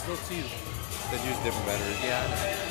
Still two. They use different batteries. Yeah, I know.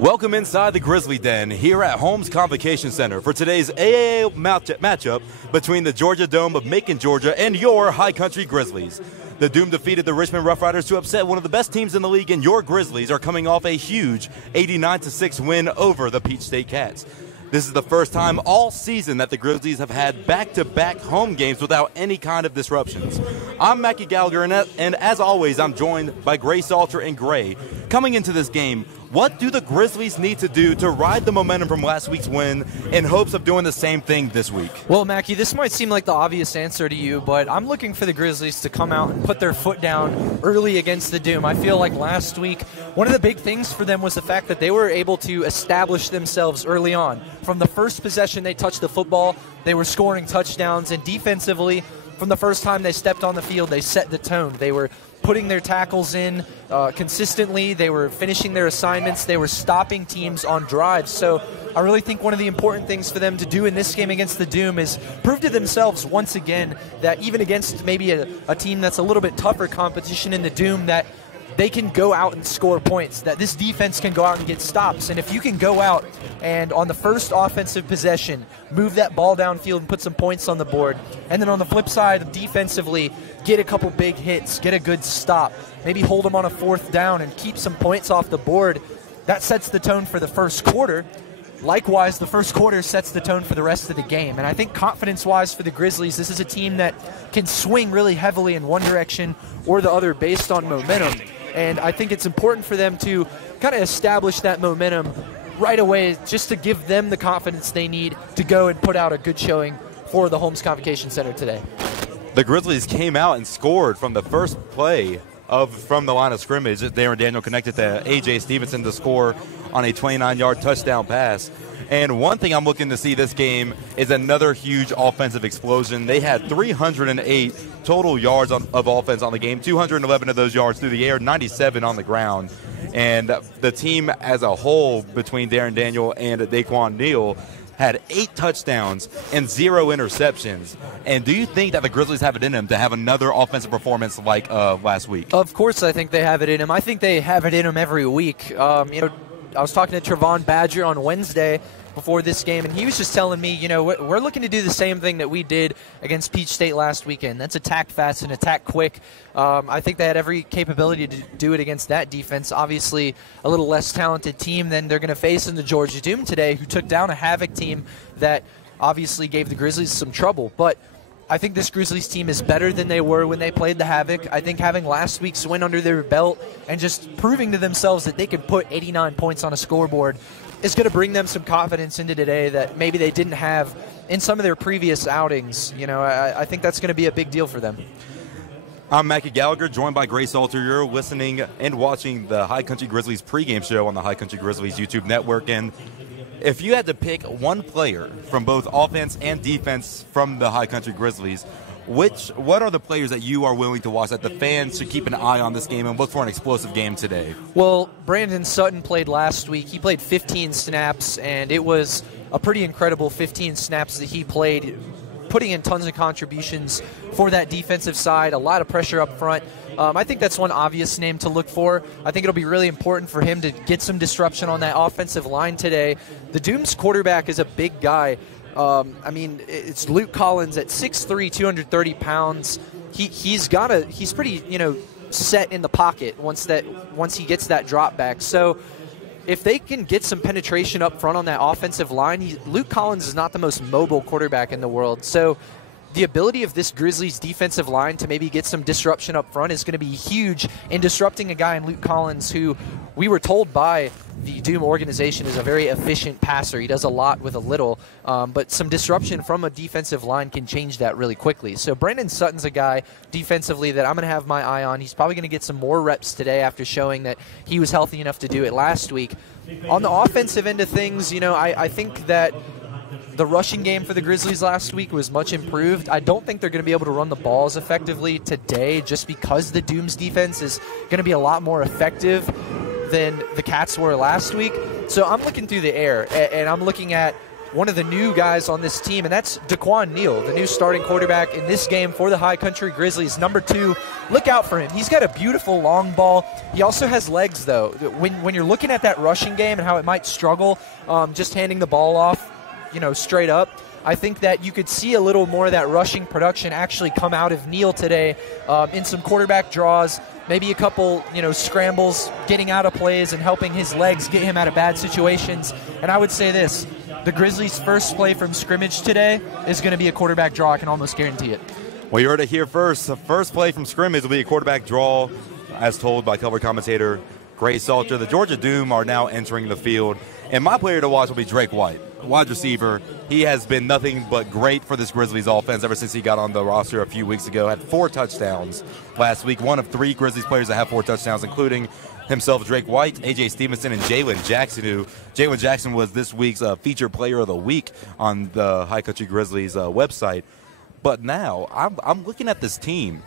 Welcome inside the Grizzly Den here at Holmes Convocation Center for today's AAA matchup between the Georgia Dome of Macon, Georgia and your High Country Grizzlies. The Doom defeated the Richmond Rough Riders to upset one of the best teams in the league, and your Grizzlies are coming off a huge 89-6 win over the Peach State Cats. This is the first time all season that the Grizzlies have had back-to-back home games without any kind of disruptions. I'm Mackie Gallagher, and as always, I'm joined by Gray Salter and Gray. Coming into this game, what do the Grizzlies need to do to ride the momentum from last week's win in hopes of doing the same thing this week? Well, Mackie, this might seem like the obvious answer to you, but I'm looking for the Grizzlies to come out and put their foot down early against the Doom. I feel like last week, one of the big things for them was the fact that they were able to establish themselves early on. From the first possession they touched the football, they were scoring touchdowns, and defensively, from the first time they stepped on the field, they set the tone. They were putting their tackles in consistently. They were finishing their assignments. They were stopping teams on drives. So I really think one of the important things for them to do in this game against the Doom is prove to themselves once again that even against maybe a team that's a little bit tougher competition in the Doom, that they can go out and score points, that this defense can go out and get stops. And if you can go out and on the first offensive possession, move that ball downfield and put some points on the board, and then on the flip side, defensively, get a couple big hits, get a good stop, maybe hold them on a fourth down and keep some points off the board, that sets the tone for the first quarter. Likewise, the first quarter sets the tone for the rest of the game. And I think confidence-wise for the Grizzlies, this is a team that can swing really heavily in one direction or the other based on momentum. And I think it's important for them to kind of establish that momentum right away just to give them the confidence they need to go and put out a good showing for the Holmes Convocation Center today. The Grizzlies came out and scored from the first play from the line of scrimmage. Darren Daniel connected to A.J. Stevenson to score on a 29-yard touchdown pass. And one thing I'm looking to see this game is another huge offensive explosion. They had 308 total yards of offense on the game, 211 of those yards through the air, 97 on the ground. And the team as a whole, between Darren Daniel and Daquan Neal, had 8 touchdowns and 0 interceptions. And do you think that the Grizzlies have it in them to have another offensive performance like last week? Of course I think they have it in them. I think they have it in them every week. I was talking to Trevon Badger on Wednesday before this game, and he was just telling me, we're looking to do the same thing that we did against Peach State last weekend. That's attack fast and attack quick. I think they had every capability to do it against that defense. Obviously, a little less talented team than they're going to face in the Georgia Doom today, who took down a Havoc team that obviously gave the Grizzlies some trouble. But I think this Grizzlies team is better than they were when they played the Havoc. I think having last week's win under their belt and just proving to themselves that they could put 89 points on a scoreboard is going to bring them some confidence into today that maybe they didn't have in some of their previous outings. I think that's going to be a big deal for them. I'm Mackie Gallagher, joined by Gray Salter. You're listening and watching the High Country Grizzlies pregame show on the High Country Grizzlies YouTube network. And if you had to pick one player from both offense and defense from the High Country Grizzlies, what are the players that you are willing to watch, that the fans should keep an eye on this game and look for an explosive game today? Well, Brandon Sutton played last week. He played 15 snaps, and it was a pretty incredible 15 snaps that he played, putting in tons of contributions for that defensive side, a lot of pressure up front. I think that's one obvious name to look for. I think it'll be really important for him to get some disruption on that offensive line today. The Doom's quarterback is a big guy. It's Luke Collins at 6'3", 230 pounds. He's pretty, set in the pocket once he gets that drop back. So if they can get some penetration up front on that offensive line, Luke Collins is not the most mobile quarterback in the world. So the ability of this Grizzlies defensive line to maybe get some disruption up front is going to be huge in disrupting a guy in Luke Collins who we were told by the Doom organization is a very efficient passer. He does a lot with a little, but some disruption from a defensive line can change that really quickly. So Brandon Sutton's a guy defensively that I'm going to have my eye on. He's probably going to get some more reps today after showing that he was healthy enough to do it last week. On the offensive end of things, I think that the rushing game for the Grizzlies last week was much improved. I don't think they're going to be able to run the ball as effectively today just because the Doom's defense is going to be a lot more effective than the Cats were last week. So I'm looking through the air, and I'm looking at one of the new guys on this team, and that's Daquan Neal, the new starting quarterback in this game for the High Country Grizzlies. Number 2, look out for him. He's got a beautiful long ball. He also has legs, though. When you're looking at that rushing game and how it might struggle just handing the ball off, straight up, I think that you could see a little more of that rushing production actually come out of Neal today in some quarterback draws, maybe a couple, scrambles, getting out of plays and helping his legs get him out of bad situations. And I would say this, the Grizzlies' first play from scrimmage today is going to be a quarterback draw. I can almost guarantee it. Well, you heard it here first. The first play from scrimmage will be a quarterback draw, as told by color commentator Gray Salter. The Georgia Doom are now entering the field. And my player to watch will be Drake White, wide receiver. He has been nothing but great for this Grizzlies offense ever since he got on the roster a few weeks ago. Had 4 touchdowns last week. One of 3 Grizzlies players that have 4 touchdowns, including himself, Drake White, A.J. Stevenson, and Jalen Jackson, who Jalen Jackson was this week's featured player of the week on the High Country Grizzlies website. But now I'm looking at this team.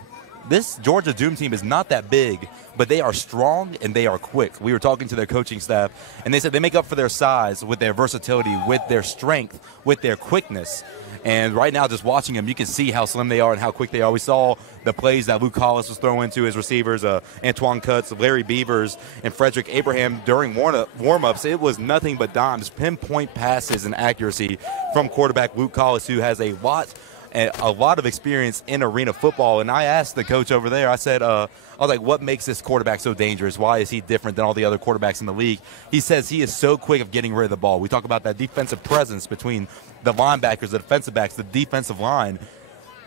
This Georgia Doom team is not that big, but they are strong and they are quick. We were talking to their coaching staff, and they said they make up for their size with their versatility, with their strength, with their quickness. And right now, just watching them, you can see how slim they are and how quick they are. We saw the plays that Luke Hollis was throwing to his receivers, Antoine Cutts, Larry Beavers, and Frederick Abraham during warm-ups. It was nothing but dimes, pinpoint passes and accuracy from quarterback Luke Hollis, who has a lot of experience in arena football. And I asked the coach over there, I was like, what makes this quarterback so dangerous? Why is he different than all the other quarterbacks in the league? He says he is so quick of getting rid of the ball. We talk about that defensive presence between the linebackers, the defensive backs, the defensive line.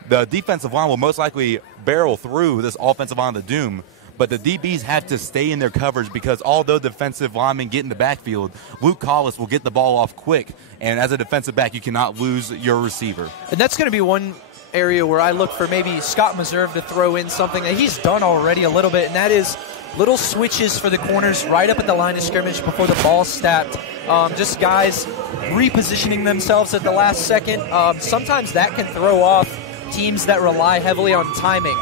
The defensive line will most likely barrel through this offensive line of the Doom, but the DBs have to stay in their coverage because although defensive linemen get in the backfield, Luke Collis will get the ball off quick, and as a defensive back, you cannot lose your receiver. And that's going to be one area where I look for maybe Scott Meserve to throw in something that he's done already a little bit, and that is little switches for the corners right up at the line of scrimmage before the ball's snapped. Just guys repositioning themselves at the last second. Sometimes that can throw off teams that rely heavily on timing.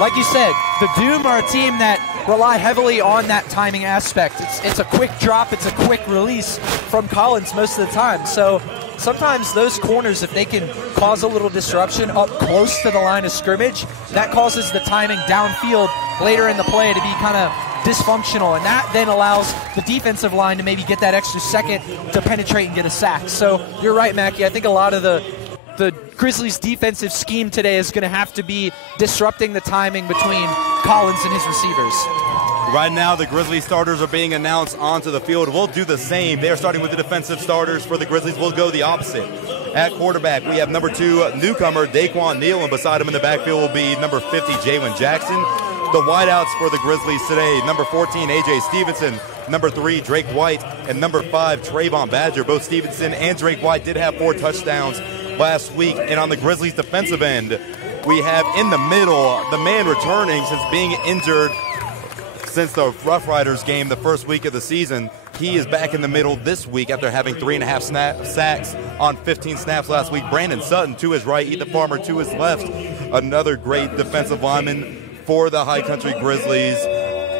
Like you said, the Doom are a team that rely heavily on that timing aspect. It's a quick drop, it's a quick release from Collins most of the time. So sometimes those corners, if they can cause a little disruption up close to the line of scrimmage, that causes the timing downfield later in the play to be kind of dysfunctional, and that then allows the defensive line to maybe get that extra second to penetrate and get a sack. So you're right, Mackie. I think a lot of the Grizzlies' defensive scheme today is going to have to be disrupting the timing between Collins and his receivers. Right now, the Grizzlies starters are being announced onto the field. We'll do the same. They're starting with the defensive starters for the Grizzlies. We'll go the opposite. At quarterback, we have number 2 newcomer Daquan Neal, and beside him in the backfield will be number 50 Jalen Jackson. The wideouts for the Grizzlies today, number 14 A.J. Stevenson, number 3 Drake White, and number 5 Trayvon Badger. Both Stevenson and Drake White did have 4 touchdowns last week. And on the Grizzlies defensive end, we have in the middle the man returning since being injured since the Rough Riders game the first week of the season. He is back in the middle this week after having 3.5 sacks on 15 snaps last week. Brandon Sutton to his right, Ethan Farmer to his left. Another great defensive lineman for the High Country Grizzlies.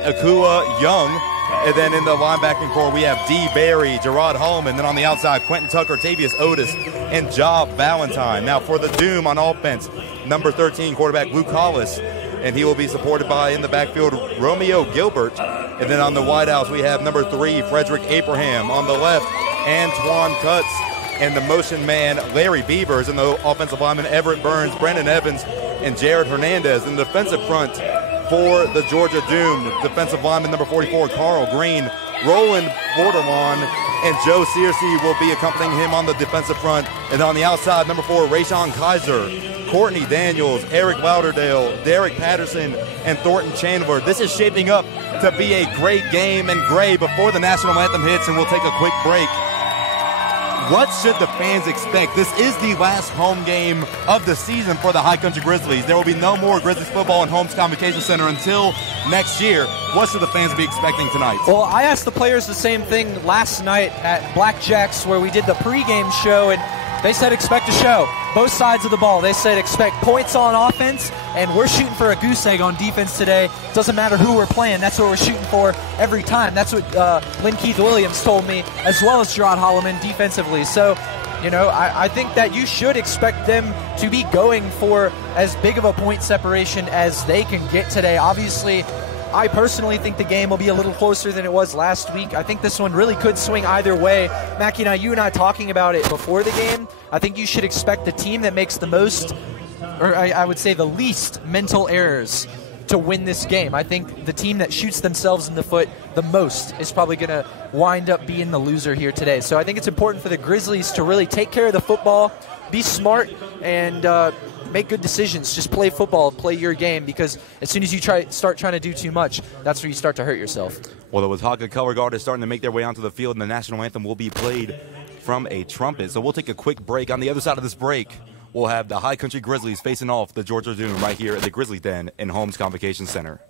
Akua Young. And then in the linebacking core, we have D. Barry, Gerard Holloman. Then on the outside, Quentin Tucker, Tavius Otis, and Job Valentine. Now for the Doom on offense, number 13 quarterback Luke Hollis. And he will be supported by, in the backfield, Romeo Gilbert. And then on the wideouts, we have number 3, Frederick Abraham. On the left, Antoine Cutts. And the motion man, Larry Beavers. And the offensive lineman, Everett Burns, Brandon Evans, and Jared Hernandez. In the defensive front for the Georgia Doom, defensive lineman number 44, Carl Green, Roland Bordelon, and Joe Searcy will be accompanying him on the defensive front. And on the outside, number 4, Rayshawn Kaiser, Courtney Daniels, Eric Lauderdale, Derek Patterson, and Thornton Chandler. This is shaping up to be a great game in Gray before the national anthem hits, and we'll take a quick break. What should the fans expect? This is the last home game of the season for the High Country Grizzlies. There will be no more Grizzlies football in Holmes Convocation Center until next year. What should the fans be expecting tonight? Well, I asked the players the same thing last night at Blackjacks where we did the pregame show, and they said expect a show. Both sides of the ball. They said expect points on offense, and we're shooting for a goose egg on defense today. Doesn't matter who we're playing. That's what we're shooting for every time. That's what Lynn Keith Williams told me, as well as Gerard Holloman defensively. So You know, I think that you should expect them to be going for as big of a point separation as they can get today. Obviously, I personally think the game will be a little closer than it was last week. I think this one really could swing either way. Mackie and you and I talking about it before the game, I think you should expect the team that makes the most, or I would say the least mental errors to win this game. I think the team that shoots themselves in the foot the most is probably going to wind up being the loser here today. So I think it's important for the Grizzlies to really take care of the football, be smart, and make good decisions. Just play football, play your game, because as soon as you start trying to do too much, that's where you start to hurt yourself. Well, the Watauga color guard is starting to make their way onto the field, and the national anthem will be played from a trumpet. So we'll take a quick break. On the other side of this break, we'll have the High Country Grizzlies facing off the Georgia Doom right here at the Grizzly Den in Holmes Convocation Center.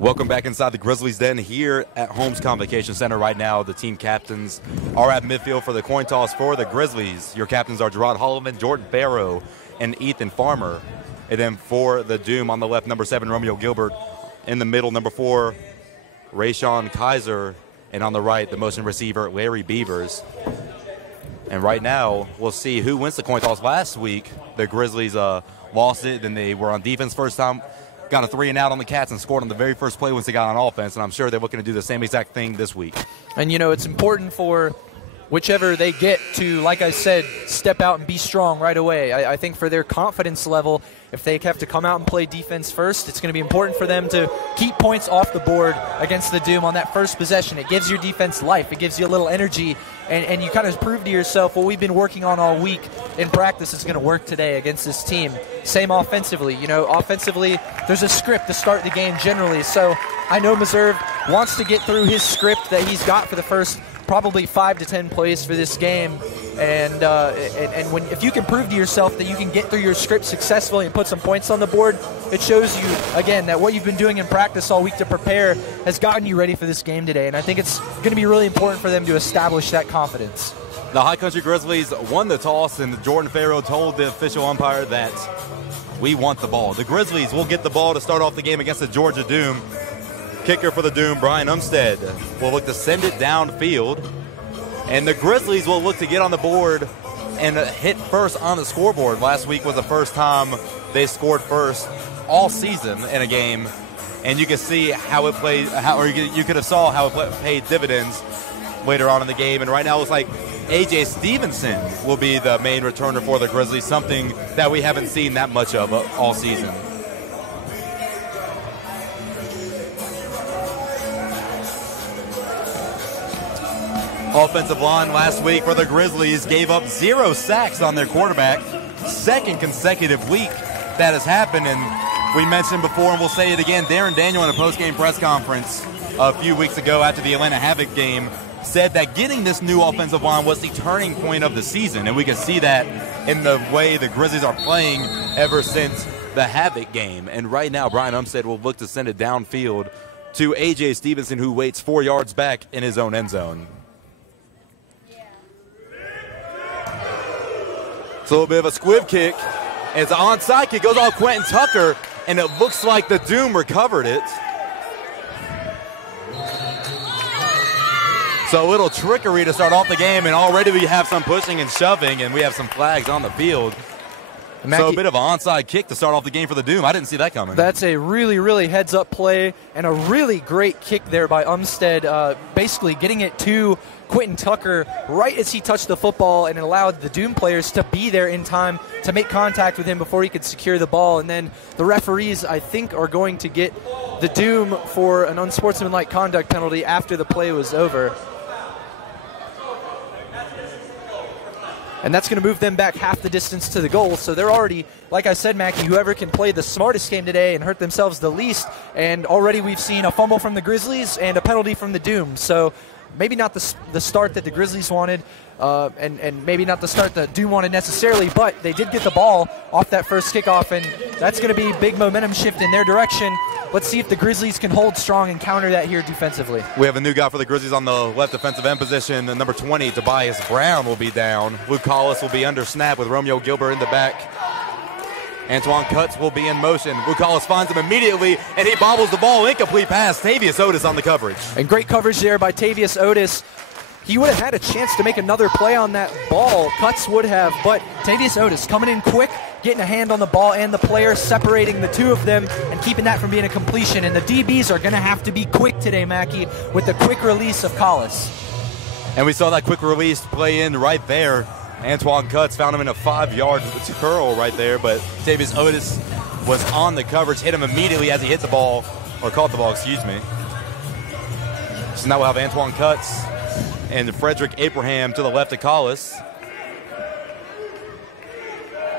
Welcome back inside the Grizzlies Den here at Holmes Convocation Center. Right now, the team captains are at midfield for the coin toss for the Grizzlies. Your captains are Gerard Holloman, Jordan Barrow, and Ethan Farmer. And then for the Doom on the left, number 7, Romeo Gilbert. In the middle, number 4, Rayshawn Kaiser. And on the right, the motion receiver, Larry Beavers. And right now, we'll see who wins the coin toss. Last week, the Grizzlies lost it. Then they were on defense first time. Got a 3-and-out on the Cats and scored on the very first play once they got on offense, and I'm sure they're looking to do the same exact thing this week. And, you know, it's important for whichever they get to, like I said, step out and be strong right away. I think for their confidence level, if they have to come out and play defense first, it's going to be important for them to keep points off the board against the Doom on that first possession. It gives your defense life. It gives you a little energy, and you kind of prove to yourself what we've been working on all week in practice is going to work today against this team. Same offensively. Offensively, there's a script to start the game generally, so I know Meserve wants to get through his script that he's got for the first probably 5 to 10 plays for this game, and if you can prove to yourself that you can get through your script successfully and put some points on the board, it shows you again that what you've been doing in practice all week to prepare has gotten you ready for this game today, and I think it's going to be really important for them to establish that confidence. The High Country Grizzlies won the toss, and Jordan Farrow told the official umpire that we want the ball. The Grizzlies will get the ball to start off the game against the Georgia Doom. Kicker for the Doom, Brian Umstead, will look to send it downfield, and the Grizzlies will look to get on the board and hit first on the scoreboard. Last week was the first time they scored first all season in a game, and you can see how it played, you could have saw how it paid dividends later on in the game. And right now it's like A.J. Stevenson will be the main returner for the Grizzlies, something that we haven't seen that much of all season. Offensive line last week for the Grizzlies gave up 0 sacks on their quarterback. Second consecutive week that has happened, and we mentioned before, and we'll say it again, Darren Daniel in a post-game press conference a few weeks ago after the Atlanta Havoc game said that getting this new offensive line was the turning point of the season, and we can see that in the way the Grizzlies are playing ever since the Havoc game. And right now, Brian Umstead will look to send it downfield to A.J. Stevenson, who waits 4 yards back in his own end zone. It's a little bit of a squib kick. It's an onside kick. Goes off Quentin Tucker, and it looks like the Doom recovered it. So a little trickery to start off the game, and already we have some pushing and shoving, and we have some flags on the field. So a bit of an onside kick to start off the game for the Doom. I didn't see that coming. That's a really, really heads-up play, and a really great kick there by Umstead, basically getting it to Quentin Tucker right as he touched the football, and it allowed the Doom players to be there in time to make contact with him before he could secure the ball. And then the referees, I think, are going to get the Doom for an unsportsmanlike conduct penalty after the play was over. And that's going to move them back half the distance to the goal. So they're already, like I said, Mackie, whoever can play the smartest game today and hurt themselves the least. And already we've seen a fumble from the Grizzlies and a penalty from the Doom. So maybe not the start that the Grizzlies wanted, and maybe not the start that Doom wanted necessarily, but they did get the ball off that first kickoff, and that's going to be big momentum shift in their direction. Let's see if the Grizzlies can hold strong and counter that here defensively. We have a new guy for the Grizzlies on the left defensive end position. The number 20, Tobias Brown, will be down. Luke Collis will be under snap with Romeo Gilbert in the back. Antoine Cutts will be in motion. Luke Collis finds him immediately, and he bobbles the ball. Incomplete pass. Tavius Otis on the coverage. And great coverage there by Tavius Otis. He would have had a chance to make another play on that ball. Cutts would have, but Tavius Otis coming in quick, getting a hand on the ball and the player, separating the two of them and keeping that from being a completion. And the DBs are going to have to be quick today, Mackie, with the quick release of Collis. And we saw that quick release play in right there. Antoine Cutts found him in a 5-yard curl right there, but Tavius Otis was on the coverage, hit him immediately as he hit the ball, or caught the ball, excuse me. So now we'll have Antoine Cutts and Frederick Abraham to the left of Collis.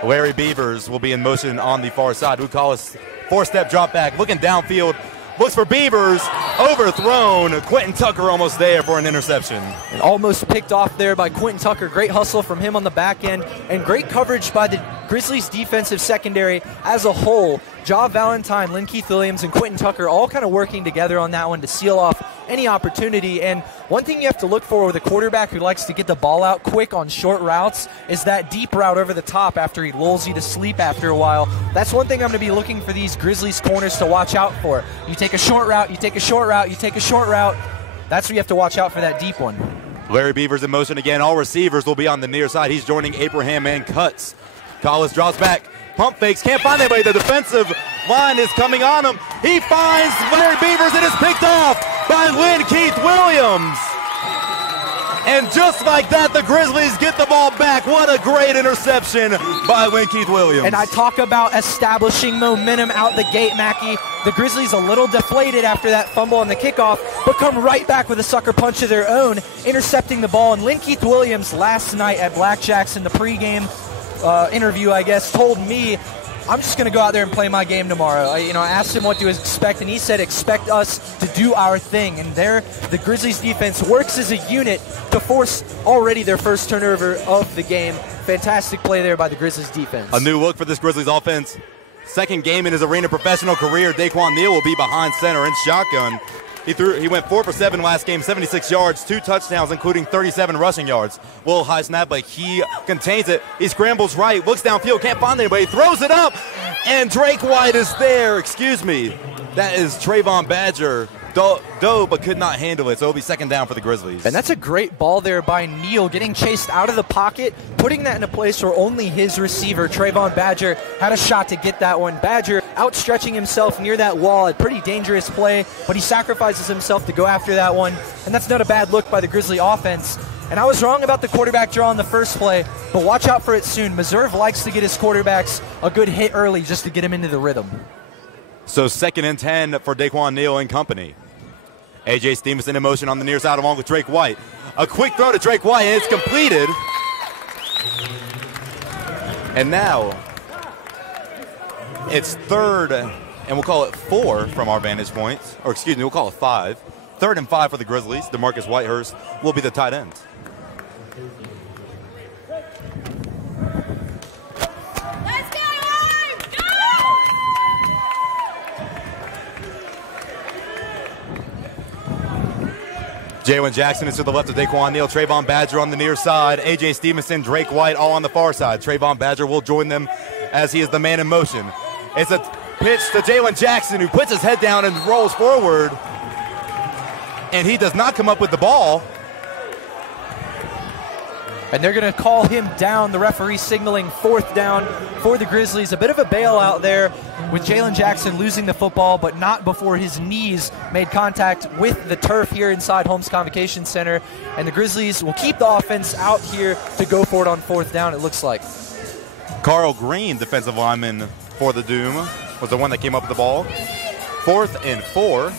Larry Beavers will be in motion on the far side. Luke Collis, 4-step drop back, looking downfield, looks for Beavers, overthrown. Quentin Tucker almost there for an interception. And almost picked off there by Quentin Tucker. Great hustle from him on the back end, and great coverage by the Grizzlies defensive secondary as a whole. Ja Valentine, Lynn Keith Williams, and Quentin Tucker all kind of working together on that one to seal off any opportunity. And one thing you have to look for with a quarterback who likes to get the ball out quick on short routes is that deep route over the top after he lulls you to sleep after a while. That's one thing I'm going to be looking for these Grizzlies corners to watch out for. You take a short route, you take a short route, you take a short route. That's where you have to watch out for that deep one. Larry Beavers in motion again. All receivers will be on the near side. He's joining Abraham and Cutts. Collis drops back. Pump fakes, can't find anybody. The defensive line is coming on him. He finds Larry Beavers, and it's picked off by Lynn Keith Williams. And just like that, the Grizzlies get the ball back. What a great interception by Keith Williams. And I talk about establishing momentum out the gate, Mackey. The Grizzlies a little deflated after that fumble on the kickoff, but come right back with a sucker punch of their own, intercepting the ball. And Keith Williams last night at Blackjacks in the pregame interview, I guess, told me, I'm just going to go out there and play my game tomorrow. I asked him what to expect, and he said, expect us to do our thing. And there, the Grizzlies defense works as a unit to force already their first turnover of the game. Fantastic play there by the Grizzlies defense. A new look for this Grizzlies offense. Second game in his arena professional career. Daquan Neal will be behind center in shotgun. He went 4 for 7 last game, 76 yards, 2 touchdowns, including 37 rushing yards. A little high snap, but he contains it. He scrambles right, looks downfield, can't find anybody, throws it up, and Drake White is there. Excuse me. That is Trayvon Badger. Dove, but could not handle it, so it'll be second down for the Grizzlies. And that's a great ball there by Neal, getting chased out of the pocket, putting that in a place where only his receiver, Trayvon Badger, had a shot to get that one. Badger outstretching himself near that wall, a pretty dangerous play, but he sacrifices himself to go after that one, and that's not a bad look by the Grizzly offense. And I was wrong about the quarterback draw in the first play, but watch out for it soon. Meserve likes to get his quarterbacks a good hit early just to get him into the rhythm. So 2nd and 10 for Daquan Neal and company. A.J. Stevenson in motion on the near side along with Drake White. A quick throw to Drake White, and it's completed. And now it's 3rd, and we'll call it 4 from our vantage point. Or excuse me, we'll call it 5. 3rd and 5 for the Grizzlies. DeMarcus Whitehurst will be the tight end. Jalen Jackson is to the left of Daquan Neal. Trayvon Badger on the near side. A.J. Stevenson, Drake White all on the far side. Trayvon Badger will join them as he is the man in motion. It's a pitch to Jalen Jackson, who puts his head down and rolls forward. And he does not come up with the ball. And they're going to call him down. The referee signaling 4th down for the Grizzlies. A bit of a bailout there with Jalen Jackson losing the football, but not before his knees made contact with the turf here inside Holmes Convocation Center. And the Grizzlies will keep the offense out here to go for it on 4th down, it looks like. Carl Green, defensive lineman for the Doom, was the one that came up with the ball. 4th and 4.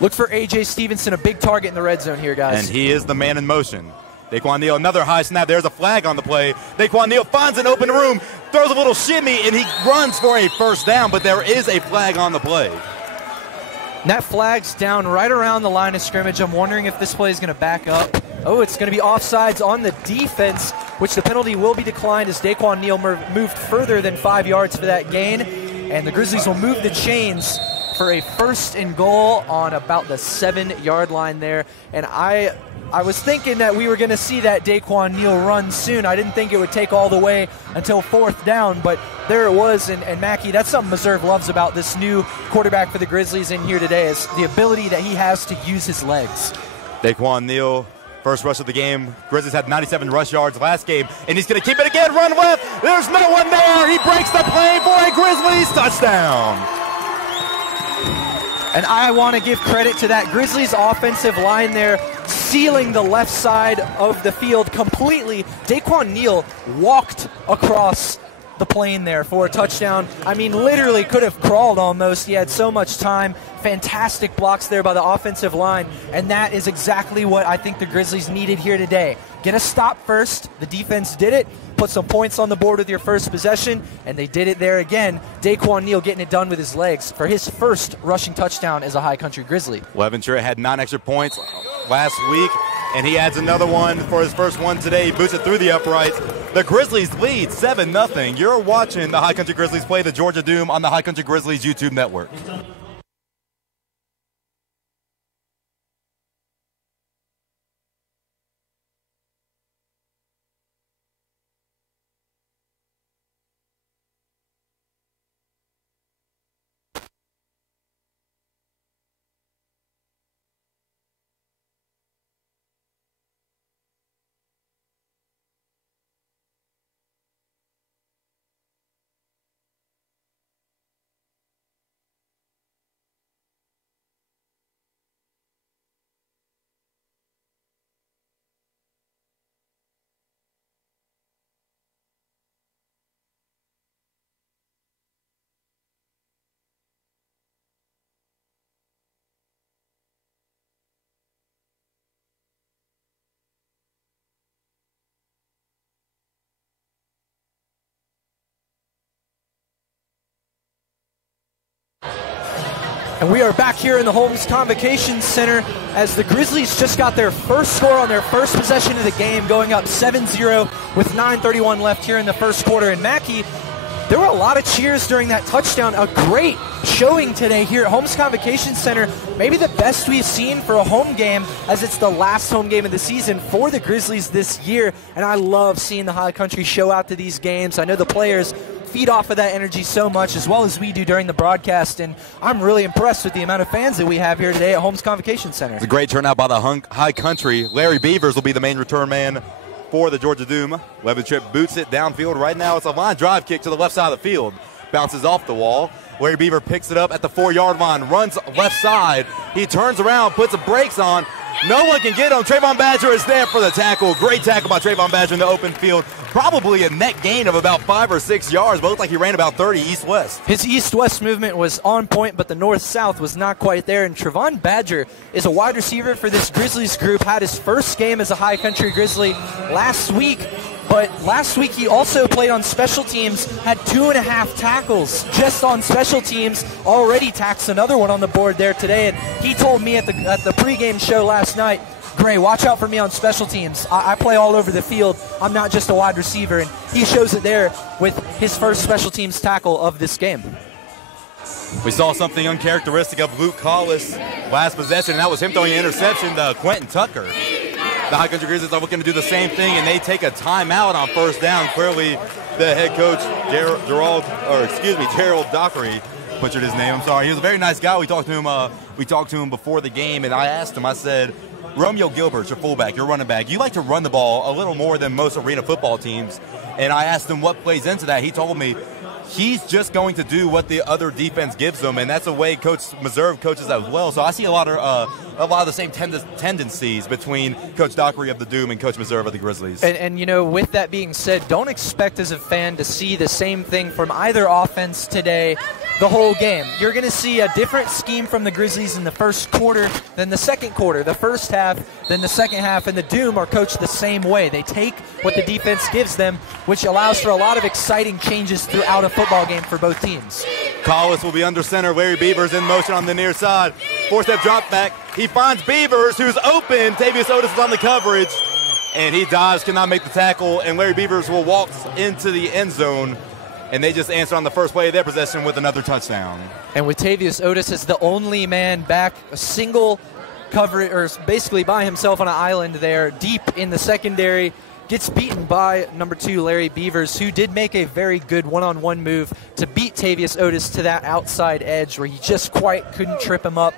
Look for A.J. Stevenson, a big target in the red zone here, guys. And he is the man in motion. Daquan Neal, another high snap. There's a flag on the play. Daquan Neal finds an open room, throws a little shimmy, and he runs for a first down, but there is a flag on the play. And that flag's down right around the line of scrimmage. I'm wondering if this play is going to back up. Oh, it's going to be offsides on the defense, which the penalty will be declined as Daquan Neal moved further than 5 yards for that gain. And the Grizzlies will move the chains for a 1st and goal on about the 7-yard line there. And I was thinking that we were going to see that Daquan Neal run soon. I didn't think it would take all the way until 4th down, but there it was. And Mackey, that's something Meserve loves about this new quarterback for the Grizzlies in here today, is the ability that he has to use his legs. Daquan Neal, first rush of the game. Grizzlies had 97 rush yards last game, and he's going to keep it again. Run left. There's no one there. He breaks the play for a Grizzlies touchdown. And I want to give credit to that Grizzlies offensive line there, sealing the left side of the field completely. Daquan Neal walked across the plane there for a touchdown. I mean, literally could have crawled almost. He had so much time. Fantastic blocks there by the offensive line, and that is exactly what I think the Grizzlies needed here today. Get a stop first. The defense did it. Put some points on the board with your first possession, and they did it there again. Daquan Neal getting it done with his legs for his first rushing touchdown as a High Country Grizzly. Leventure had 9 extra points last week, and he adds another one for his first one today. He boots it through the uprights. The Grizzlies lead 7-0. You're watching the High Country Grizzlies play the Georgia Doom on the High Country Grizzlies YouTube network. And we are back here in the Holmes Convocation Center as the Grizzlies just got their first score on their first possession of the game, going up 7-0 with 9:31 left here in the first quarter. And Mackey, there were a lot of cheers during that touchdown. A great showing today here at Holmes Convocation Center. Maybe the best we've seen for a home game, as it's the last home game of the season for the Grizzlies this year. And I love seeing the High Country show out to these games. I know the players feed off of that energy so much, as well as we do during the broadcast, and I'm really impressed with the amount of fans that we have here today at Holmes Convocation Center. It's a great turnout by the High Country. Larry Beavers will be the main return man for the Georgia Doom. Levin Tripp boots it downfield. Right now it's a line drive kick to the left side of the field. Bounces off the wall. Larry Beaver picks it up at the 4-yard line, runs left side. He turns around, puts the brakes on. No one can get him. Trayvon Badger is there for the tackle. Great tackle by Trayvon Badger in the open field. Probably a net gain of about 5 or 6 yards, but it looked like he ran about 30 east-west. His east-west movement was on point, but the north-south was not quite there. And Trayvon Badger is a wide receiver for this Grizzlies group. Had his first game as a High Country Grizzly last week. But last week he also played on special teams, had 2.5 tackles just on special teams, already taxed another one on the board there today. And he told me at the pregame show last night, Gray, watch out for me on special teams. I play all over the field. I'm not just a wide receiver. And he shows it there with his first special teams tackle of this game. We saw something uncharacteristic of Luke Collis last possession, and that was him throwing an interception to Quentin Tucker. The High Country Grizzlies are looking to do the same thing, and they take a timeout on first down. Clearly, the head coach, Gerald Dockery, butchered his name. I'm sorry. He was a very nice guy. We talked to him before the game, and I asked him. I said, Romeo Gilbert's your fullback, your running back. You like to run the ball a little more than most arena football teams. And I asked him what plays into that. He told me he's just going to do what the other defense gives him, and that's the way Coach Meserve coaches as well. So I see a lot of the same tendencies between Coach Dockery of the Doom and Coach Meserve of the Grizzlies. And you know, with that being said, don't expect as a fan to see the same thing from either offense today the whole game. You're going to see a different scheme from the Grizzlies in the first quarter than the second quarter, the first half than the second half, and the Doom are coached the same way. They take what the defense gives them, which allows for a lot of exciting changes throughout a football game for both teams. Collis will be under center. Larry Beavers in motion on the near side. 4-step drop back. He finds Beavers, who's open. Tavius Otis is on the coverage, and he dives, cannot make the tackle, and Larry Beavers will walk into the end zone. And they just answer on the first play of their possession with another touchdown. And with Tavius Otis as the only man back, a single coverage, or basically by himself on an island there, deep in the secondary, gets beaten by number 2, Larry Beavers, who did make a very good one-on-one move to beat Tavius Otis to that outside edge where he just quite couldn't trip him up.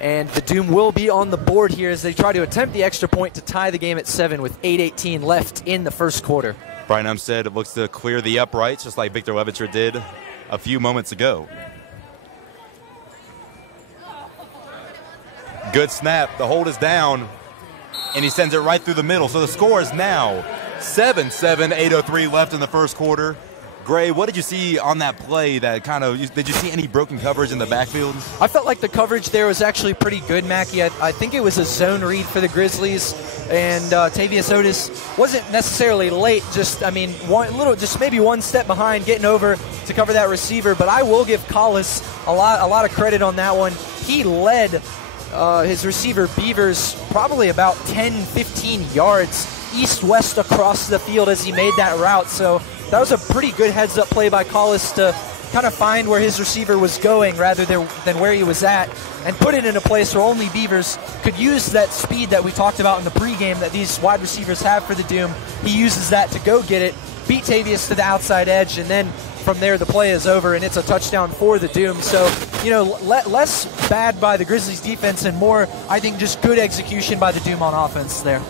And the Doom will be on the board here as they try to attempt the extra point to tie the game at 7 with 8:18 left in the first quarter. Brian Umstead looks to clear the uprights, just like Victor Levitcher did a few moments ago. Good snap. The hold is down, and he sends it right through the middle. So the score is now 7-7, 8:03 left in the first quarter. Gray, what did you see on that play that did you see any broken coverage in the backfield? I felt like the coverage there was actually pretty good, Mackie. I think it was a zone read for the Grizzlies, and Tavius Otis wasn't necessarily late, maybe one step behind getting over to cover that receiver, but I will give Collis a lot of credit on that one. He led his receiver Beavers probably about 10-15 yards east-west across the field as he made that route, so that was a pretty good heads-up play by Collis to kind of find where his receiver was going rather than where he was at, and put it in a place where only Beavers could use that speed that we talked about in the pregame that these wide receivers have for the Doom. He uses that to go get it, beat Tavius to the outside edge, and then from there the play is over and it's a touchdown for the Doom. So, you know, less bad by the Grizzlies defense and more, I think, just good execution by the Doom on offense there.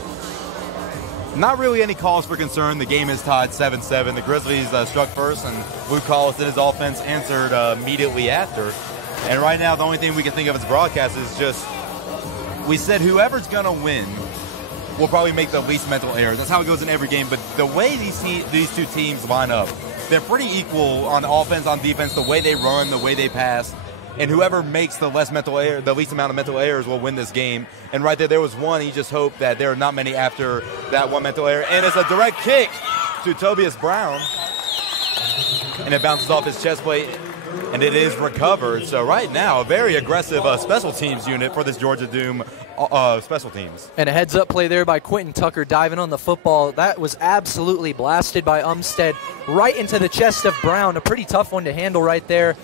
Not really any cause for concern. The game is tied 7-7. The Grizzlies struck first, and Luke Collis and his offense answered immediately after. And right now, the only thing we can think of as broadcast is just, we said whoever's going to win will probably make the least mental errors. That's how it goes in every game. But the way these two teams line up, they're pretty equal on offense, on defense, the way they run, the way they pass. And whoever makes the least amount of mental errors will win this game. And right there was one. He just hoped that there are not many after that one mental error. And it's a direct kick to Tobias Brown. And it bounces off his chest plate. and it is recovered. So right now, a very aggressive special teams unit for this Georgia Doom special teams. And a heads-up play there by Quentin Tucker diving on the football. That was absolutely blasted by Umstead right into the chest of Brown. A pretty tough one to handle right there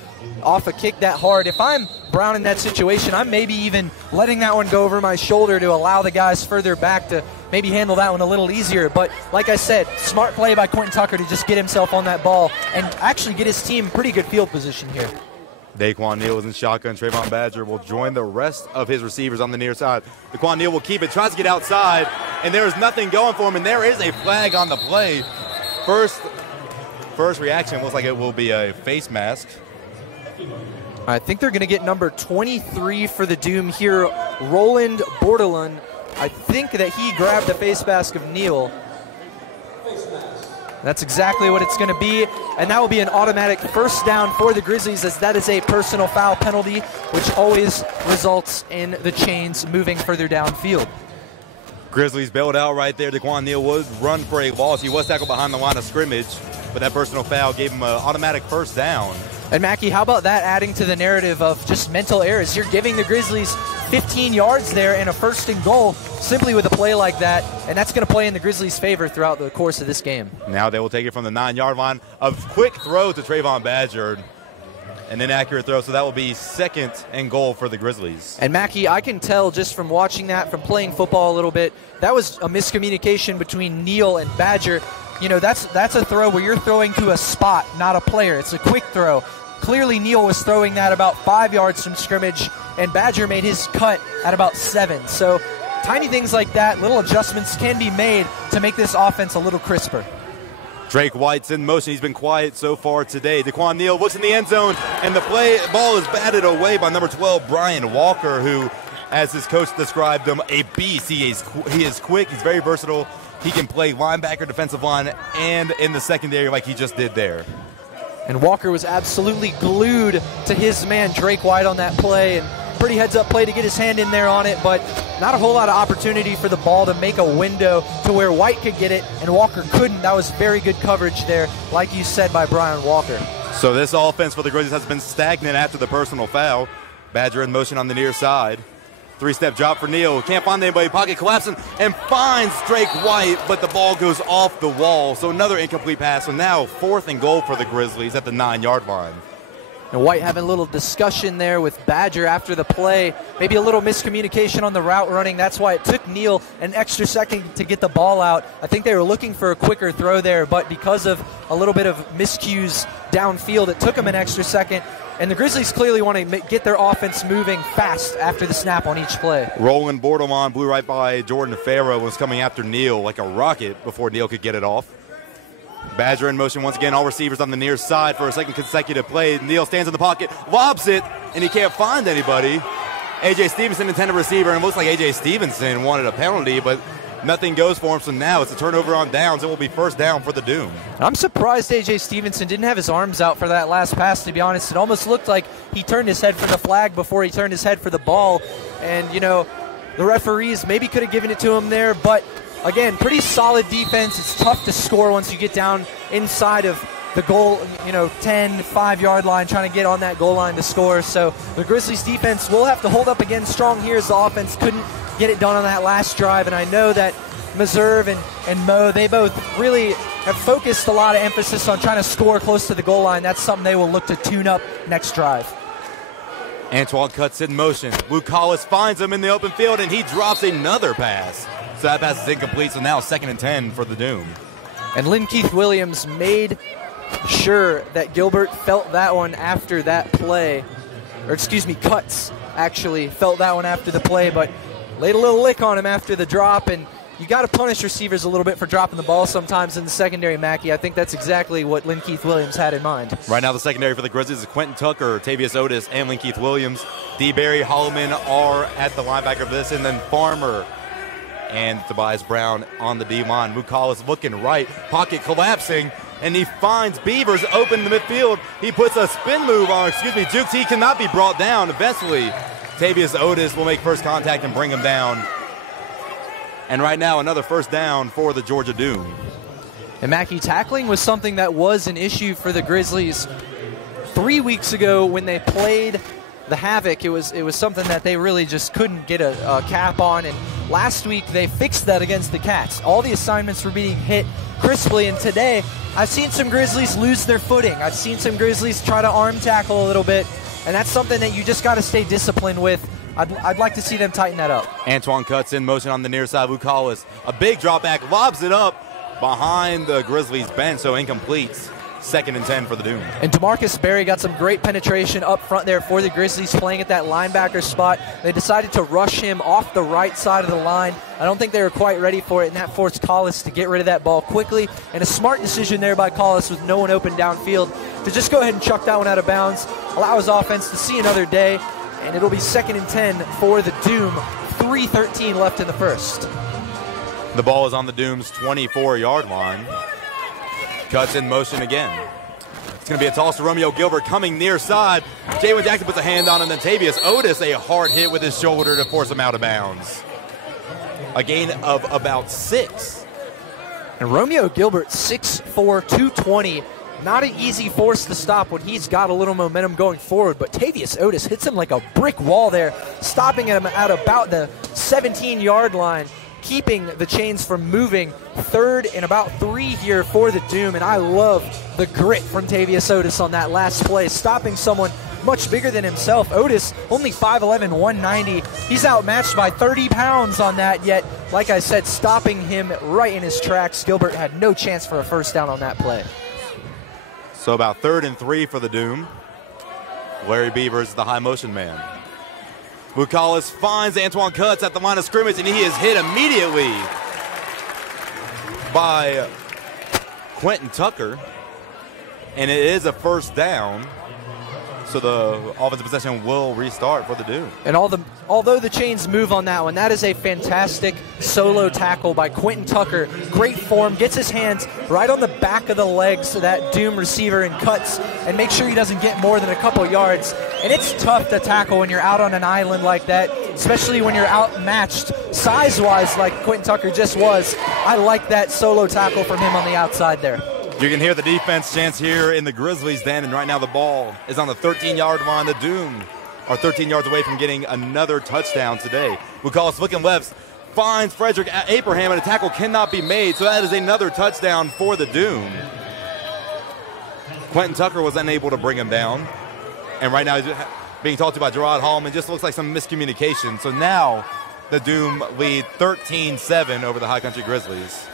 off a kick that hard. If I'm Brown in that situation, I'm maybe even letting that one go over my shoulder to allow the guys further back to maybe handle that one a little easier. But like I said, smart play by Quentin Tucker to just get himself on that ball and actually get his team pretty good field position here. Daquan Neal is in shotgun. Trayvon Badger will join the rest of his receivers on the near side. Daquan Neal will keep it, tries to get outside, and there is nothing going for him, and there is a flag on the play. First reaction looks like it will be a face mask. I think they're going to get number 23 for the Doom here, Roland Bordelon. I think that he grabbed the face mask of Neal. That's exactly what it's going to be, and that will be an automatic first down for the Grizzlies, as that is a personal foul penalty, which always results in the chains moving further downfield. Grizzlies bailed out right there. Daquan Neal would run for a loss. He was tackled behind the line of scrimmage, but that personal foul gave him an automatic first down. And Mackey, how about that adding to the narrative of just mental errors? You're giving the Grizzlies 15 yards there and a first and goal simply with a play like that, and that's going to play in the Grizzlies' favor throughout the course of this game. Now they will take it from the 9-yard line. A quick throw to Trayvon Badger, an inaccurate throw, so that will be second and goal for the Grizzlies. And Mackey, I can tell just from watching that, from playing football a little bit, that was a miscommunication between Neal and Badger. You know, that's a throw where you're throwing to a spot, not a player. It's a quick throw. Clearly, Neal was throwing that about 5 yards from scrimmage, and Badger made his cut at about 7. So tiny things like that, little adjustments can be made to make this offense a little crisper. Drake White's in motion. He's been quiet so far today. Daquan Neal looks in the end zone, and the ball is batted away by number 12, Brian Walker, who, as his coach described him, a beast. He is quick. He's very versatile. He can play linebacker, defensive line, and in the secondary like he just did there. And Walker was absolutely glued to his man, Drake White, on that play. And pretty heads-up play to get his hand in there on it, but not a whole lot of opportunity for the ball to make a window to where White could get it, and Walker couldn't. That was very good coverage there, like you said, by Brian Walker. So this offense for the Grizzlies has been stagnant after the personal foul. Badger in motion on the near side. 3-step drop for Neal. Can't find anybody. Pocket collapsing and finds Drake White, but the ball goes off the wall. So another incomplete pass. So now 4th and goal for the Grizzlies at the 9-yard line. And White having a little discussion there with Badger after the play. Maybe a little miscommunication on the route running. That's why it took Neal an extra second to get the ball out. I think they were looking for a quicker throw there, but because of a little bit of miscues downfield, it took them an extra second. And the Grizzlies clearly want to get their offense moving fast after the snap on each play. Roland Bordelon blew right by Jordan Farrow, was coming after Neal like a rocket before Neal could get it off. Badger in motion once again, all receivers on the near side for a second consecutive play. Neal stands in the pocket, lobs it, and he can't find anybody. A.J. Stevenson, intended receiver, and it looks like A.J. Stevenson wanted a penalty, but nothing goes for him, so now it's a turnover on downs. It will be first down for the Doom. I'm surprised A.J. Stevenson didn't have his arms out for that last pass, to be honest. It almost looked like he turned his head for the flag before he turned his head for the ball. And, you know, the referees maybe could have given it to him there, but again, pretty solid defense. It's tough to score once you get down inside of the goal, 10, 5-yard line, trying to get on that goal line to score. So the Grizzlies defense will have to hold up again strong here, as the offense couldn't get it done on that last drive. And I know that Meserve and Mo, they both really have focused a lot of emphasis on trying to score close to the goal line. That's something they will look to tune up next drive. Antoine cuts in motion. Luke Collis finds him in the open field, and he drops another pass. So that pass is incomplete, so now 2nd and 10 for the Doom. And Lynn Keith Williams made sure that Gilbert felt that one after that play. Or excuse me, Cutts actually felt that one after the play, but laid a little lick on him after the drop. And you got to punish receivers a little bit for dropping the ball sometimes in the secondary, Mackey. I think that's exactly what Lynn Keith Williams had in mind. Right now the secondary for the Grizzlies is Quentin Tucker, Tavius Otis, and Lynn Keith Williams. D. Barry, Holloman are at the linebacker position, and then Farmer and Tobias Brown on the D-line. Mukalas looking right, pocket collapsing, and he finds Beavers open in the midfield. He puts a spin move on, Jukes. He cannot be brought down. Eventually, Tavius Otis will make first contact and bring him down. And right now, another first down for the Georgia Doom. And Mackey, tackling was something that was an issue for the Grizzlies 3 weeks ago when they played the Havoc, it was something that they really just couldn't get a cap on, and last week they fixed that against the Cats. All the assignments were being hit crisply, and today I've seen some Grizzlies lose their footing. I've seen some Grizzlies try to arm tackle a little bit, and that's something that you just got to stay disciplined with. I'd like to see them tighten that up. Antoine cuts in motion on the near side. Vukalis, a big drop back, lobs it up behind the Grizzlies bench, so incomplete. 2nd and 10 for the Doom. And DeMarcus Berry got some great penetration up front there for the Grizzlies, playing at that linebacker spot. They decided to rush him off the right side of the line. I don't think they were quite ready for it, and that forced Collis to get rid of that ball quickly. And a smart decision there by Collis with no one open downfield to just go ahead and chuck that one out of bounds, allow his offense to see another day, and it'll be 2nd and 10 for the Doom. 3:13 left in the first. The ball is on the Doom's 24-yard line. Cuts in motion again. It's going to be a toss to Romeo Gilbert coming near side. Jalen Jackson puts a hand on him, and then Tavius Otis a hard hit with his shoulder to force him out of bounds. A gain of about 6. And Romeo Gilbert, 6'4", 220. Not an easy force to stop when he's got a little momentum going forward, but Tavius Otis hits him like a brick wall there, stopping him at about the 17-yard line, keeping the chains from moving. 3rd and about 3 here for the Doom, and I love the grit from Tavius Otis on that last play, stopping someone much bigger than himself. Otis, only 5'11", 190. He's outmatched by 30 pounds on that, yet, like I said, stopping him right in his tracks. Gilbert had no chance for a first down on that play. So about 3rd and 3 for the Doom. Larry Beavers, the high motion man. Vukalis finds Antoine Cuts at the line of scrimmage, and he is hit immediately by Quentin Tucker, and it is a first down. So the offensive possession will restart for the Doom. And although the chains move on that one, that is a fantastic solo tackle by Quentin Tucker. Great form, gets his hands right on the back of the legs of that Doom receiver and cuts and makes sure he doesn't get more than a couple yards. And it's tough to tackle when you're out on an island like that, especially when you're outmatched size-wise like Quentin Tucker just was. I like that solo tackle from him on the outside there. You can hear the defense chants here in the Grizzlies den, and right now the ball is on the 13-yard line. The Doom are 13 yards away from getting another touchdown today. Vukalis looking left, finds Frederick Abraham, and a tackle cannot be made, so that is another touchdown for the Doom. Quentin Tucker was unable to bring him down, and right now he's being talked to by Gerard Hallman. Just looks like some miscommunication. So now the Doom lead 13-7 over the High Country Grizzlies.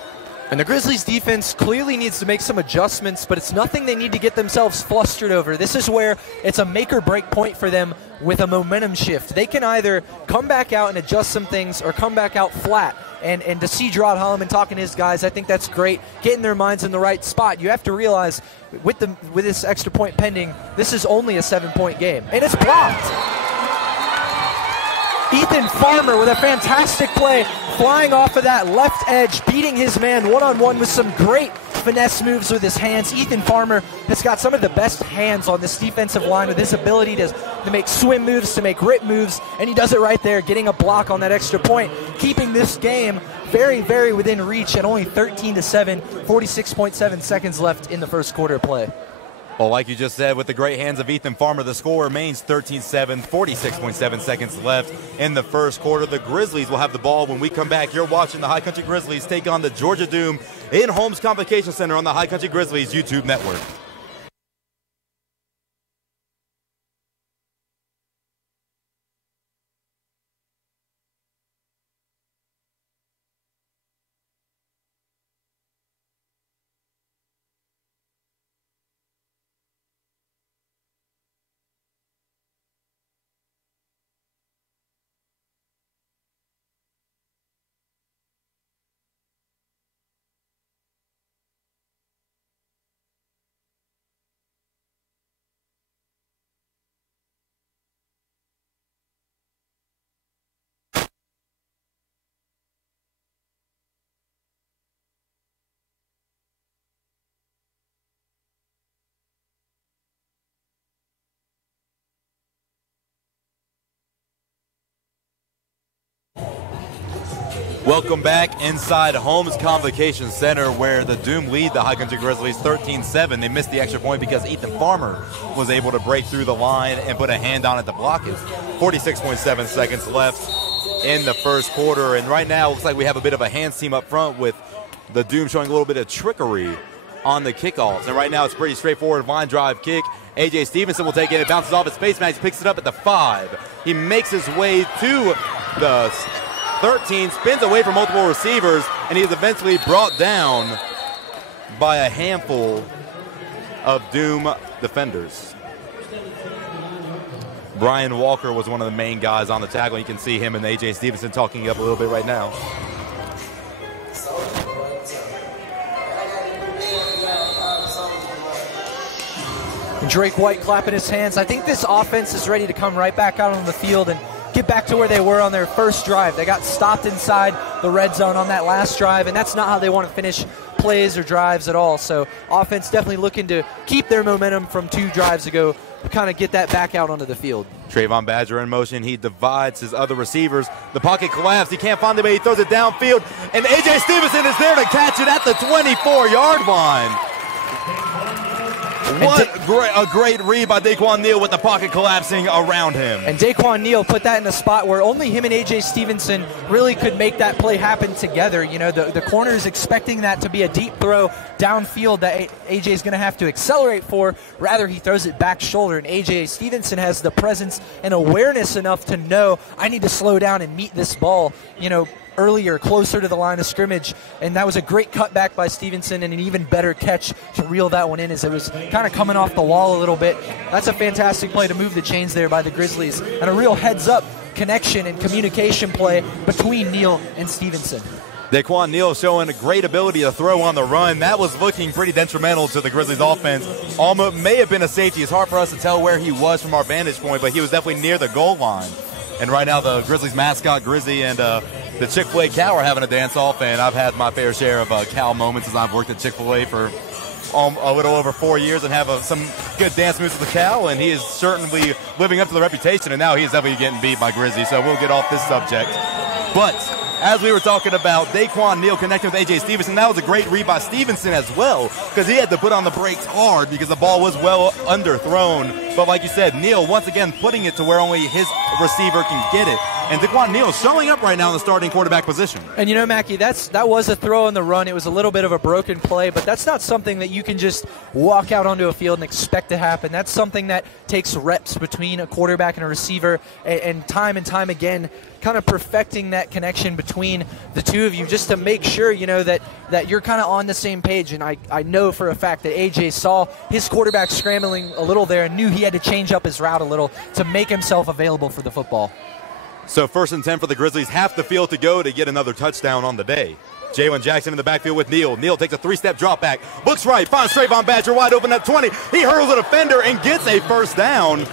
And the Grizzlies defense clearly needs to make some adjustments, but it's nothing they need to get themselves flustered over. This is where it's a make or break point for them with a momentum shift. They can either come back out and adjust some things or come back out flat. And to see Gerard Holloman talking to his guys, I think that's great, getting their minds in the right spot. You have to realize with this extra point pending, this is only a 7-point game. And it's blocked. Ethan Farmer with a fantastic play, flying off of that left edge, beating his man one-on-one with some great finesse moves with his hands. Ethan Farmer has got some of the best hands on this defensive line with his ability to make swim moves, to make rip moves, and he does it right there, getting a block on that extra point, keeping this game very, very within reach at only 13-7, 46.7 seconds left in the first quarter play. Well, like you just said, with the great hands of Ethan Farmer, the score remains 13-7, 46.7 seconds left in the first quarter. The Grizzlies will have the ball when we come back. You're watching the High Country Grizzlies take on the Georgia Doom in Holmes Convocation Center on the High Country Grizzlies YouTube network. Welcome back inside Holmes Convocation Center, where the Doom lead the High Country Grizzlies 13-7. They missed the extra point because Ethan Farmer was able to break through the line and put a hand on it to block it. 46.7 seconds left in the first quarter, and right now it looks like we have a bit of a hands team up front with the Doom showing a little bit of trickery on the kickoffs. And right now it's pretty straightforward line drive kick. A.J. Stevenson will take it. It bounces off his face mask, picks it up at the 5. He makes his way to the 13, spins away from multiple receivers, and he is eventually brought down by a handful of Doom defenders. Brian Walker was one of the main guys on the tackle. You can see him and A.J. Stevenson talking up a little bit right now. Drake White clapping his hands. I think this offense is ready to come right back out on the field and get back to where they were on their first drive. They got stopped inside the red zone on that last drive, and that's not how they want to finish plays or drives at all. So offense definitely looking to keep their momentum from 2 drives ago, kind of get that back out onto the field. Trayvon Badger in motion. He divides his other receivers. The pocket collapsed. He can't find the way. He throws it downfield, and A.J. Stevenson is there to catch it at the 24-yard line. What a great read by Daquan Neal with the pocket collapsing around him. And Daquan Neal put that in a spot where only him and A.J. Stevenson really could make that play happen together. You know, the corner is expecting that to be a deep throw downfield that A.J. is going to have to accelerate for. Rather, he throws it back shoulder, and A.J. Stevenson has the presence and awareness enough to know, I need to slow down and meet this ball, you know, earlier, closer to the line of scrimmage, and that was a great cutback by Stevenson and an even better catch to reel that one in as it was kind of coming off the wall a little bit. That's a fantastic play to move the chains there by the Grizzlies, and a real heads-up connection and communication play between Neal and Stevenson. Daquan Neal showing a great ability to throw on the run. That was looking pretty detrimental to the Grizzlies offense. Almost may have been a safety. It's hard for us to tell where he was from our vantage point, but he was definitely near the goal line. And right now the Grizzlies mascot, Grizzly, and the Chick-fil-A cow are having a dance-off, and I've had my fair share of cow moments as I've worked at Chick-fil-A for a little over 4 years and have some good dance moves with the cow, and he is certainly living up to the reputation, and now he is definitely getting beat by Grizzly, so we'll get off this subject. But as we were talking about Daquan Neal connecting with A.J. Stevenson, that was a great read by Stevenson as well, because he had to put on the brakes hard because the ball was well underthrown. But like you said, Neal once again putting it to where only his receiver can get it. And Daquan Neal showing up right now in the starting quarterback position. And you know, Mackie, that was a throw on the run. It was a little bit of a broken play, but that's not something that you can just walk out onto a field and expect to happen. That's something that takes reps between a quarterback and a receiver, and time again, kind of perfecting that connection between the two of you just to make sure, you know, that you're kind of on the same page. And I know for a fact that A.J. saw his quarterback scrambling a little there and knew he had to change up his route a little to make himself available for the football. So 1st and 10 for the Grizzlies, half the field to go to get another touchdown on the day. Jalen Jackson in the backfield with Neal. Neal takes a 3-step drop back, looks right, finds Trayvon Badger wide open at 20. He hurls a defender and gets a first down.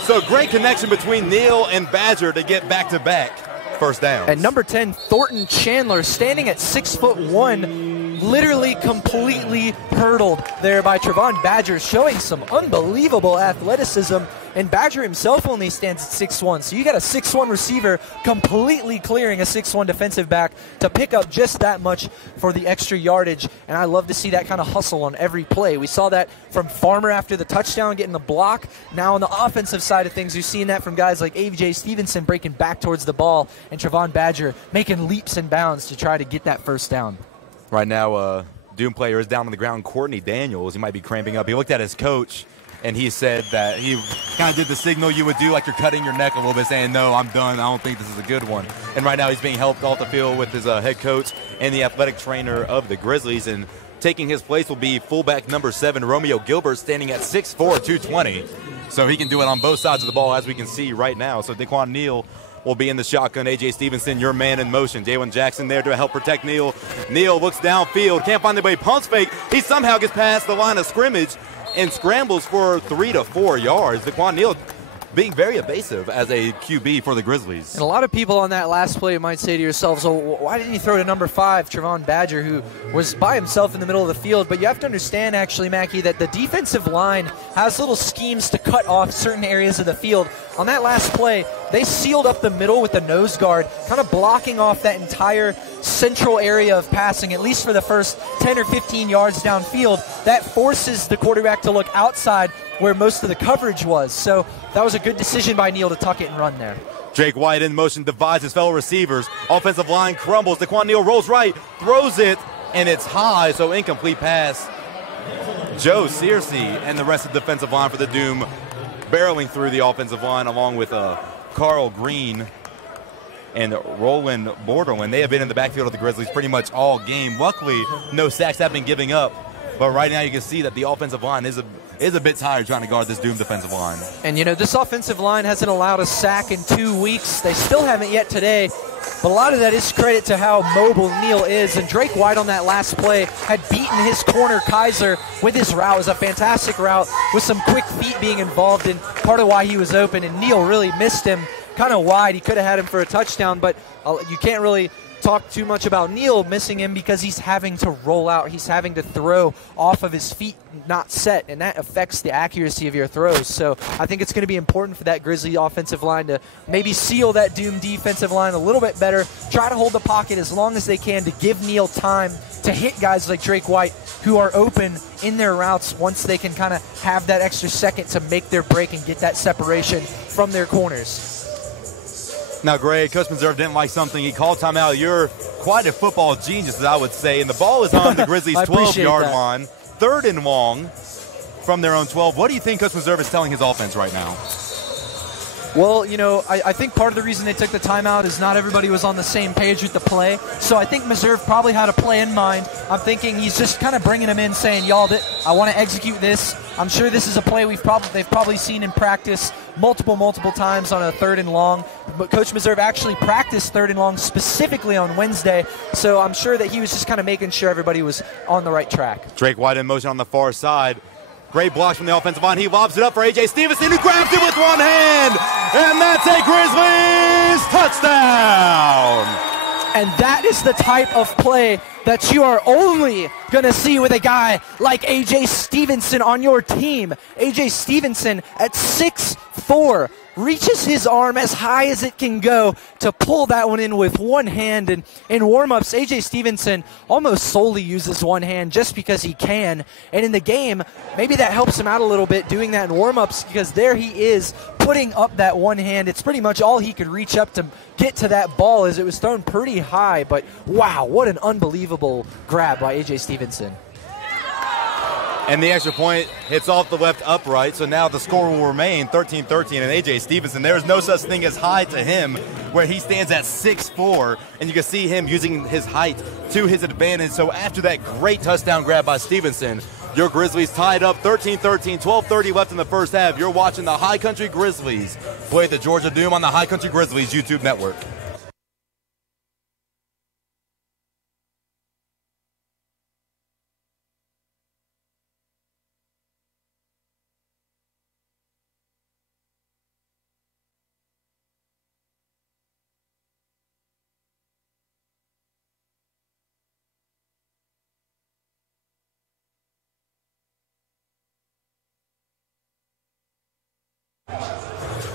So great connection between Neal and Badger to get back-to-back first downs. And number 10, Thornton Chandler, standing at 6'1", literally completely hurdled there by Trayvon Badger, showing some unbelievable athleticism. And Badger himself only stands at 6'1", so you got a 6'1" receiver completely clearing a 6'1" defensive back to pick up just that much for the extra yardage. And I love to see that kind of hustle on every play. We saw that from Farmer after the touchdown, getting the block. Now on the offensive side of things, we've seen that from guys like A.J. Stevenson breaking back towards the ball, and Trayvon Badger making leaps and bounds to try to get that first down. Right now, Doom player is down on the ground. Courtney Daniels, he might be cramping up. He looked at his coach, and he said that he kind of did the signal you would do, like you're cutting your neck a little bit, saying, no, I'm done. I don't think this is a good one. And right now he's being helped off the field with his head coach and the athletic trainer of the Grizzlies. And taking his place will be fullback number 7, Romeo Gilbert, standing at 6'4", 220. So he can do it on both sides of the ball, as we can see right now. So Daquan Neal will be in the shotgun. A.J. Stevenson, your man in motion. Jalen Jackson there to help protect Neal. Neal looks downfield, can't find the way, pumps fake. He somehow gets past the line of scrimmage and scrambles for 3 to 4 yards. Daquan Neal being very evasive as a QB for the Grizzlies. And a lot of people on that last play might say to yourselves, oh, why didn't you throw to number 5, Trevon Badger, who was by himself in the middle of the field? But you have to understand, actually, Mackie, that the defensive line has little schemes to cut off certain areas of the field. On that last play, they sealed up the middle with the nose guard, kind of blocking off that entire central area of passing, at least for the first 10 or 15 yards downfield. That forces the quarterback to look outside where most of the coverage was. So that was a good decision by Neal to tuck it and run there. Drake White in motion, divides his fellow receivers. Offensive line crumbles. Daquan Neal rolls right, throws it, and it's high, so incomplete pass. Joe Searcy and the rest of the defensive line for the Doom barreling through the offensive line along with Carl Green and Roland Borderland. They have been in the backfield of the Grizzlies pretty much all game. Luckily, no sacks have been giving up. But right now you can see that the offensive line is a bit tired trying to guard this Doom defensive line. And, you know, this offensive line hasn't allowed a sack in 2 weeks. They still haven't yet today. But a lot of that is credit to how mobile Neal is. And Drake White on that last play had beaten his corner, Kaiser, with his route. It was a fantastic route with some quick feet being involved in part of why he was open. And Neal really missed him kind of wide. He could have had him for a touchdown, but you can't really talk too much about Neal missing him because he's having to roll out. He's having to throw off of his feet not set, and that affects the accuracy of your throws. So I think it's going to be important for that Grizzly offensive line to maybe seal that Doom defensive line a little bit better, try to hold the pocket as long as they can to give Neal time to hit guys like Drake White who are open in their routes once they can kind of have that extra second to make their break and get that separation from their corners. Now, Greg, Coach Meserve didn't like something. He called timeout. You're quite a football genius, as I would say. And the ball is on the Grizzlies' 12-yard line. 3rd and long from their own 12. What do you think Coach Meserve is telling his offense right now? Well, you know, I think part of the reason they took the timeout is not everybody was on the same page with the play. So I think Meserve probably had a play in mind. I'm thinking he's just kind of bringing them in saying, y'all, I want to execute this. I'm sure this is a play they've probably seen in practice multiple times on a 3rd and long. But Coach Meserve actually practiced 3rd and long specifically on Wednesday. So I'm sure that he was just kind of making sure everybody was on the right track. Drake White in motion on the far side. Great blocks from the offensive line. He lobs it up for A.J. Stevenson, who grabs it with one hand. And that's a Grizzlies touchdown. And that is the type of play that you are only going to see with a guy like A.J. Stevenson on your team. A.J. Stevenson at 6'4", reaches his arm as high as it can go to pull that one in with one hand. And in warm-ups, A.J. Stevenson almost solely uses one hand just because he can. And in the game, maybe that helps him out a little bit doing that in warm-ups because there he is putting up that one hand. It's pretty much all he could reach up to get to that ball as it was thrown pretty high. But wow, what an unbelievable grab by A.J. Stevenson. And the extra point hits off the left upright, so now the score will remain 13-13. And A.J. Stevenson, there is no such thing as high to him, where he stands at 6'4", and you can see him using his height to his advantage. So after that great touchdown grab by Stevenson, your Grizzlies tied up 13-13, 12:30 left in the first half. You're watching the High Country Grizzlies play the Georgia Doom on the High Country Grizzlies YouTube network.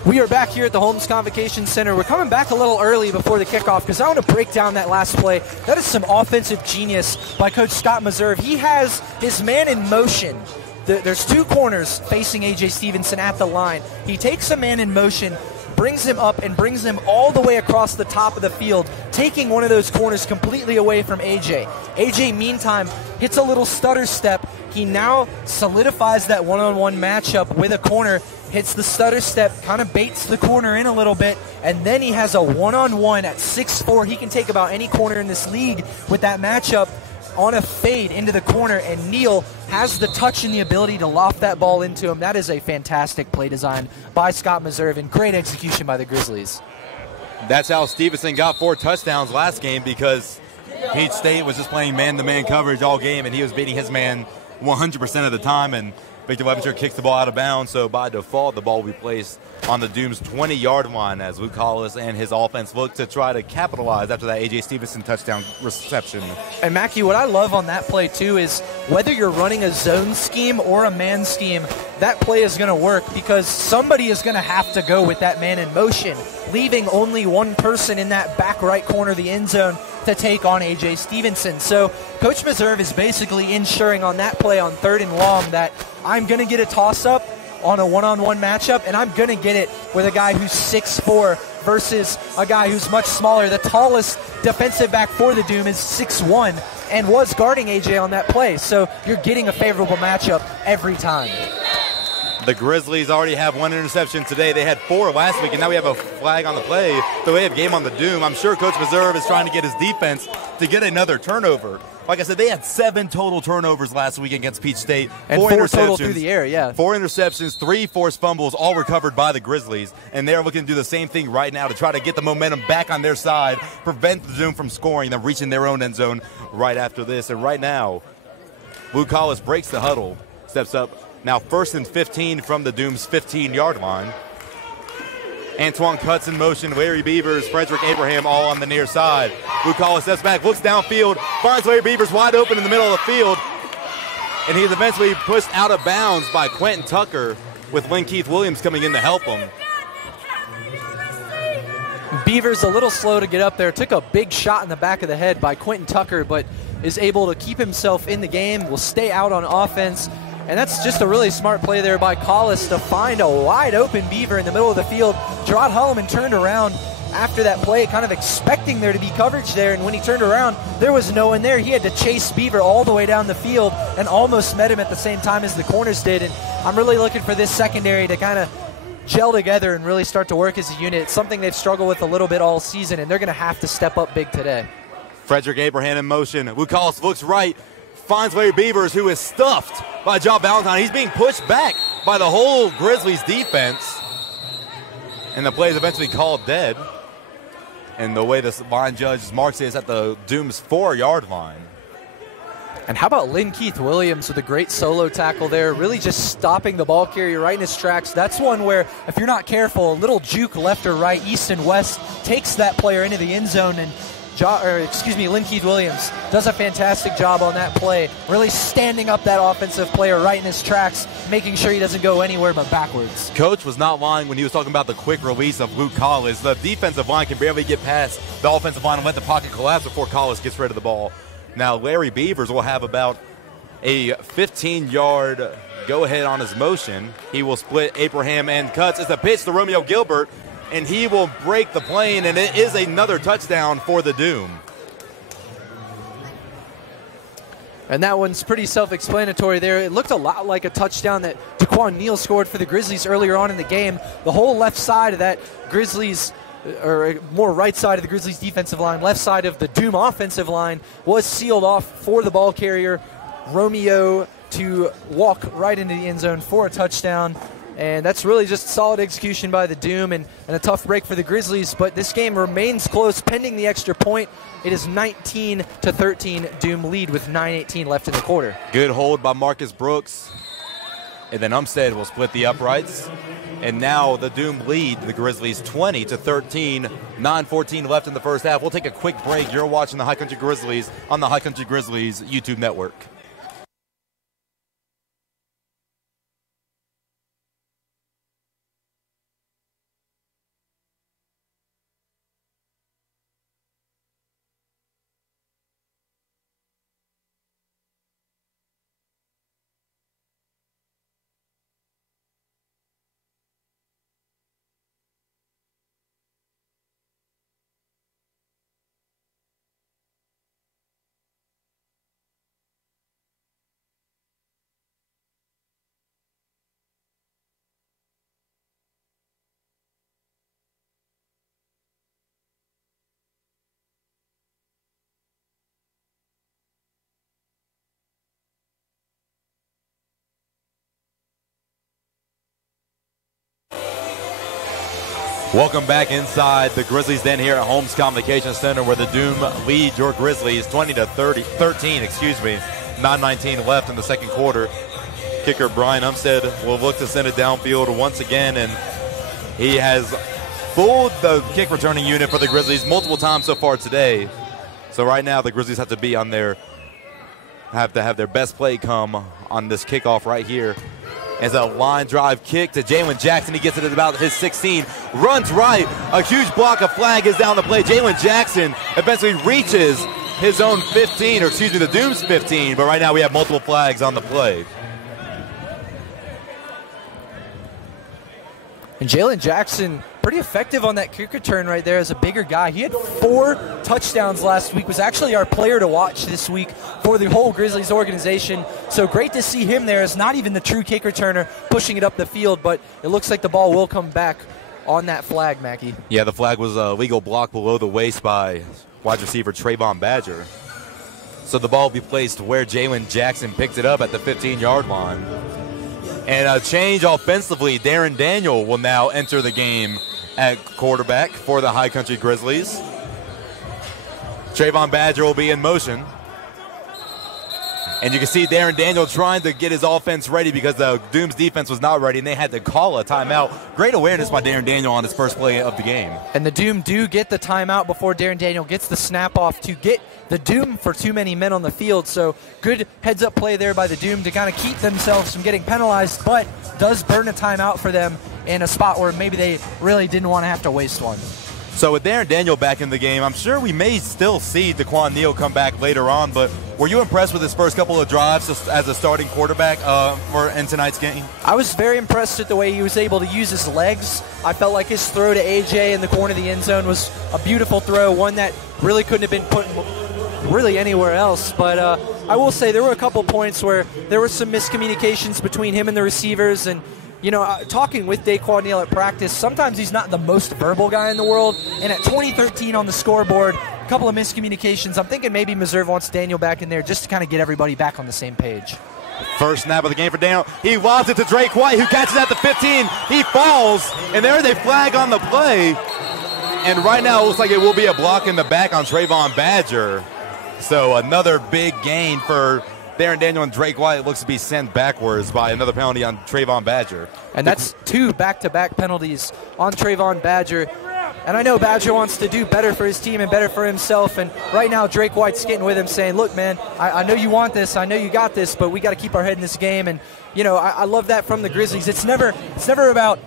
We are back here at the Holmes Convocation Center. We're coming back a little early before the kickoff because I want to break down that last play. That is some offensive genius by Coach Scott Meserve. He has his man in motion. There's 2 corners facing A.J. Stevenson at the line. He takes a man in motion, brings him up, and brings him all the way across the top of the field, taking one of those corners completely away from A.J. A.J., meantime, hits a little stutter step. He now solidifies that one-on-one matchup with a corner, hits the stutter step, kind of baits the corner in a little bit, and then he has a one-on-one at 6'4". He can take about any corner in this league with that matchup on a fade into the corner, and Neal has the touch and the ability to loft that ball into him. That is a fantastic play design by Scott Meserve and great execution by the Grizzlies. That's how Stevenson got 4 touchdowns last game, because Peach State was just playing man-to-man coverage all game, and he was beating his man 100% of the time. And Victor Webinger kicks the ball out of bounds, so by default, the ball will be placed on the Doom's 20-yard line as Luke Hollis and his offense look to try to capitalize after that A.J. Stevenson touchdown reception. And, Mackie, what I love on that play, too, is whether you're running a zone scheme or a man scheme, that play is going to work because somebody is going to have to go with that man in motion, leaving only one person in that back right corner of the end zone to take on A.J. Stevenson. So Coach Meserve is basically ensuring on that play on 3rd and long that I'm going to get a toss-up on a one-on-one matchup, and I'm going to get it with a guy who's 6'4" versus a guy who's much smaller. The tallest defensive back for the Doom is 6'1", and was guarding AJ on that play. So you're getting a favorable matchup every time. The Grizzlies already have 1 interception today. They had 4 last week, and now we have a flag on the play. So we have game on the Doom. I'm sure Coach Meserve is trying to get his defense to get another turnover. Like I said, they had 7 total turnovers last week against Peach State. And 4 total through the air, yeah. 4 interceptions, 3 forced fumbles, all recovered by the Grizzlies. And they're looking to do the same thing right now to try to get the momentum back on their side, prevent the Doom from scoring, then reaching their own end zone right after this. And right now, Luke Hollis breaks the huddle, steps up. Now 1st and 15 from the Doom's 15-yard line. Antoine cuts in motion. Larry Beavers, Frederick Abraham all on the near side. Luke Hollis steps back, looks downfield, finds Larry Beavers wide open in the middle of the field. And he's eventually pushed out of bounds by Quentin Tucker with Lynn Keith Williams coming in to help him. Beavers a little slow to get up there. Took a big shot in the back of the head by Quentin Tucker, but is able to keep himself in the game, will stay out on offense. And that's just a really smart play there by Collis to find a wide-open Beaver in the middle of the field. Gerard Holloman turned around after that play, kind of expecting there to be coverage there, and when he turned around, there was no one there. He had to chase Beaver all the way down the field and almost met him at the same time as the corners did. And I'm really looking for this secondary to kind of gel together and really start to work as a unit. It's something they've struggled with a little bit all season, and they're going to have to step up big today. Frederick Abraham in motion. Luke Hollis looks right, finds Larry Beavers, who is stuffed by John Valentine. He's being pushed back by the whole Grizzlies defense. And the play is eventually called dead. And the way the line judge marks it is at the Doom's 4-yard line. And how about Lynn Keith Williams with a great solo tackle there, really just stopping the ball carrier right in his tracks. That's one where, if you're not careful, a little juke left or right, east and west, takes that player into the end zone, and Lynn Keith Williams does a fantastic job on that play, really standing up that offensive player right in his tracks, making sure he doesn't go anywhere but backwards. Coach was not lying when he was talking about the quick release of Luke Collis. The defensive line can barely get past the offensive line and let the pocket collapse before Collis gets rid of the ball. Now Larry Beavers will have about a 15-yard go-ahead on his motion. He will split Abraham and cuts. It's a pitch to Romeo Gilbert, and he will break the plane, and it is another touchdown for the Doom. And that one's pretty self-explanatory there. It looked a lot like a touchdown that Jaquan Neal scored for the Grizzlies earlier on in the game. The whole left side of that Grizzlies, or more right side of the Grizzlies defensive line, left side of the Doom offensive line, was sealed off for the ball carrier, Romeo, to walk right into the end zone for a touchdown. And that's really just solid execution by the Doom and a tough break for the Grizzlies. But this game remains close pending the extra point. It is 19-13 Doom lead with 9:18 left in the quarter. Good hold by Marcus Brooks. And then Umstead will split the uprights. And now the Doom lead the Grizzlies 20-13, 9:14 left in the first half. We'll take a quick break. You're watching the High Country Grizzlies on the High Country Grizzlies YouTube network. Welcome back inside the Grizzlies Den here at Holmes Convocation Center, where the Doom lead your Grizzlies 20-13, 9:19 left in the second quarter. kicker Brian Umstead will look to send it downfield once again, and he has fooled the kick returning unit for the Grizzlies multiple times so far today. So right now the Grizzlies have to have their best play come on this kickoff right here. As a line drive kick to Jalen Jackson. He gets it at about his 16. Runs right. A huge block of flag is down the play. Jalen Jackson eventually reaches his own 15, or excuse me, the Doom's 15. But right now we have multiple flags on the play. And Jalen Jackson, pretty effective on that kick return right there as a bigger guy. He had 4 touchdowns last week, was actually our player to watch this week for the whole Grizzlies organization. So great to see him there as not even the true kick returner pushing it up the field, but it looks like the ball will come back on that flag, Mackie. Yeah, the flag was a legal block below the waist by wide receiver Trayvon Badger. So the ball will be placed where Jalen Jackson picked it up at the 15-yard line. And a change offensively, Darren Daniel will now enter the game at quarterback for the High Country Grizzlies. Trayvon Badger will be in motion. And you can see Darren Daniel trying to get his offense ready because the Doom's defense was not ready, and they had to call a timeout. Great awareness by Darren Daniel on his first play of the game. And the Doom do get the timeout before Darren Daniel gets the snap off to get the Doom for too many men on the field. So good heads-up play there by the Doom to kind of keep themselves from getting penalized, but does burn a timeout for them in a spot where maybe they really didn't want to have to waste one. So with Darren Daniel back in the game, I'm sure we may still see Daquan Neal come back later on, but were you impressed with his first couple of drives as a starting quarterback in tonight's game? I was very impressed with the way he was able to use his legs. I felt like his throw to AJ in the corner of the end zone was a beautiful throw, one that really couldn't have been put really anywhere else. But I will say there were a couple points where there were some miscommunications between him and the receivers, and you know, talking with Daquan Neal at practice, sometimes he's not the most verbal guy in the world. And at 2013 on the scoreboard, a couple of miscommunications. I'm thinking maybe Missouri wants Daniel back in there just to kind of get everybody back on the same page. First snap of the game for Daniel. He lobs it to Drake White, who catches at the 15. He falls, and there's a flag on the play. And right now it looks like it will be a block in the back on Trayvon Badger. So another big gain for Darren Daniel, and Drake White looks to be sent backwards by another penalty on Trayvon Badger. And that's 2 back-to-back penalties on Trayvon Badger. And I know Badger wants to do better for his team and better for himself. And right now Drake White's getting with him saying, look, man, I know you want this. I know you got this, but we got to keep our head in this game. And, you know, I love that from the Grizzlies. It's never about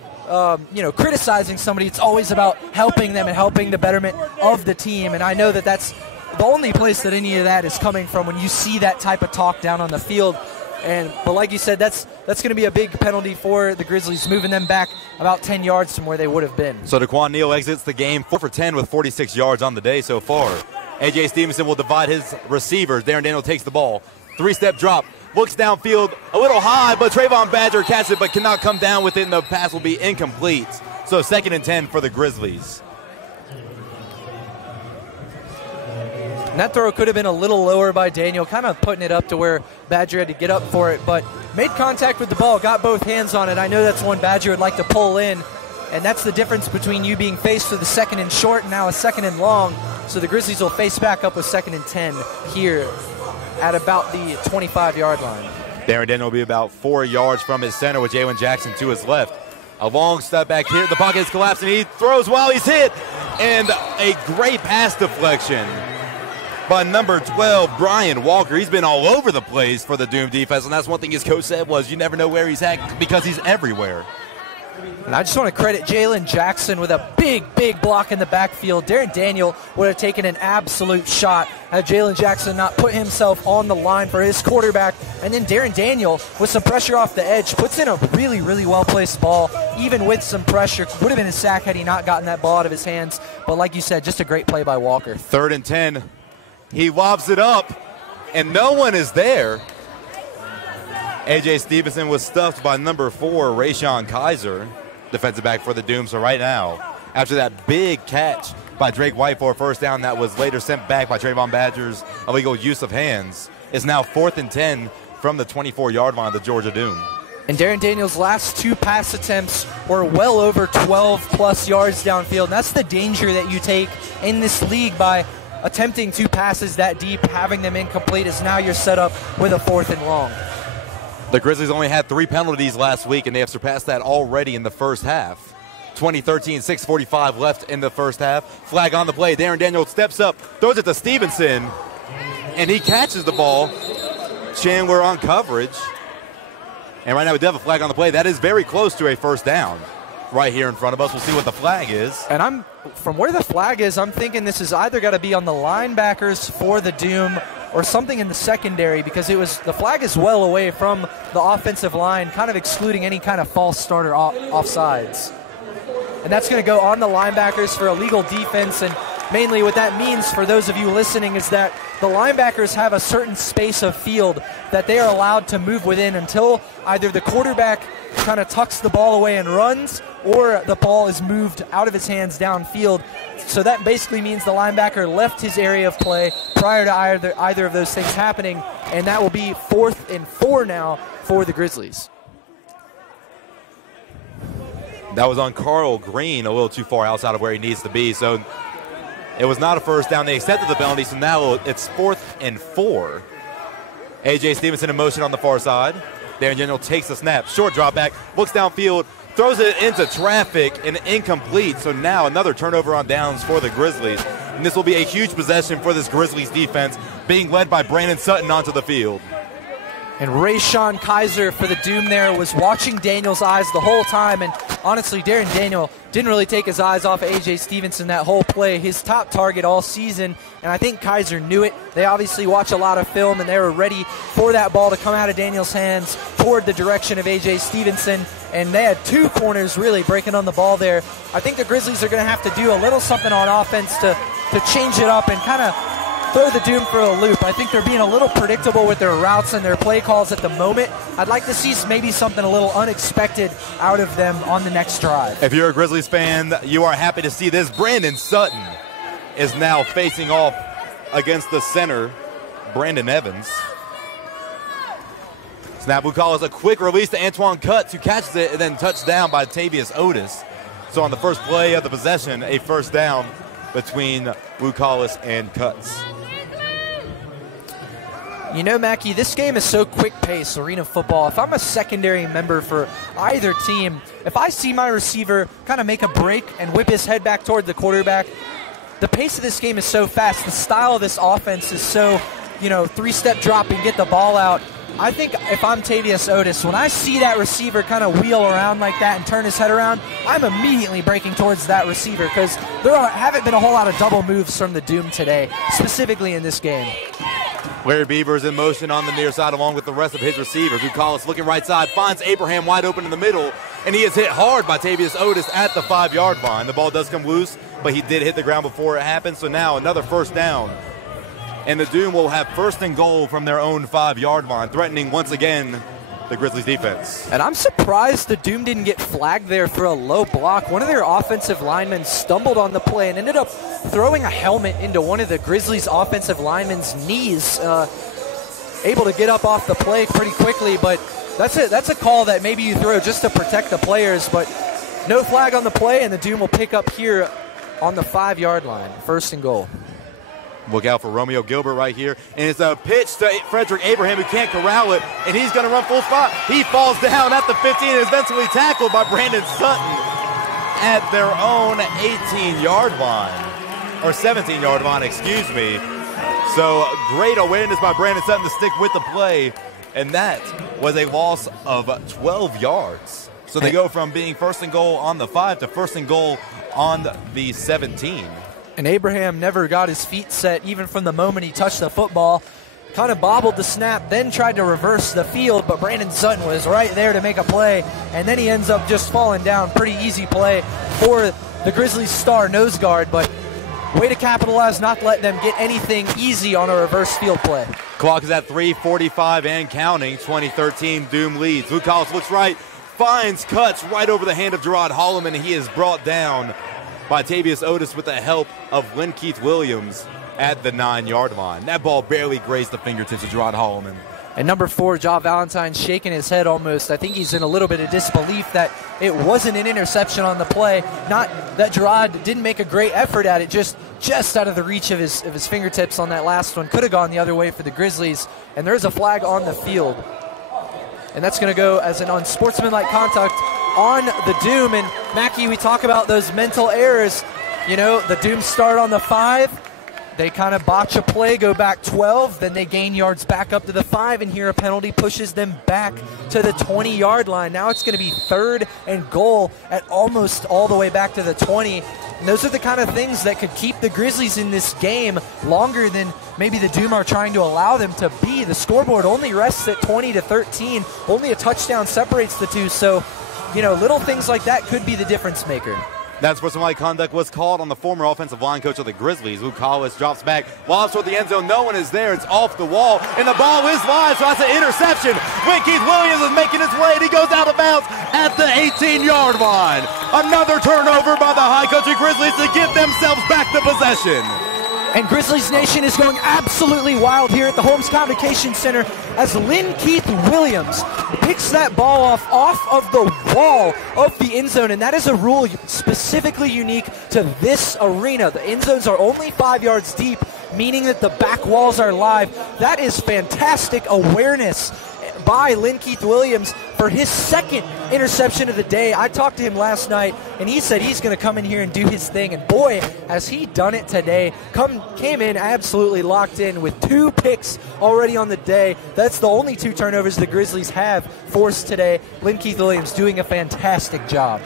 criticizing somebody. It's always about helping them and helping the betterment of the team. And I know that that's the only place that any of that is coming from when you see that type of talk down on the field. But like you said, that's going to be a big penalty for the Grizzlies, moving them back about 10 yards from where they would have been. So Daquan Neal exits the game 4 for 10 with 46 yards on the day so far. A.J. Stevenson will divide his receivers. Darren Daniel takes the ball. 3-step drop. Looks downfield a little high, but Trayvon Badger catches it but cannot come down with it, and the pass will be incomplete. So 2nd and 10 for the Grizzlies. And that throw could have been a little lower by Daniel, kind of putting it up to where Badger had to get up for it, but made contact with the ball, got both hands on it. I know that's one Badger would like to pull in, and that's the difference between you being faced with a 2nd and short and now a 2nd and long. So the Grizzlies will face back up with 2nd and 10 here at about the 25-yard line. Darren Daniel will be about 4 yards from his center with Jalen Jackson to his left. A long step back here. The pocket is collapsing. He throws while he's hit, and a great pass deflection by number 12, Brian Walker. He's been all over the place for the Doom defense, and that's one thing his coach said was you never know where he's at because he's everywhere. And I just want to credit Jalen Jackson with a big block in the backfield. Darren Daniel would have taken an absolute shot had Jalen Jackson not put himself on the line for his quarterback. And then Darren Daniel, with some pressure off the edge, puts in a really well-placed ball, even with some pressure. Would have been a sack had he not gotten that ball out of his hands. But like you said, just a great play by Walker. 3rd and 10. He lobs it up, and no one is there. A.J. Stevenson was stuffed by number 4, Rayshon Kaiser, defensive back for the Doom. So right now, after that big catch by Drake White for a first down that was later sent back by Trayvon Badger's illegal use of hands, it's now 4th and 10 from the 24-yard line of the Georgia Doom. And Darren Daniel's last 2 pass attempts were well over 12-plus yards downfield. And that's the danger that you take in this league by attempting 2 passes that deep, having them incomplete, is now you're set up with a 4th and long. The Grizzlies only had 3 penalties last week, and they have surpassed that already in the first half. 20-13, 6:45 left in the first half. Flag on the play. Darren Daniels steps up, throws it to Stevenson, and he catches the ball. Chandler on coverage. And right now we do have a flag on the play. That is very close to a first down right here in front of us. We'll see what the flag is. And from where the flag is, I'm thinking this is either got to be on the linebackers for the Doom or something in the secondary, because the flag is well away from the offensive line, kind of excluding any kind of false start or offsides. And that's going to go on the linebackers for illegal defense. And mainly what that means for those of you listening is that the linebackers have a certain space of field that they are allowed to move within until either the quarterback kind of tucks the ball away and runs, or the ball is moved out of his hands downfield. So that basically means the linebacker left his area of play prior to either of those things happening, and that will be 4th and 4 now for the Grizzlies. That was on Carl Green, a little too far outside of where he needs to be. So it was not a first down. They accepted the penalty, so now it's 4th and 4. A.J. Stevenson in motion on the far side. Darren Daniel takes the snap. Short drop back, looks downfield, throws it into traffic, and incomplete. So now another turnover on downs for the Grizzlies. And this will be a huge possession for this Grizzlies defense, being led by Brandon Sutton onto the field. And Rayshawn Kaiser for the Doom there was watching Daniel's eyes the whole time. And honestly, Darren Daniel didn't really take his eyes off of A.J. Stevenson that whole play. His top target all season. And I think Kaiser knew it. They obviously watch a lot of film, and they were ready for that ball to come out of Daniel's hands toward the direction of A.J. Stevenson. And they had 2 corners really breaking on the ball there. I think the Grizzlies are going to have to do a little something on offense to change it up and kind of throw the Doom for a loop. I think they're being a little predictable with their routes and their play calls at the moment. I'd like to see maybe something a little unexpected out of them on the next drive. If you're a Grizzlies fan, you are happy to see this. Brandon Sutton is now facing off against the center, Brandon Evans. Snap Bukalas, a quick release to Antoine Cutts, who catches it and then touched down by Tavius Otis. So on the first play of the possession, a first down between Bukalas and Cutts. You know, Mackie, this game is so quick-paced, arena football. If I'm a secondary member for either team, if I see my receiver kind of make a break and whip his head back toward the quarterback, the pace of this game is so fast. The style of this offense is so, 3-step drop and get the ball out. I think if I'm Tavius Otis, when I see that receiver kind of wheel around like that and turn his head around, I'm immediately breaking towards that receiver, because there haven't been a whole lot of double moves from the Doom today, specifically in this game. Larry Beavers in motion on the near side along with the rest of his receivers. Bukalas looking right side, finds Abraham wide open in the middle, and he is hit hard by Tavius Otis at the 5-yard line. The ball does come loose, but he did hit the ground before it happened, so now another first down. And the Doom will have 1st and goal from their own 5-yard line, threatening once again the Grizzlies defense. And I'm surprised the Doom didn't get flagged there for a low block. One of their offensive linemen stumbled on the play and ended up throwing a helmet into one of the Grizzlies offensive linemen's knees. Able to get up off the play pretty quickly, but that's a call that maybe you throw just to protect the players. But no flag on the play, and the Doom will pick up here on the 5-yard line. 1st and goal. Look out for Romeo Gilbert right here. And it's a pitch to Frederick Abraham, who can't corral it, and he's going to run full spot. He falls down at the 15 and is eventually tackled by Brandon Sutton at their own 18-yard line. Or 17-yard line, excuse me. So great awareness by Brandon Sutton to stick with the play. And that was a loss of 12 yards. So they go from being 1st and goal on the 5 to 1st and goal on the 17. And Abraham never got his feet set even from the moment he touched the football. Kind of bobbled the snap, then tried to reverse the field, but Brandon Sutton was right there to make a play, and then he ends up just falling down. Pretty easy play for the Grizzlies star nose guard, but way to capitalize, not to let them get anything easy on a reverse field play. Clock is at 3:45 and counting. 2013 Doom leads. Bukalas looks right, finds Cutts right over the hand of Gerard Holloman, and he is brought down by Tavius Otis with the help of Lynn Keith Williams at the 9-yard line. That ball barely grazed the fingertips of Gerard Holloman. And number 4, Ja Valentine, shaking his head almost. I think he's in a little bit of disbelief that it wasn't an interception on the play. Not that Gerard didn't make a great effort at it, just out of the reach of his fingertips on that last one. Could have gone the other way for the Grizzlies. And there's a flag on the field. and that's going to go as an unsportsmanlike contact on the Doom. And Mackie, we talk about those mental errors. You know, the Doom start on the 5. They kind of botch a play, go back 12, then they gain yards back up to the 5, and here a penalty pushes them back to the 20-yard line. Now it's going to be 3rd and goal at almost all the way back to the 20. And those are the kind of things that could keep the Grizzlies in this game longer than maybe the Doom are trying to allow them to be. The scoreboard only rests at 20-13. Only a touchdown separates the two. So, you know, little things like that could be the difference maker. That sportsmanlike conduct was called on the former offensive line coach of the Grizzlies. Luke Hollis drops back, lobs toward the end zone. No one is there. It's off the wall, and the ball is live, so that's an interception. Keith Williams is making his way, and he goes out of bounds at the 18-yard line. Another turnover by the High Country Grizzlies to get themselves back the possession. And Grizzlies Nation is going absolutely wild here at the Holmes Convocation Center as Keith Williams picks that ball off of the wall of the end zone. And that is a rule specifically unique to this arena. The end zones are only 5 yards deep, meaning that the back walls are live. That is fantastic awareness by Keith Williams for his 2nd interception of the day. I talked to him last night, and he said he's going to come in here and do his thing. And boy, has he done it today. Came in absolutely locked in with 2 picks already on the day. That's the only 2 turnovers the Grizzlies have forced today. Keith Williams doing a fantastic job.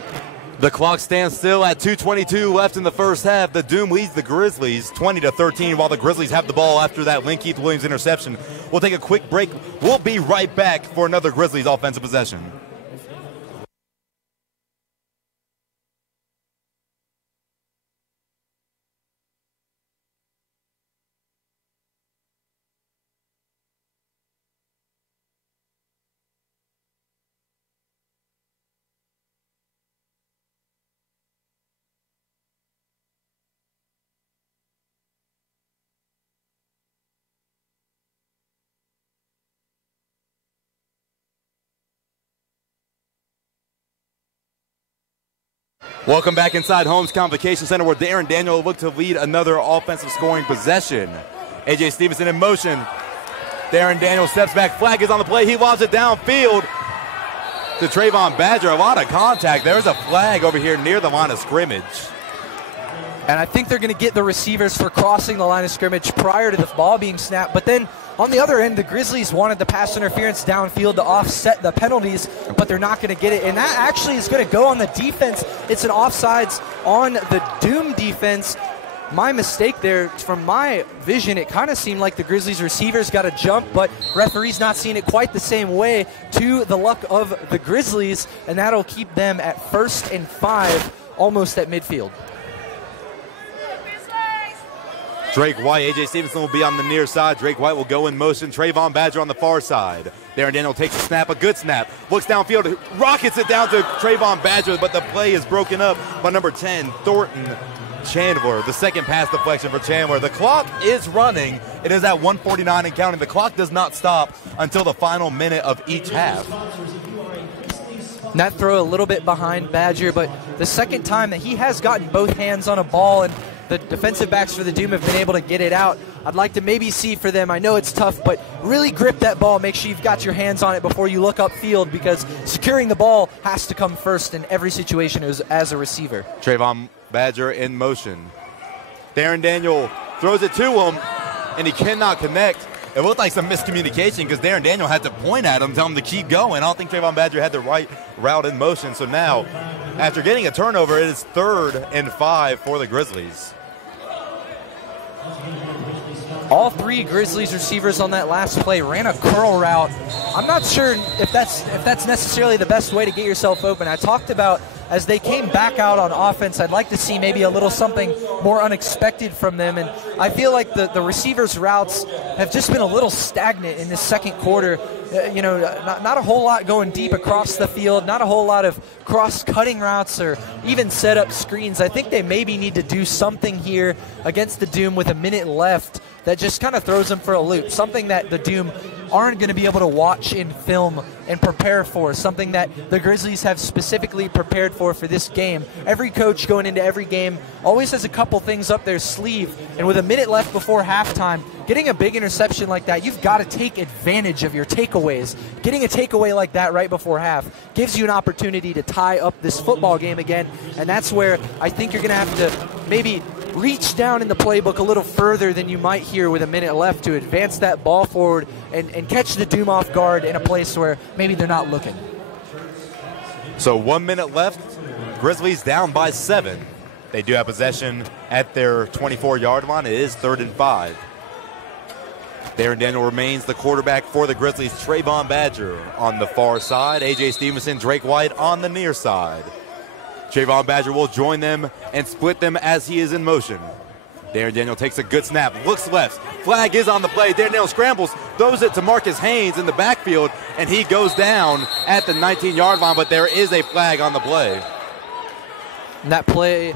The clock stands still at 2:22 left in the first half. The Doom leads the Grizzlies 20-13 while the Grizzlies have the ball after that Keith Williams interception. We'll take a quick break. We'll be right back for another Grizzlies offensive possession. Welcome back inside Holmes Convocation Center where Darren Daniel will look to lead another offensive scoring possession. A.J. Stevenson in motion. Darren Daniel steps back. Flag is on the play. He lobs it downfield to Trayvon Badger. A lot of contact. There's a flag over here near the line of scrimmage. And I think they're going to get the receivers for crossing the line of scrimmage prior to the ball being snapped. But then on the other end, the Grizzlies wanted the pass interference downfield to offset the penalties, but they're not going to get it. And that actually is going to go on the defense. It's an offsides on the Doom defense. My mistake there. From my vision, it kind of seemed like the Grizzlies receivers got a jump, but referee's not seeing it quite the same way, to the luck of the Grizzlies, and that'll keep them at 1st and 5, almost at midfield. Drake White, A.J. Stevenson will be on the near side. Drake White will go in motion. Trayvon Badger on the far side. Darren Daniel takes a snap, a good snap. Looks downfield, rockets it down to Trayvon Badger, but the play is broken up by number 10, Thornton Chandler. The second pass deflection for Chandler. The clock is running. It is at 1:49 and counting. The clock does not stop until the final minute of each half. And that throw a little bit behind Badger, but the second time that he has gotten both hands on a ball and the defensive backs for the Doom have been able to get it out. I'd like to maybe see for them, I know it's tough, but really grip that ball. Make sure you've got your hands on it before you look upfield, because securing the ball has to come first in every situation as a receiver. Trayvon Badger in motion. Darren Daniel throws it to him, and he cannot connect. It looked like some miscommunication because Darren Daniel had to point at him, tell him to keep going. I don't think Trayvon Badger had the right route in motion. So now, after getting a turnover, it is 3rd and 5 for the Grizzlies. All 3 Grizzlies receivers on that last play ran a curl route. I'm not sure if that's necessarily the best way to get yourself open. I talked about, as they came back out on offense, I'd like to see maybe a little something more unexpected from them. And I feel like the receivers' routes have just been a little stagnant in this second quarter. Not a whole lot going deep across the field, not a whole lot of cross-cutting routes or even set-up screens. I think they maybe need to do something here against the Doom with a minute left that just kind of throws them for a loop, something that the Doom aren't going to be able to watch in film and prepare for, something that the Grizzlies have specifically prepared for this game. Every coach going into every game always has a couple things up their sleeve, and with a minute left before halftime, getting a big interception like that, you've got to take advantage of your takeaways. Getting a takeaway like that right before half gives you an opportunity to tie up this football game again, and that's where I think you're going to have to maybe reach down in the playbook a little further than you might here with a minute left to advance that ball forward and catch the Doom off guard in a place where maybe they're not looking. So 1 minute left. Grizzlies down by 7. They do have possession at their 24-yard line. It is 3rd and 5. Darren Daniel remains the quarterback for the Grizzlies. Trayvon Badger on the far side. A.J. Stevenson, Drake White on the near side. Trayvon Badger will join them and split them as he is in motion. Darren Daniel takes a good snap, looks left. Flag is on the play. Darren Daniel scrambles, throws it to Marcus Haynes in the backfield, and he goes down at the 19-yard line, but there is a flag on the play. And that play,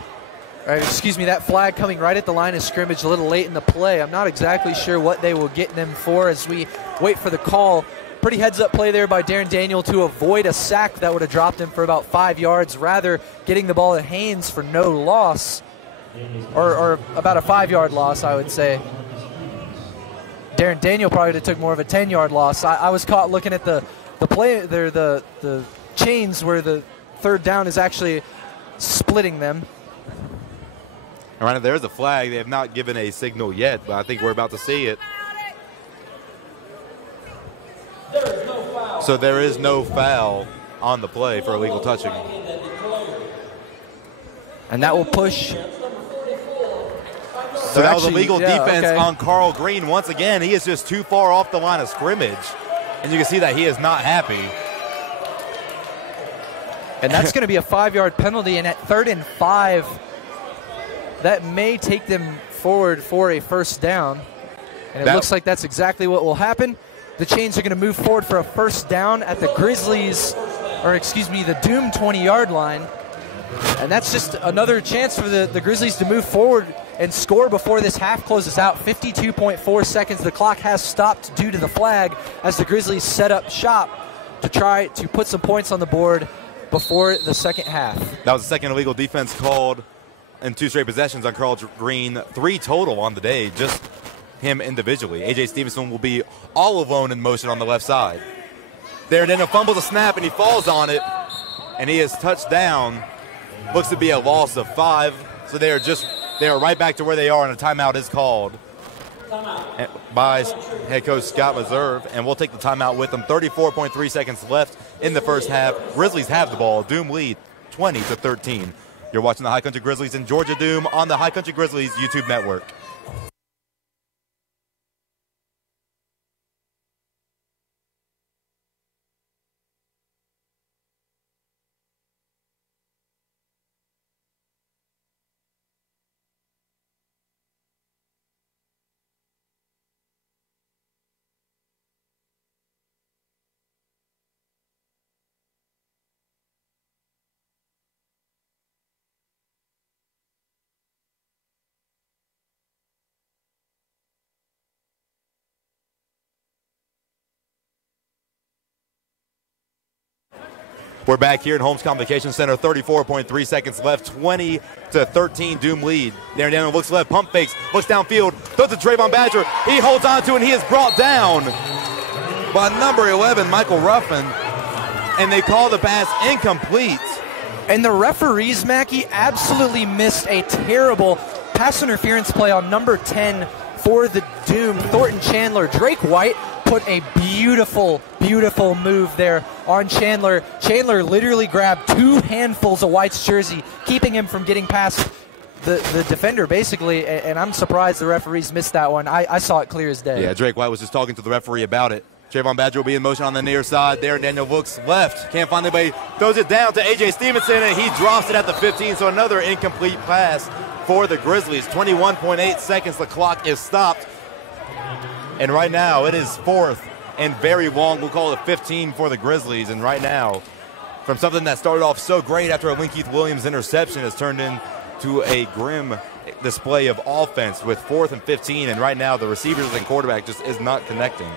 that flag coming right at the line of scrimmage a little late in the play. I'm not exactly sure what they will get them for as we wait for the call. Pretty heads-up play there by Darren Daniel to avoid a sack that would have dropped him for about 5 yards, rather getting the ball to Haynes for no loss, or about a 5-yard loss, I would say. Darren Daniel probably would have took more of a 10-yard loss. I was caught looking at the play there, the chains where the third down is actually splitting them. All right, there's a flag. They have not given a signal yet, but I think we're about to see it. So there is no foul on the play for illegal touching. And that will push. So that was illegal defense on Carl Green. Once again, he is just too far off the line of scrimmage. And you can see that he is not happy. And that's going to be a 5-yard penalty. And at 3rd and 5, that may take them forward for a first down. And it looks like that's exactly what will happen. The Chains are going to move forward for a first down at the the Doom 20-yard line. And that's just another chance for the Grizzlies to move forward and score before this half closes out. 52.4 seconds. The clock has stopped due to the flag as the Grizzlies set up shop to try to put some points on the board before the second half. That was the second illegal defense called in 2 straight possessions on Carl Green. 3 total on the day, just him individually. A.J. Stevenson will be all alone in motion on the left side. There, then a fumble the snap, and he falls on it, and he is touched down. Looks to be a loss of 5, so they are right back to where they are, and a timeout is called by head coach Scott Meserve, and we'll take the timeout with them. 34.3 seconds left in the first half. Grizzlies have the ball. Doom lead 20-13. You're watching the High Country Grizzlies in Georgia Doom on the High Country Grizzlies YouTube network. We're back here at Holmes Convocation Center. 34.3 seconds left. 20-13 Doom lead. Darren Daniel looks left, pump fakes, looks downfield, throws to Trayvon Badger. He holds on to it, and he is brought down by number 11, Michael Ruffin. And they call the pass incomplete. And the referees, Mackey, absolutely missed a terrible pass interference play on number 10 for the Doom, Thornton Chandler. Drake White put a beautiful move there on Chandler. Chandler literally grabbed 2 handfuls of White's jersey, keeping him from getting past the defender, basically, and I'm surprised the referees missed that one. I saw it clear as day. Yeah, Drake White was just talking to the referee about it. Trayvon Badger will be in motion on the near side. Darren Daniel looks left, can't find anybody, throws it down to A.J. Stevenson, and he drops it at the 15, so another incomplete pass for the Grizzlies. 21.8 seconds, the clock is stopped. And right now, it is 4th and very long. We'll call it 15 for the Grizzlies. And right now, from something that started off so great after a Linkeith Williams interception has turned into a grim display of offense with 4th and 15. And right now, the receivers and quarterback just is not connecting.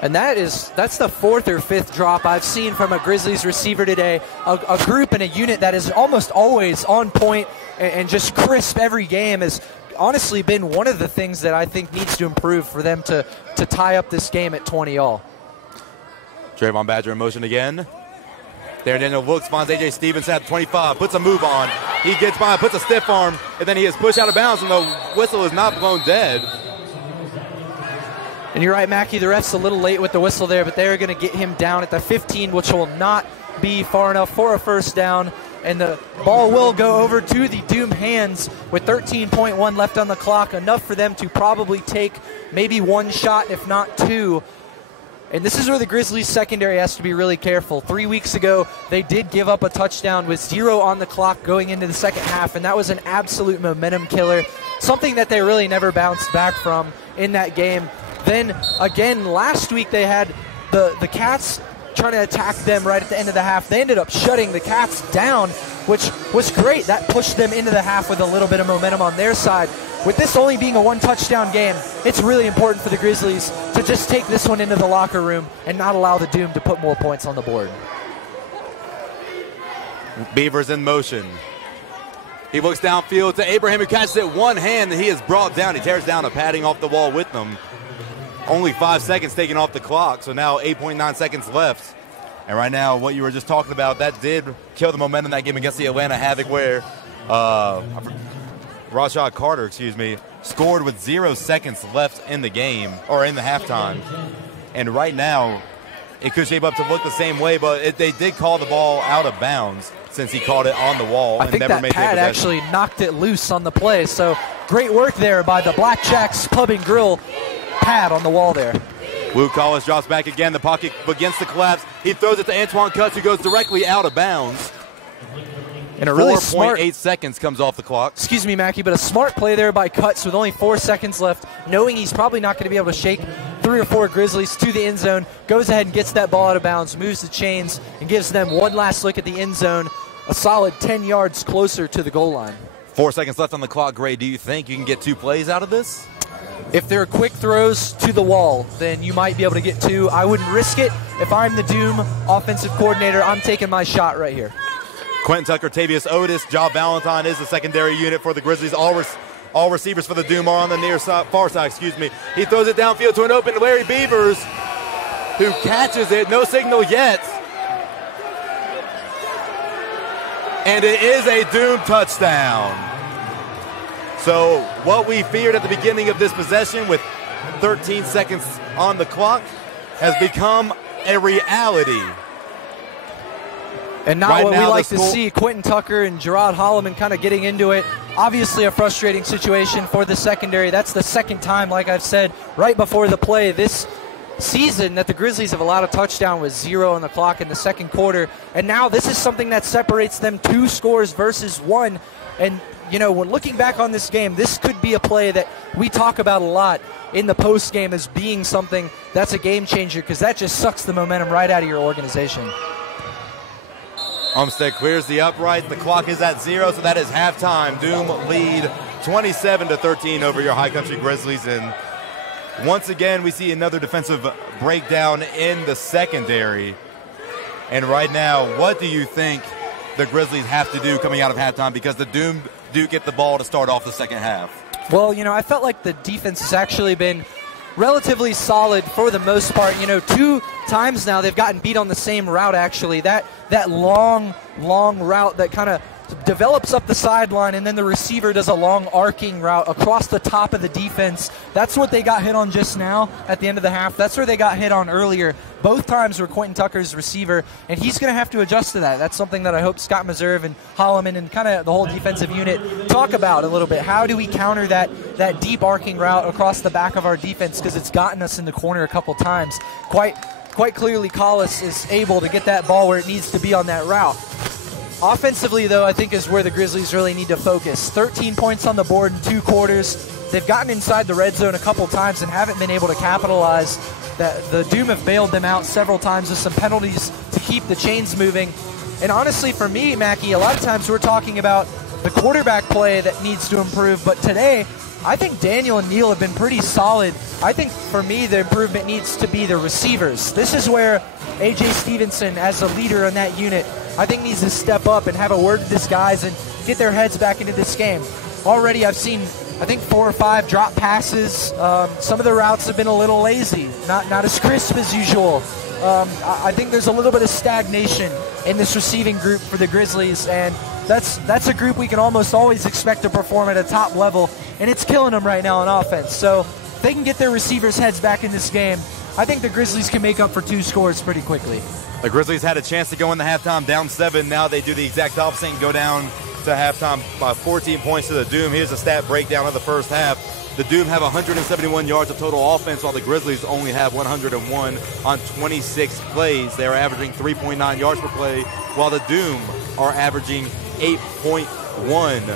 And that's the 4th or 5th drop I've seen from a Grizzlies receiver today. A group and a unit that is almost always on point and just crisp every game is honestly been one of the things that I think needs to improve for them to tie up this game at 20-all. Trayvon Badger in motion again. There, Daniel looks, finds A.J. Stevenson at 25, puts a move on. He gets by, puts a stiff arm, and then he is pushed out of bounds, and the whistle is not blown dead. And you're right, Mackie, the ref's a little late with the whistle there, but they're going to get him down at the 15, which will not be far enough for a first down. And the ball will go over to the Doom hands with 13.1 left on the clock, enough for them to probably take maybe one shot, if not two. And this is where the Grizzlies secondary has to be really careful. 3 weeks ago, they did give up a touchdown with 0 on the clock going into the second half, and that was an absolute momentum killer, something that they really never bounced back from in that game. Then, again, last week they had the Cats trying to attack them right at the end of the half. They ended up shutting the Cats down, which was great. That pushed them into the half with a little bit of momentum on their side. With this only being a one-touchdown game, it's really important for the Grizzlies to just take this one into the locker room and not allow the Doom to put more points on the board. Beavers in motion. He looks downfield to Abraham, who catches it one hand, and he is brought down. He tears down a padding off the wall with them. Only 5 seconds taken off the clock, so now 8.9 seconds left. And right now, what you were just talking about, that did kill the momentum of that game against the Atlanta Havoc, where Rashad Carter, scored with 0 seconds left in the game, or in the halftime. And right now, it could shape up to look the same way, but they did call the ball out of bounds since he caught it on the wall I and think never that made pad actually knocked it loose on the play. So great work there by the Blackjacks Pub and Grill pad on the wall there. Luke Collis drops back again. The pocket begins to collapse. He throws it to Antoine Cutts, who goes directly out of bounds. And a really smart 4.8 seconds comes off the clock. Excuse me, Mackie, but a smart play there by Cutts with only 4 seconds left, knowing he's probably not going to be able to shake 3 or 4 Grizzlies to the end zone, goes ahead and gets that ball out of bounds, moves the chains, and gives them one last look at the end zone, a solid 10 yards closer to the goal line. 4 seconds left on the clock, Gray. Do you think you can get 2 plays out of this? If they're quick throws to the wall, then you might be able to get 2. I wouldn't risk it. If I'm the Doom offensive coordinator, I'm taking my shot right here. Quentin Tucker, Tavius Otis, Ja Valentine is the secondary unit for the Grizzlies. All receivers for the Doom are on the far side. He throws it downfield to an open Larry Beavers, who catches it. No signal yet. And it is a Doom touchdown. So what we feared at the beginning of this possession with 13 seconds on the clock has become a reality. And not right what we now, like to see, Quentin Tucker and Gerard Holloman kind of getting into it. Obviously a frustrating situation for the secondary. That's the second time, like I've said, right before the play this season that the Grizzlies have allowed a touchdown with 0 on the clock in the second quarter. And now this is something that separates them 2 scores versus 1. And, you know, when looking back on this game, this could be a play that we talk about a lot in the post game as being something that's a game changer, because that just sucks the momentum right out of your organization. Umstead clears the upright. The clock is at 0, so that is halftime. Doom lead 27-13 over your High Country Grizzlies. And once again, we see another defensive breakdown in the secondary. And right now, what do you think the Grizzlies have to do coming out of halftime, because the Doom do get the ball to start off the second half? Well, you know, I felt like the defense has actually been relatively solid for the most part. You know, 2 times now they've gotten beat on the same route, actually. That long route that kind of develops up the sideline, and then the receiver does a long arcing route across the top of the defense. That's what they got hit on just now at the end of the half. That's where they got hit on earlier. Both times were Quentin Tucker's receiver, and he's going to have to adjust to that. That's something that I hope Scott Meserve and Holloman and kind of the whole defensive unit talk about a little bit. How do we counter that deep arcing route across the back of our defense, because it's gotten us in the corner a couple times. Quite clearly, Collis is able to get that ball where it needs to be on that route. Offensively, though, I think is where the Grizzlies really need to focus. 13 points on the board in 2 quarters. They've gotten inside the red zone a couple times and haven't been able to capitalize. The Doom have bailed them out several times with some penalties to keep the chains moving. And honestly, for me, Mackie, a lot of times we're talking about the quarterback play that needs to improve, but today, I think Daniel and Neal have been pretty solid. I think, for me, the improvement needs to be the receivers. This is where A.J. Stevenson, as a leader in that unit, I think needs to step up and have a word with his guys and get their heads back into this game. Already I've seen I think 4 or 5 drop passes. Some of the routes have been a little lazy, not as crisp as usual. I think there's a little bit of stagnation in this receiving group for the Grizzlies, and that's a group we can almost always expect to perform at a top level, and it's killing them right now on offense. So if they can get their receivers' heads back in this game, I think the Grizzlies can make up for 2 scores pretty quickly. The Grizzlies had a chance to go in the halftime down 7. Now they do the exact opposite and go down to halftime by 14 points to the Doom. Here's a stat breakdown of the first half. The Doom have 171 yards of total offense, while the Grizzlies only have 101 on 26 plays. They are averaging 3.9 yards per play, while the Doom are averaging 8.1.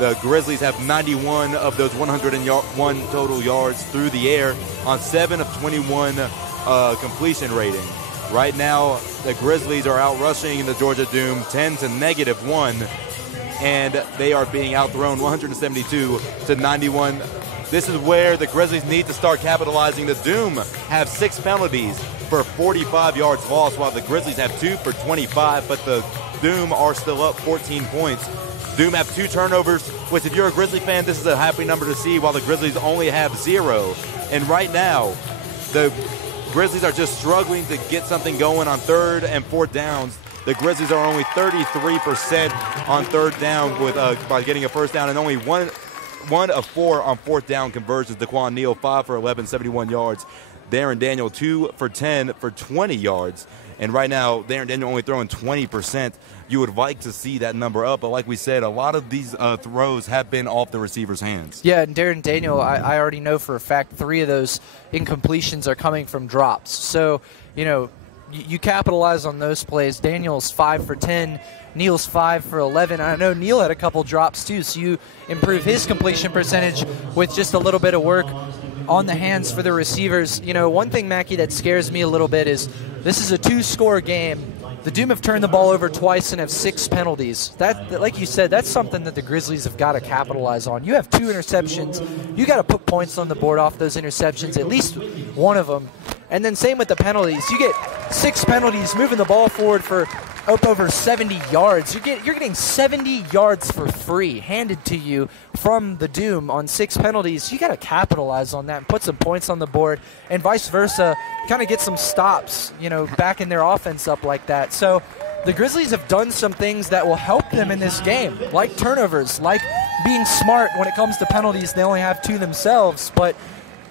The Grizzlies have 91 of those 101 total yards through the air on 7 of 21 completion rating. Right now, the Grizzlies are out rushing the Georgia Doom 10 to -1. And they are being outthrown 172 to 91. This is where the Grizzlies need to start capitalizing. The Doom have 6 penalties for 45 yards lost, while the Grizzlies have 2 for 25, but the Doom are still up 14 points. Doom have 2 turnovers, which if you're a Grizzly fan, this is a happy number to see, while the Grizzlies only have 0. And right now, the Grizzlies are just struggling to get something going on 3rd and 4th downs. The Grizzlies are only 33% on 3rd down with by getting a first down, and only one of 4 on 4th down conversions. DeQuan Neal, 5 for 11, 71 yards. Darren Daniel, 2 for 10 for 20 yards. And right now, Darren Daniel only throwing 20%. You would like to see that number up, but like we said, a lot of these throws have been off the receiver's hands. Yeah, and Darren Daniel, I already know for a fact 3 of those incompletions are coming from drops. So, you capitalize on those plays. Daniel's 5 for 10. Neal's 5 for 11. I know Neal had a couple drops too, so you improve his completion percentage with just a little bit of work on the hands for the receivers. One thing, Mackie, that scares me a little bit is this is a 2-score game. The Doom have turned the ball over twice and have 6 penalties. That, like you said, that's something that the Grizzlies have got to capitalize on. You have 2 interceptions. You got to put points on the board off those interceptions, at least one of them. And then same with the penalties. You get 6 penalties, moving the ball forward for up over 70 yards. You're getting 70 yards for free handed to you from the Doom on 6 penalties. You got to capitalize on that and put some points on the board, and vice versa, kind of get some stops, back in their offense up like that. So the Grizzlies have done some things that will help them in this game, like turnovers, like being smart when it comes to penalties. They only have 2 themselves, but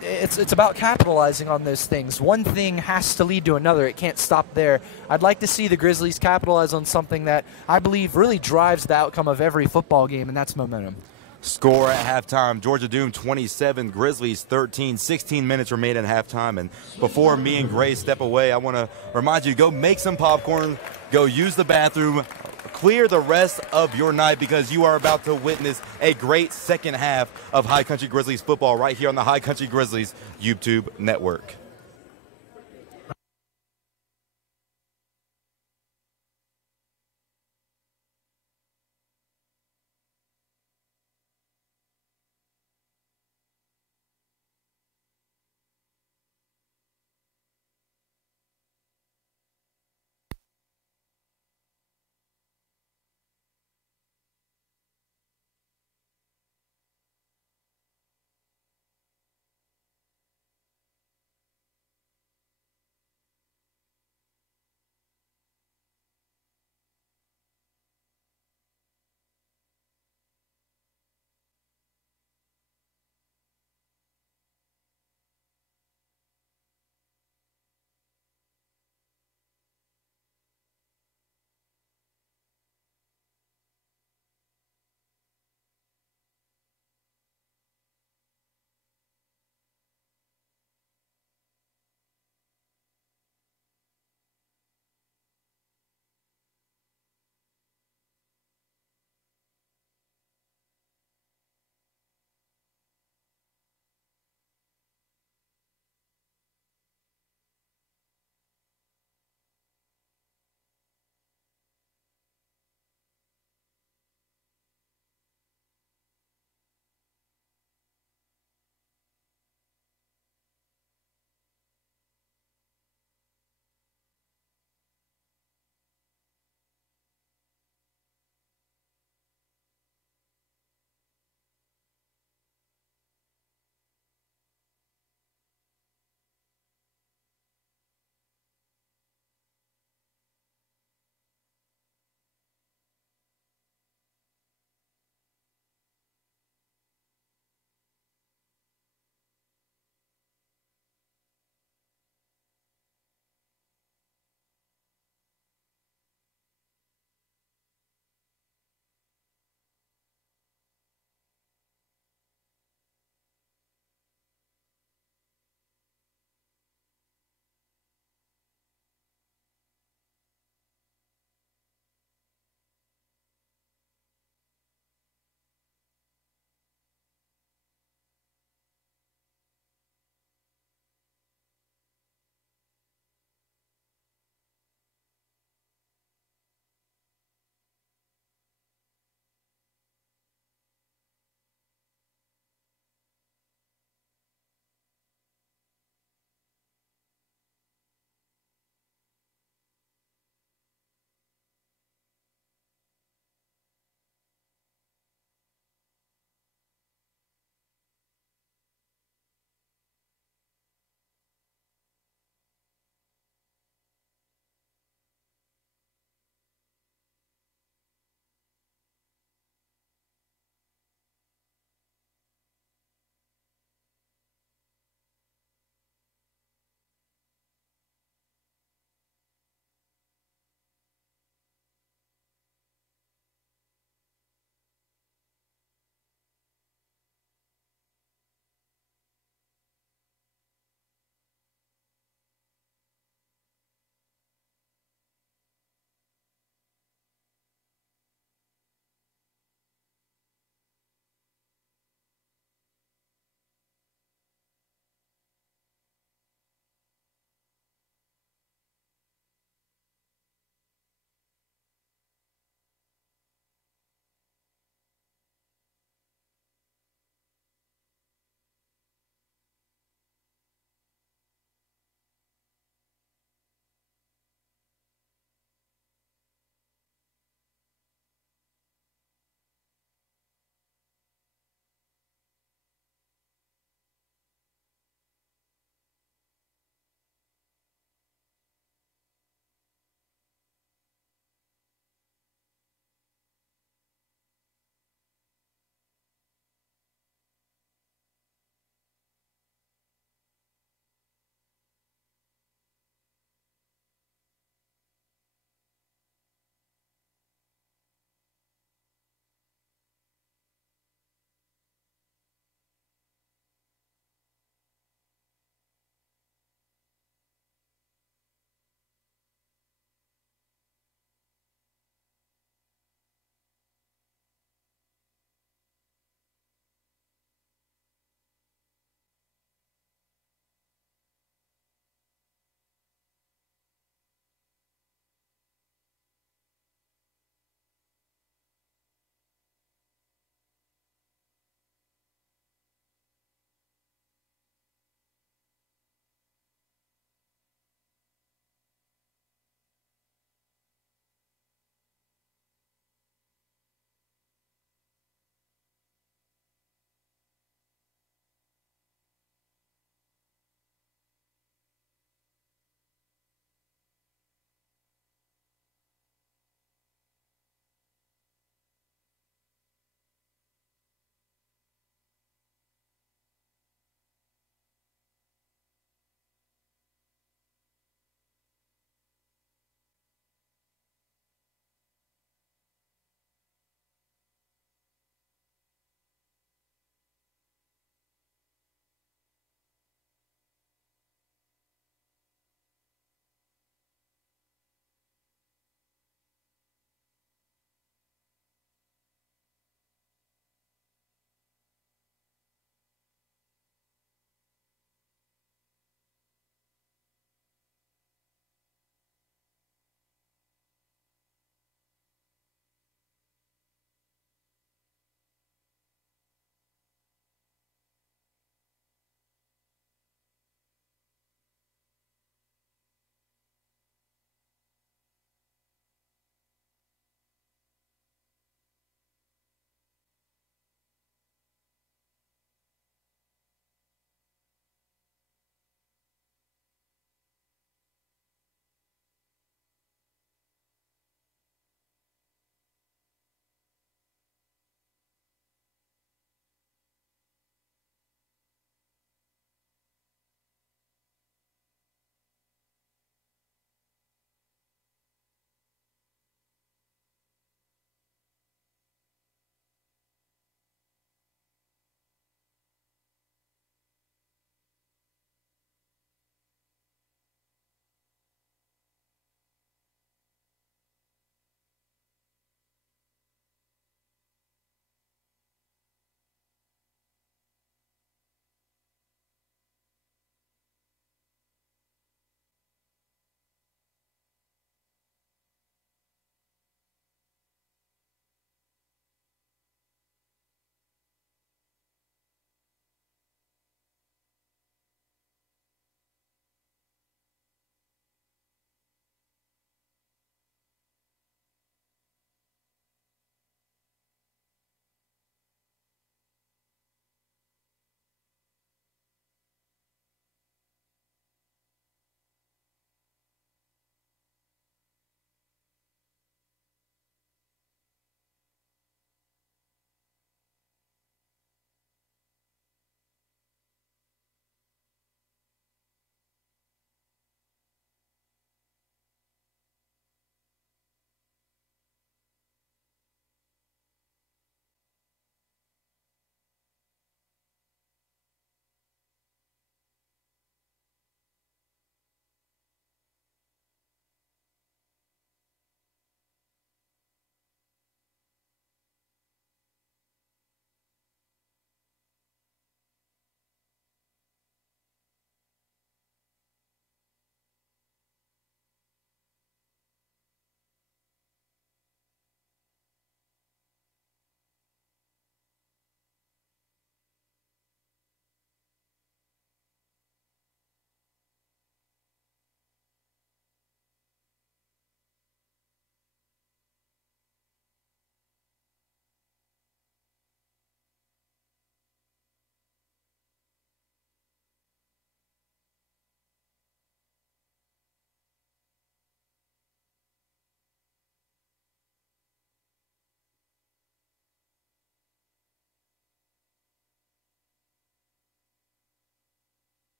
it's about capitalizing on those things. One thing has to lead to another. It can't stop there. I'd like to see the Grizzlies capitalize on something that I believe really drives the outcome of every football game, and that's momentum. Score at halftime, Georgia Doom 27, Grizzlies 13, 16 minutes remain at halftime. And before me and Gray step away, I want to remind you, go make some popcorn, go use the bathroom, clear the rest of your night, because you are about to witness a great second half of High Country Grizzlies football right here on the High Country Grizzlies YouTube network.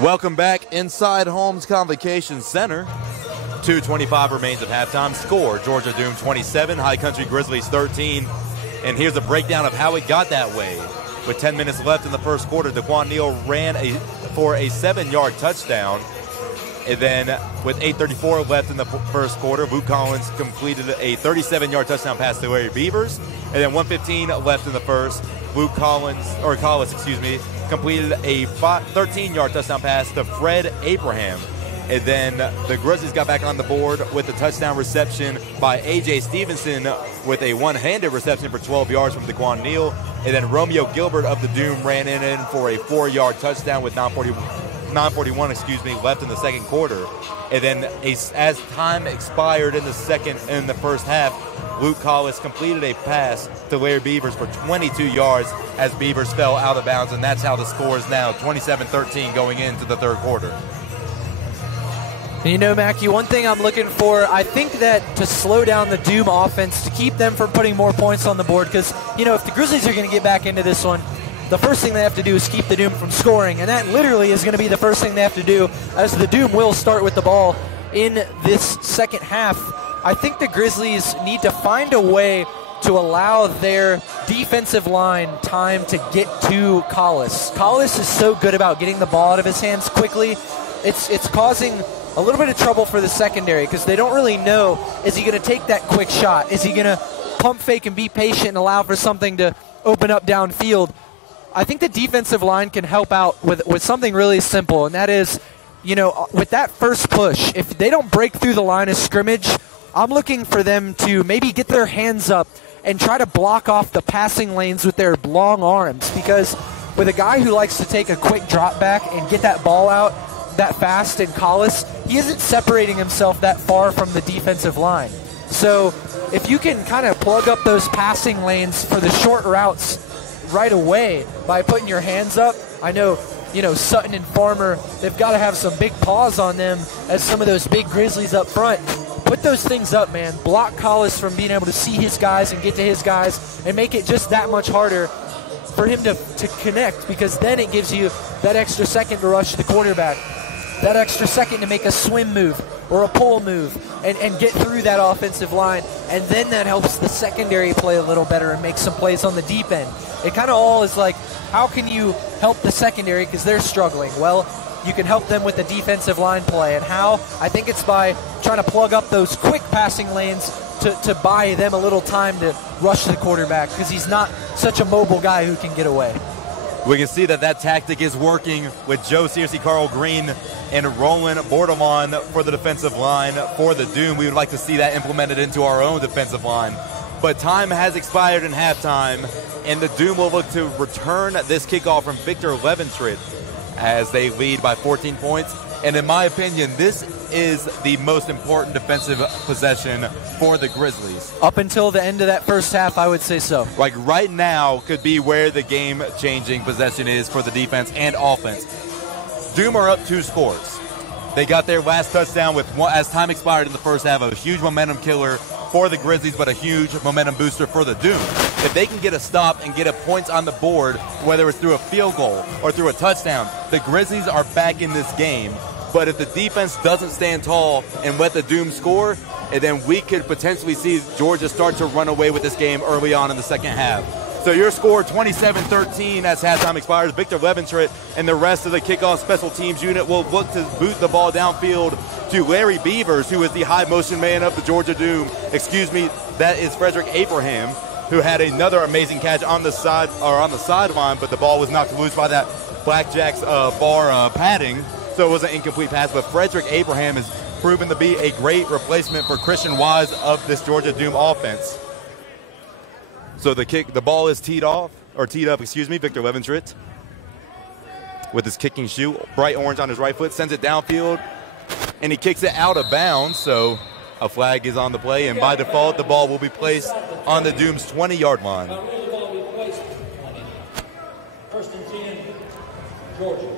Welcome back inside Holmes Convocation Center. 2:25 remains of halftime. Score, Georgia Doom 27, High Country Grizzlies 13. And here's a breakdown of how it got that way. With 10 minutes left in the first quarter, DeQuan Neal ran for a 7-yard touchdown. And then with 8:34 left in the first quarter, Luke Collins completed a 37-yard touchdown pass to Larry Beavers. And then 1:15 left in the first, Collis, completed a 13-yard touchdown pass to Fred Abraham. And then the Grizzlies got back on the board with a touchdown reception by A.J. Stevenson with a one-handed reception for 12 yards from DeQuan Neal. And then Romeo Gilbert of the Doom ran in for a 4-yard touchdown with 9:41 left in the second quarter. And then as time expired in the first half, Luke Collis completed a pass to Larry Beavers for 22 yards as Beavers fell out of bounds, and that's how the score is now 27-13 going into the third quarter. You know, Mackie, one thing I'm looking for, I think that to slow down the Doom offense, to keep them from putting more points on the board, because, you know, if the Grizzlies are going to get back into this one, the first thing they have to do is keep the Doom from scoring, and that literally is going to be the first thing they have to do, as the Doom will start with the ball in this second half. I think the Grizzlies need to find a way to allow their defensive line time to get to Collis. Collis is so good about getting the ball out of his hands quickly. It's causing a little bit of trouble for the secondary because they don't really know, is he going to take that quick shot? Is he going to pump fake and be patient and allow for something to open up downfield? I think the defensive line can help out with something really simple, and that is, you know, with that first push, if they don't break through the line of scrimmage, I'm looking for them to maybe get their hands up and try to block off the passing lanes with their long arms, because with a guy who likes to take a quick drop back and get that ball out that fast in Collis, he isn't separating himself that far from the defensive line. So if you can kind of plug up those passing lanes for the short routes right away by putting your hands up, I know, you know, Sutton and Farmer, they've got to have some big paws on them as some of those big Grizzlies up front. Put those things up, man. Block Collis from being able to see his guys and get to his guys, and make it just that much harder for him to connect, because then it gives you that extra second to rush the quarterback, that extra second to make a swim move or a pull move and get through that offensive line, and then that helps the secondary play a little better and make some plays on the deep end. It kind of all is like, how can you help the secondary because they're struggling? Well, you can help them with the defensive line play, and how? I think it's by trying to plug up those quick passing lanes to buy them a little time to rush the quarterback, because he's not such a mobile guy who can get away. We can see that tactic is working with Joe Searcy, Carl Green, and Roland Bordelon for the defensive line for the Doom. We would like to see that implemented into our own defensive line. But time has expired in halftime, and the Doom will look to return this kickoff from Victor Leventritt as they lead by 14 points. And in my opinion, this is the most important defensive possession for the Grizzlies. Up until the end of that first half, I would say so. Like right now could be where the game-changing possession is for the defense and offense. Doom are up 2 scores. They got their last touchdown as time expired in the first half, a huge momentum killer for the Grizzlies, but a huge momentum booster for the Doom. If they can get a stop and get a points on the board, whether it's through a field goal or through a touchdown, the Grizzlies are back in this game. But if the defense doesn't stand tall and let the Doom score, and then we could potentially see Georgia start to run away with this game early on in the second half. So your score, 27-13 as halftime expires. Victor Leventritt and the rest of the kickoff special teams unit will look to boot the ball downfield to Larry Beavers, who is the high motion man of the Georgia Doom. That is Frederick Abraham, who had another amazing catch on the sideline, but the ball was knocked loose by that Blackjack's bar padding. So it was an incomplete pass, but Frederick Abraham has proven to be a great replacement for Christian Wise of this Georgia Doom offense. So the ball is teed up, Victor Leventritt with his kicking shoe, bright orange on his right foot, sends it downfield, and he kicks it out of bounds, so a flag is on the play, and by default, the ball will be placed on the Doom's 20-yard line. First and 10, Georgia.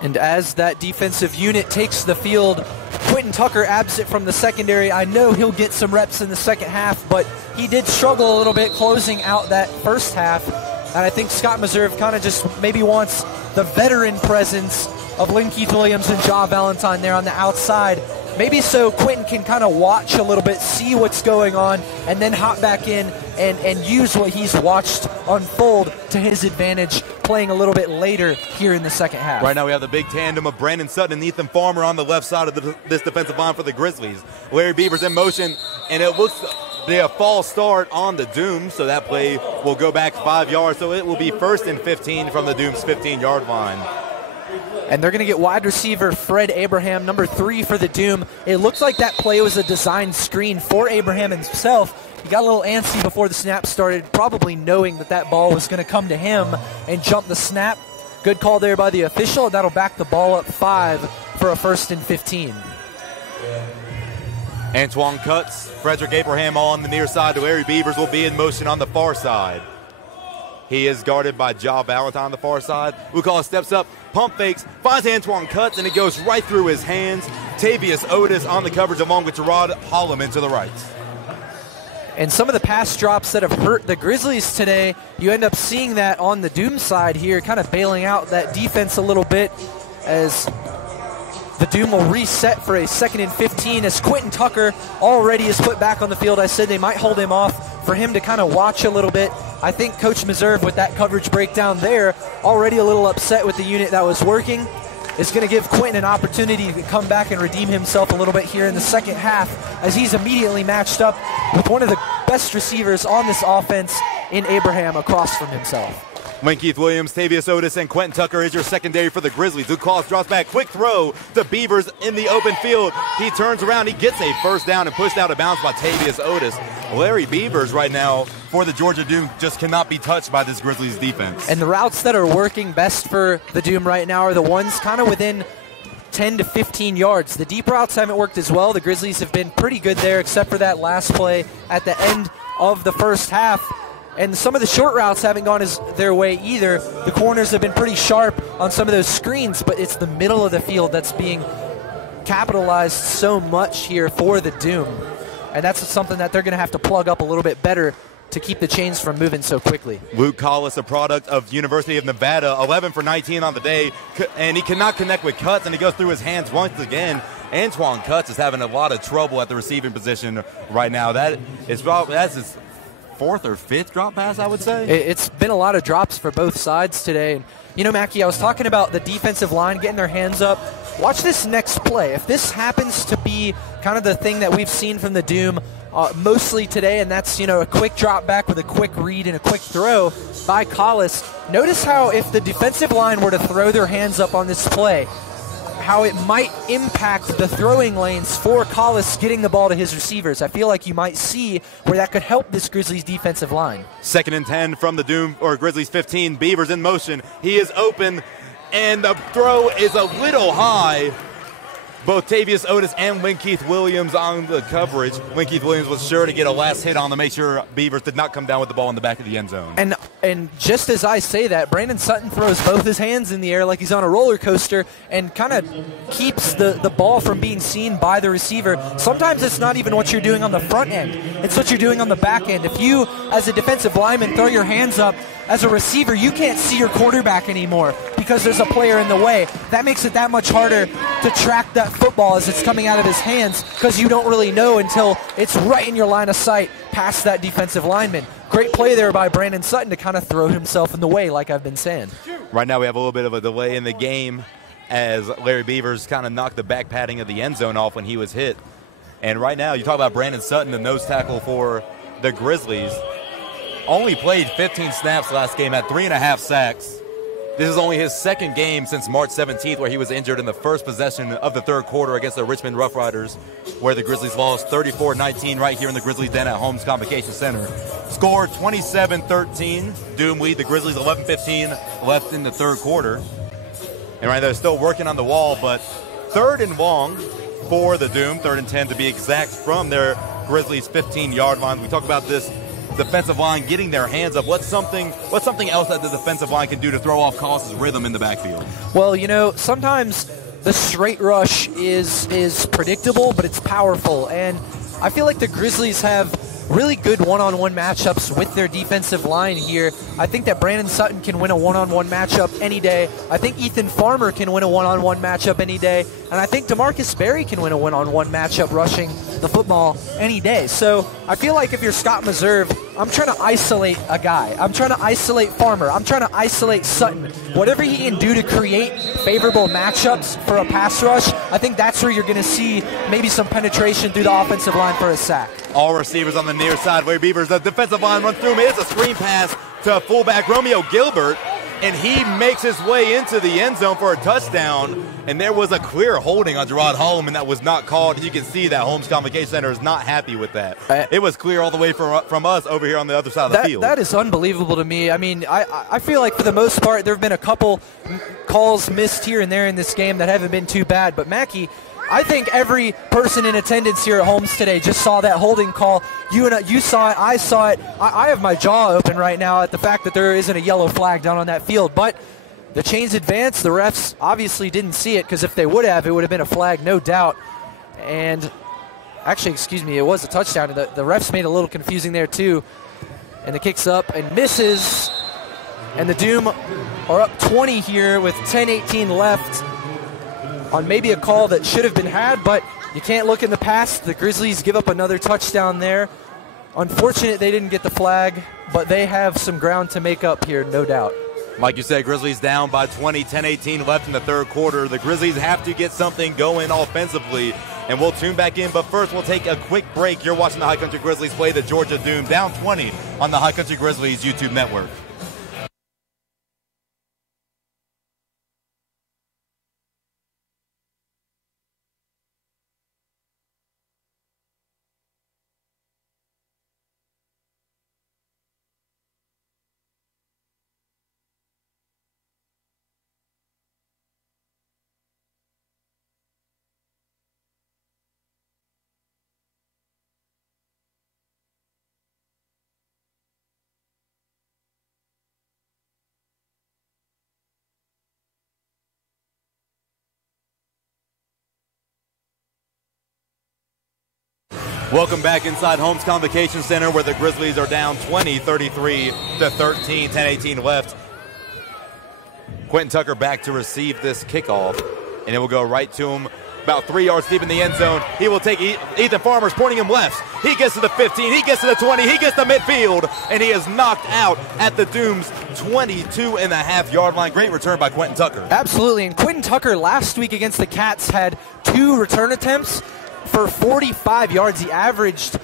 And as that defensive unit takes the field, Quentin Tucker absent from the secondary. I know he'll get some reps in the second half, but he did struggle a little bit closing out that first half. And I think Scott Meserve kind of just maybe wants the veteran presence of Keith Williams and Ja Valentine there on the outside. Maybe so Quentin can kind of watch a little bit, see what's going on, and then hop back in and use what he's watched unfold to his advantage, playing a little bit later here in the second half. Right now we have the big tandem of Brandon Sutton and Ethan Farmer on the left side of this defensive line for the Grizzlies. Larry Beavers in motion, and it looks to be a false start on the Doom, so that play will go back 5 yards, so it will be 1st and 15 from the Doom's 15-yard line. And they're going to get wide receiver Fred Abraham, number 3 for the Doom. It looks like that play was a designed screen for Abraham himself. He got a little antsy before the snap started, probably knowing that that ball was going to come to him and jump the snap. Good call there by the official. That'll back the ball up 5 for a 1st and 15. Antoine Cuts, Frederick Abraham all on the near side. Larry Beavers will be in motion on the far side. He is guarded by Ja Valentine on the far side. Lucas steps up, pump fakes, finds Antoine Cuts, and it goes right through his hands. Tavius Otis on the coverage along with Gerard Holloman to the right. And some of the pass drops that have hurt the Grizzlies today, you end up seeing that on the Doom side here, kind of bailing out that defense a little bit as the Doom will reset for a 2nd and 15 as Quentin Tucker already is put back on the field. I said they might hold him off for him to kind of watch a little bit. I think Coach Meserve, with that coverage breakdown there, already a little upset with the unit that was working, is going to give Quentin an opportunity to come back and redeem himself a little bit here in the second half as he's immediately matched up with one of the best receivers on this offense in Abraham across from himself. Keith Williams, Tavius Otis, and Quentin Tucker is your secondary for the Grizzlies. Lucas drops back, quick throw to Beavers in the open field. He turns around, he gets a first down and pushed out of bounds by Tavius Otis. Larry Beavers right now for the Georgia Doom just cannot be touched by this Grizzlies defense. And the routes that are working best for the Doom right now are the ones kind of within 10 to 15 yards. The deep routes haven't worked as well. The Grizzlies have been pretty good there except for that last play at the end of the first half. And some of the short routes haven't gone their way either. The corners have been pretty sharp on some of those screens, but it's the middle of the field that's being capitalized so much here for the Doom. And that's something that they're going to have to plug up a little bit better to keep the chains from moving so quickly. Luke Collis, a product of University of Nevada, 11 for 19 on the day, and he cannot connect with Cuts, and he goes through his hands once again. Antoine Cuts is having a lot of trouble at the receiving position right now. That's his 4th or 5th drop pass, I would say. It's been a lot of drops for both sides today. And, you know, Mackie, I was talking about the defensive line getting their hands up. Watch this next play. If this happens to be kind of the thing that we've seen from the Doom mostly today, and that's, you know, a quick drop back with a quick read and a quick throw by Collis, notice how if the defensive line were to throw their hands up on this play, how it might impact the throwing lanes for Collis getting the ball to his receivers. I feel like you might see where that could help this Grizzlies defensive line. 2nd and 10 from the Doom, or Grizzlies 15. Beavers in motion. He is open, and the throw is a little high. Both Tavius Otis and Keith Williams on the coverage. Keith Williams was sure to get a last hit on to make sure Beavers did not come down with the ball in the back of the end zone. And just as I say that, Brandon Sutton throws both his hands in the air like he's on a roller coaster and kind of keeps the ball from being seen by the receiver. Sometimes it's not even what you're doing on the front end. It's what you're doing on the back end. If you, as a defensive lineman, throw your hands up, as a receiver, you can't see your quarterback anymore because there's a player in the way. That makes it that much harder to track that football as it's coming out of his hands because you don't really know until it's right in your line of sight past that defensive lineman. Great play there by Brandon Sutton to kind of throw himself in the way, like I've been saying. Right now we have a little bit of a delay in the game as Larry Beavers kind of knocked the back padding of the end zone off when he was hit. And right now, you talk about Brandon Sutton, the nose tackle for the Grizzlies. Only played 15 snaps last game, had 3.5 sacks. This is only his 2nd game since March 17th, where he was injured in the first possession of the 3rd quarter against the Richmond Rough Riders, where the Grizzlies lost 34-19 right here in the Grizzlies Den at Holmes Convocation Center. Score 27-13. Doom lead the Grizzlies 11-15 left in the 3rd quarter. And right, they're still working on the wall, but 3rd and long for the Doom, 3rd and 10 to be exact from their Grizzlies 15-yard line. We talk about this defensive line getting their hands up. What's something else that the defensive line can do to throw off Collis' rhythm in the backfield? Well, you know, sometimes the straight rush is predictable, but it's powerful. And I feel like the Grizzlies have really good one-on-one matchups with their defensive line here. I think that Brandon Sutton can win a one-on-one matchup any day. I think Ethan Farmer can win a one-on-one matchup any day. And I think DeMarcus Berry can win a one-on-one matchup rushing the football any day. So I feel like if you're Scott Meserve, I'm trying to isolate a guy. I'm trying to isolate Farmer. I'm trying to isolate Sutton. Whatever he can do to create favorable matchups for a pass rush, I think that's where you're going to see maybe some penetration through the offensive line for a sack. All receivers on the near side. Wade Beavers, the defensive line runs through him. It's a screen pass to fullback Romeo Gilbert, and he makes his way into the end zone for a touchdown. And there was a clear holding on Gerard Holloman that was not called. You can see that Holmes Convocation Center is not happy with that. It was clear all the way from us over here on the other side of the field. That is unbelievable to me. I mean, I feel like for the most part there have been a couple calls missed here and there in this game that haven't been too bad. But Mackey, I think every person in attendance here at Holmes today just saw that holding call. You saw it. I saw it. I have my jaw open right now at the fact that there isn't a yellow flag down on that field. But the chains advanced. The refs obviously didn't see it, because if they would have, it would have been a flag, no doubt. And actually, excuse me, it was a touchdown. The refs made it a little confusing there too. And the kick's up and misses. And the Doom are up 20 here with 10:18 left on maybe a call that should have been had, but you can't look in the past. The Grizzlies give up another touchdown there. Unfortunate they didn't get the flag, but they have some ground to make up here, no doubt. Like you said, Grizzlies down by 20, 10-18 left in the third quarter. The Grizzlies have to get something going offensively, and we'll tune back in. But first, we'll take a quick break. You're watching the High Country Grizzlies play the Georgia Doom, down 20 on the High Country Grizzlies YouTube network. Welcome back inside Holmes Convocation Center, where the Grizzlies are down 20, 33-13, 10-18 left. Quentin Tucker back to receive this kickoff, and it will go right to him about 3 yards deep in the end zone. He will take Ethan Farmer's pointing him left. He gets to the 15, he gets to the 20, he gets to midfield, and he is knocked out at the Doom's 22.5-yard line. Great return by Quentin Tucker. Absolutely, and Quentin Tucker last week against the Cats had 2 return attempts for 45 yards. He averaged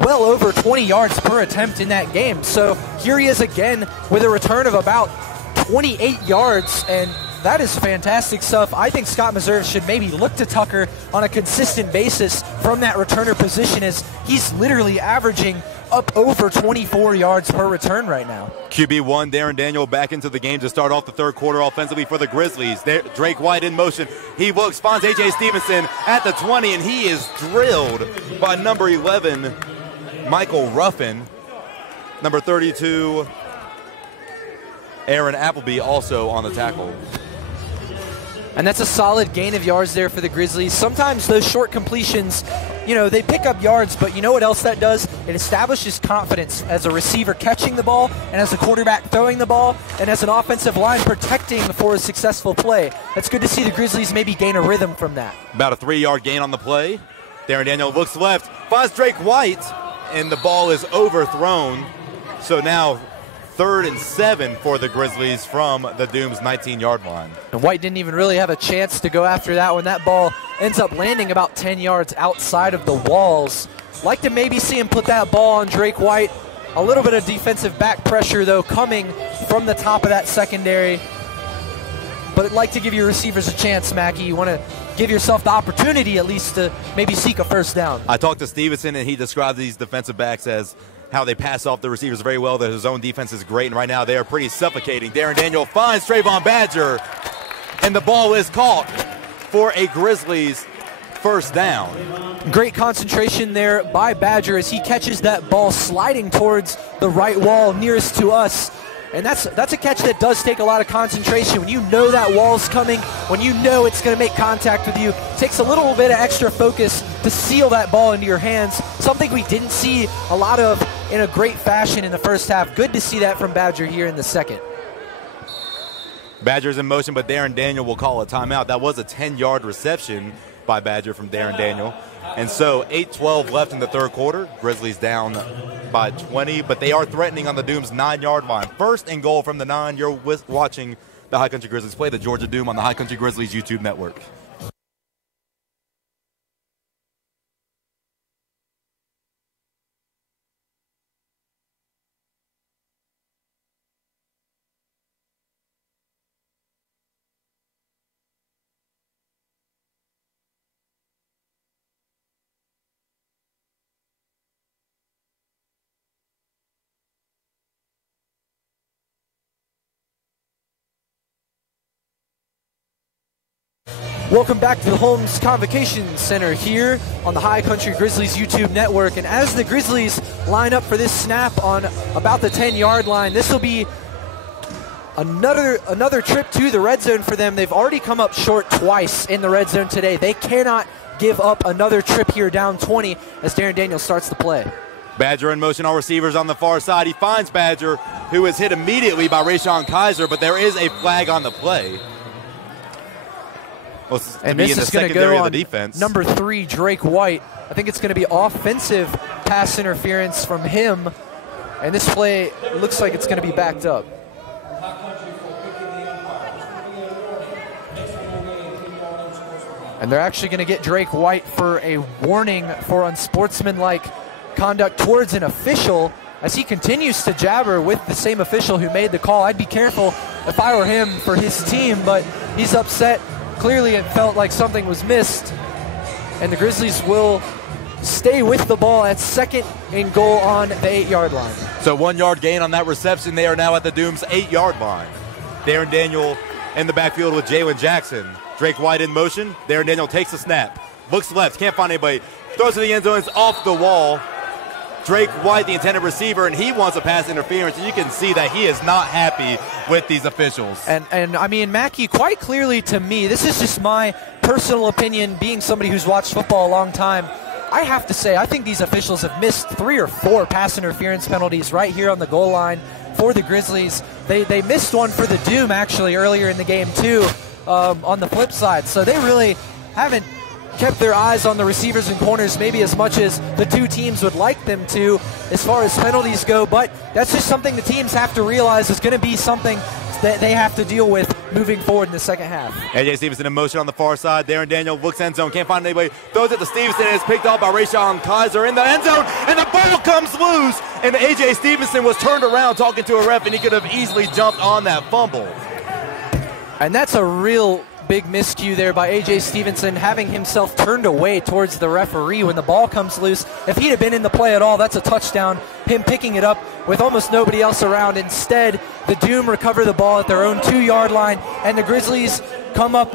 well over 20 yards per attempt in that game. So here he is again with a return of about 28 yards, and that is fantastic stuff. I think Scott Meserve should maybe look to Tucker on a consistent basis from that returner position, as he's literally averaging up over 24 yards per return right now. QB1, Darren Daniel back into the game to start off the third quarter offensively for the Grizzlies. Drake White in motion. He looks, finds A.J. Stevenson at the 20, and he is drilled by number 11, Michael Ruffin. Number 32, Aaron Appleby, also on the tackle. And that's a solid gain of yards there for the Grizzlies. Sometimes those short completions, they pick up yards, but you know what else that does? It establishes confidence as a receiver catching the ball, and as a quarterback throwing the ball, and as an offensive line protecting for a successful play. It's good to see the Grizzlies maybe gain a rhythm from that. About a 3-yard gain on the play. Darren Daniel looks left, finds Drake White, and the ball is overthrown. So now 3rd and 7 for the Grizzlies from the Doom's 19-yard line. And White didn't even really have a chance to go after that when that ball ends up landing about 10 yards outside of the walls. Like to maybe see him put that ball on Drake White. A little bit of defensive back pressure, though, coming from the top of that secondary. But I'd like to give your receivers a chance, Mackey. You want to give yourself the opportunity at least to maybe seek a first down. I talked to Stevenson, and he described these defensive backs as how they pass off the receivers very well, that his own defense is great, and right now they are pretty suffocating. Darren Daniel finds Trayvon Badger, and the ball is caught for a Grizzlies first down. Great concentration there by Badger as he catches that ball sliding towards the right wall nearest to us. And that's a catch that does take a lot of concentration. When you know that wall's coming, when you know it's going to make contact with you, it takes a little bit of extra focus to seal that ball into your hands, something we didn't see a lot of in a great fashion in the first half. Good to see that from Badger here in the second. Badger's in motion, but Darren Daniel will call a timeout. That was a 10-yard reception by Badger from Darren Daniel. And so 8:12 left in the third quarter. Grizzlies down by 20, but they are threatening on the Doom's 9-yard line. First and goal from the 9. You're watching the High Country Grizzlies play the Georgia Doom on the High Country Grizzlies YouTube network. Welcome back to the Holmes Convocation Center here on the High Country Grizzlies YouTube network. And as the Grizzlies line up for this snap on about the 10-yard line, this will be another trip to the red zone for them. They've already come up short twice in the red zone today. They cannot give up another trip here down 20 as Darren Daniels starts the play. Badger in motion on receivers on the far side. He finds Badger, who is hit immediately by Rashawn Kaiser, but there is a flag on the play. And this is going to go on number 3, Drake White. I think it's going to be offensive pass interference from him. And this play looks like it's going to be backed up. And they're actually going to get Drake White for a warning for unsportsmanlike conduct towards an official as he continues to jabber with the same official who made the call. I'd be careful if I were him for his team, but he's upset. Clearly it felt like something was missed, and the Grizzlies will stay with the ball at second and goal on the 8-yard line. So 1 yard gain on that reception. They are now at the Doom's 8-yard line. Darren Daniel in the backfield with Jalen Jackson. Drake White in motion. Darren Daniel takes the snap. Looks left. Can't find anybody. Throws to the end zone. It's off the wall. Drake White, the intended receiver, and he wants a pass interference. And you can see that he is not happy with these officials. And I mean, Mackey, quite clearly to me, this is just my personal opinion, being somebody who's watched football a long time. I have to say, I think these officials have missed 3 or 4 pass interference penalties right here on the goal line for the Grizzlies. They missed one for the Doom, actually, earlier in the game, too, on the flip side. So they really haven't kept their eyes on the receivers and corners maybe as much as the two teams would like them to as far as penalties go, but that's just something the teams have to realize is going to be something that they have to deal with moving forward in the second half. A.J. Stevenson in motion on the far side. Darren Daniel looks end zone, can't find anybody, throws it to Stevenson, and it's picked up by Rashawn Kaiser in the end zone, and the ball comes loose, and A.J. Stevenson was turned around talking to a ref, and he could have easily jumped on that fumble. And that's a real big miscue there by A.J. Stevenson, having himself turned away towards the referee when the ball comes loose. If he'd have been in the play at all, that's a touchdown. Him picking it up with almost nobody else around. Instead, the Doom recover the ball at their own 2-yard line, and the Grizzlies come up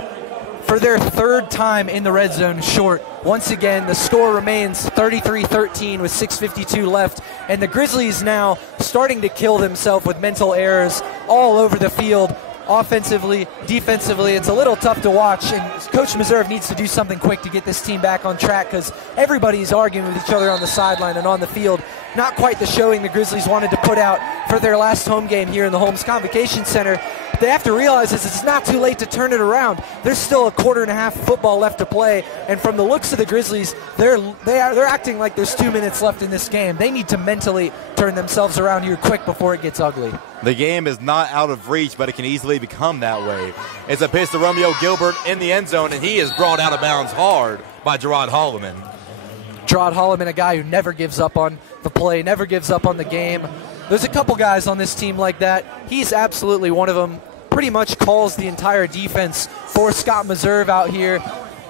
for their 3rd time in the red zone short. Once again, the score remains 33-13 with 6:52 left, and the Grizzlies now starting to kill themselves with mental errors all over the field. Offensively, defensively, it's a little tough to watch, and Coach Meserve needs to do something quick to get this team back on track because everybody's arguing with each other on the sideline and on the field. Not quite the showing the Grizzlies wanted to put out for their last home game here in the Holmes Convocation Center. They have to realize is it's not too late to turn it around. There's still a quarter and a half of football left to play, and from the looks of the Grizzlies, they're acting like there's 2 minutes left in this game. They need to mentally turn themselves around here quick before it gets ugly. The game is not out of reach, but it can easily become that way. It's a pitch to Romeo Gilbert in the end zone, and he is brought out of bounds hard by Gerard Holloman. Gerard Holloman, a guy who never gives up on the play, never gives up on the game. There's a couple guys on this team like that. He's absolutely one of them. Pretty much calls the entire defense for Scott Meserve out here.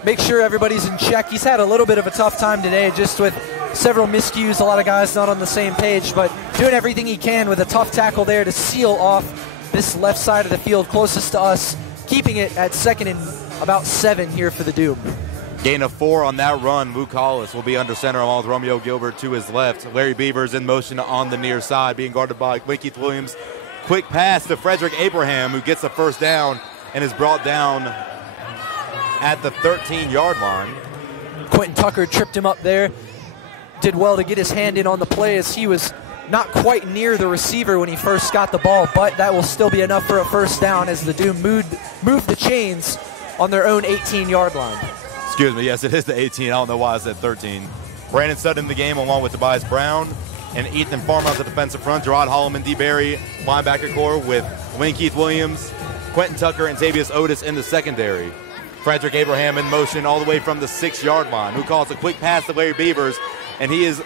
Make sure everybody's in check. He's had a little bit of a tough time today just with several miscues, a lot of guys not on the same page, but doing everything he can with a tough tackle there to seal off this left side of the field closest to us, keeping it at 2nd and about 7 here for the Doom. Gain of 4 on that run. Luke Hollis will be under center along with Romeo Gilbert to his left. Larry Beavers in motion on the near side, being guarded by Keith Williams. quick pass to Frederick Abraham, who gets a first down and is brought down at the 13-yard line. Quentin Tucker tripped him up there. Did well to get his hand in on the play as he was not quite near the receiver when he first got the ball, but that will still be enough for a first down as the Doom moved the chains on their own 18-yard line. Excuse me, yes, it is the 18. I don't know why I said 13. Brandon Sutton in the game along with Tobias Brown and Ethan Farmer on the defensive front. Gerard Holloman, D. Barry, linebacker core with Wayne Keith Williams, Quentin Tucker, and Xavius Otis in the secondary. Frederick Abraham in motion all the way from the 6-yard line, who calls a quick pass to Larry Beavers, and he is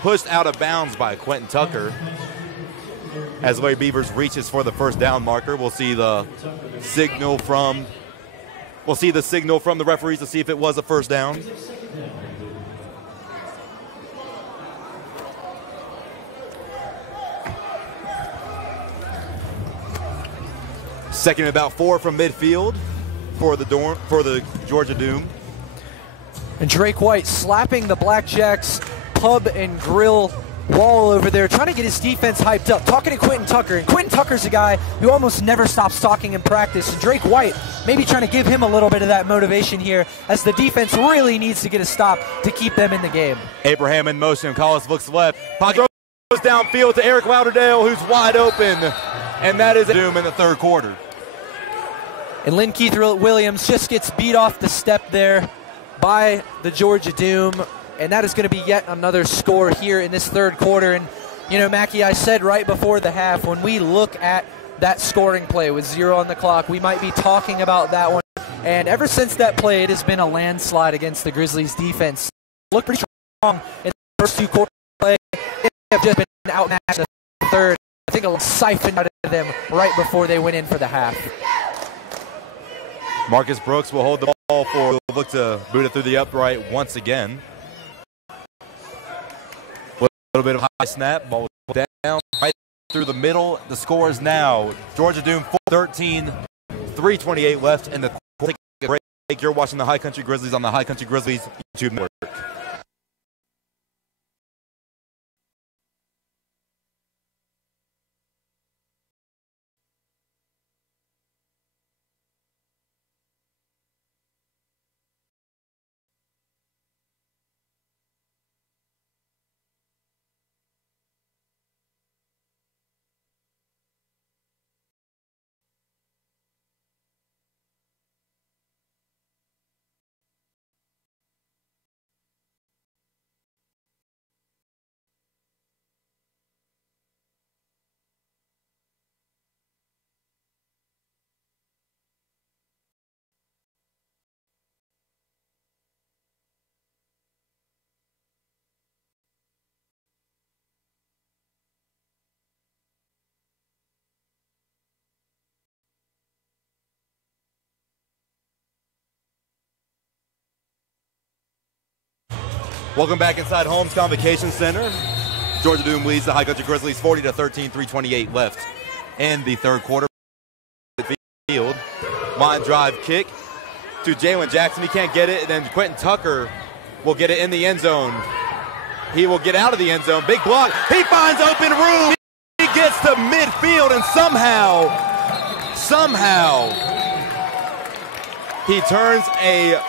pushed out of bounds by Quentin Tucker. As Larry Beavers reaches for the first down marker, we'll see the signal from the referees to see if it was a first down. Second and about 4 from midfield for the Georgia Doom. And Drake White slapping the Blackjacks pub and grill wall over there, trying to get his defense hyped up, talking to Quentin Tucker. And Quentin Tucker's a guy who almost never stops talking in practice. And Drake White maybe trying to give him a little bit of that motivation here as the defense really needs to get a stop to keep them in the game. Abraham in motion. Collis looks left. Padre goes downfield to Eric Lauderdale, who's wide open. And that is Doom in the third quarter. And Lynn Keith Williams just gets beat off the step there by the Georgia Doom. And that is going to be yet another score here in this third quarter. And, you know, Mackie, I said right before the half, when we look at that scoring play with 0 on the clock, we might be talking about that one. And ever since that play, it has been a landslide against the Grizzlies defense. Looked pretty strong in the first 2 quarters play. They have just been outmatched in the third. I think a siphoned out of them right before they went in for the half. Marcus Brooks will hold the ball for, look to boot it through the upright once again. A little bit of high snap, ball down, right through the middle. The score is now Georgia Doom 13, 3:28 left in the break. You're watching the High Country Grizzlies on the High Country Grizzlies YouTube network. Welcome back inside Holmes Convocation Center. Georgia Doom leads the High Country Grizzlies 40-13, 3:28 left in the third quarter. Field line drive kick to Jalen Jackson. He can't get it, and then Quentin Tucker will get it in the end zone. He will get out of the end zone. Big block. He finds open room. He gets to midfield, and somehow, he turns a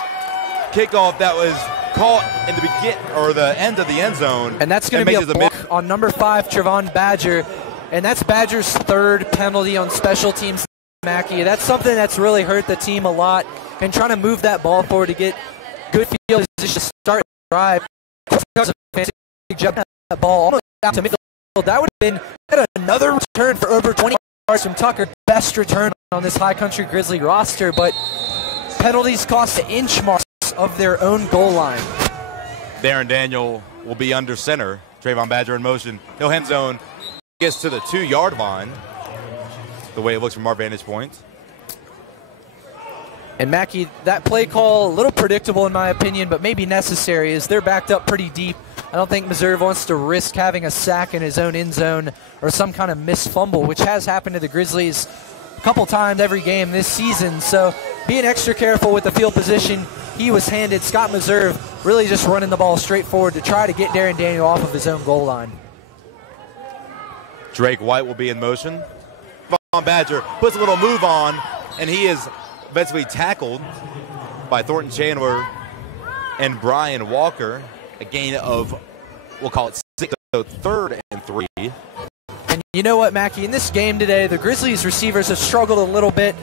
kickoff that was caught in the end of the end zone. And that's going to be a block on number 5, Trevon Badger. And that's Badger's third penalty on special teams, Mackie. That's something that's really hurt the team a lot. And trying to move that ball forward to get good field position to start the drive. That ball almost out to midfield. That would have been another return for over 20 yards from Tucker. Best return on this High Country Grizzly roster. But penalties cost the inch mark of their own goal line. Darren Daniel will be under center. Trayvon Badger in motion. He'll end zone. Gets to the 2-yard line, the way it looks from our vantage point. And Mackie, that play call, a little predictable in my opinion, but maybe necessary as they're backed up pretty deep. I don't think Missouri wants to risk having a sack in his own end zone or some kind of missed fumble, which has happened to the Grizzlies a couple times every game this season. So being extra careful with the field position he was handed. Scott Meserve really just running the ball straight forward to try to get Darren Daniel off of his own goal line. Drake White will be in motion. Trayvon Badger puts a little move on, and he is eventually tackled by Thornton Chandler and Brian Walker. A gain of, we'll call it 6, so 3rd and 3. And you know what, Mackie? In this game today, the Grizzlies receivers have struggled a little bit,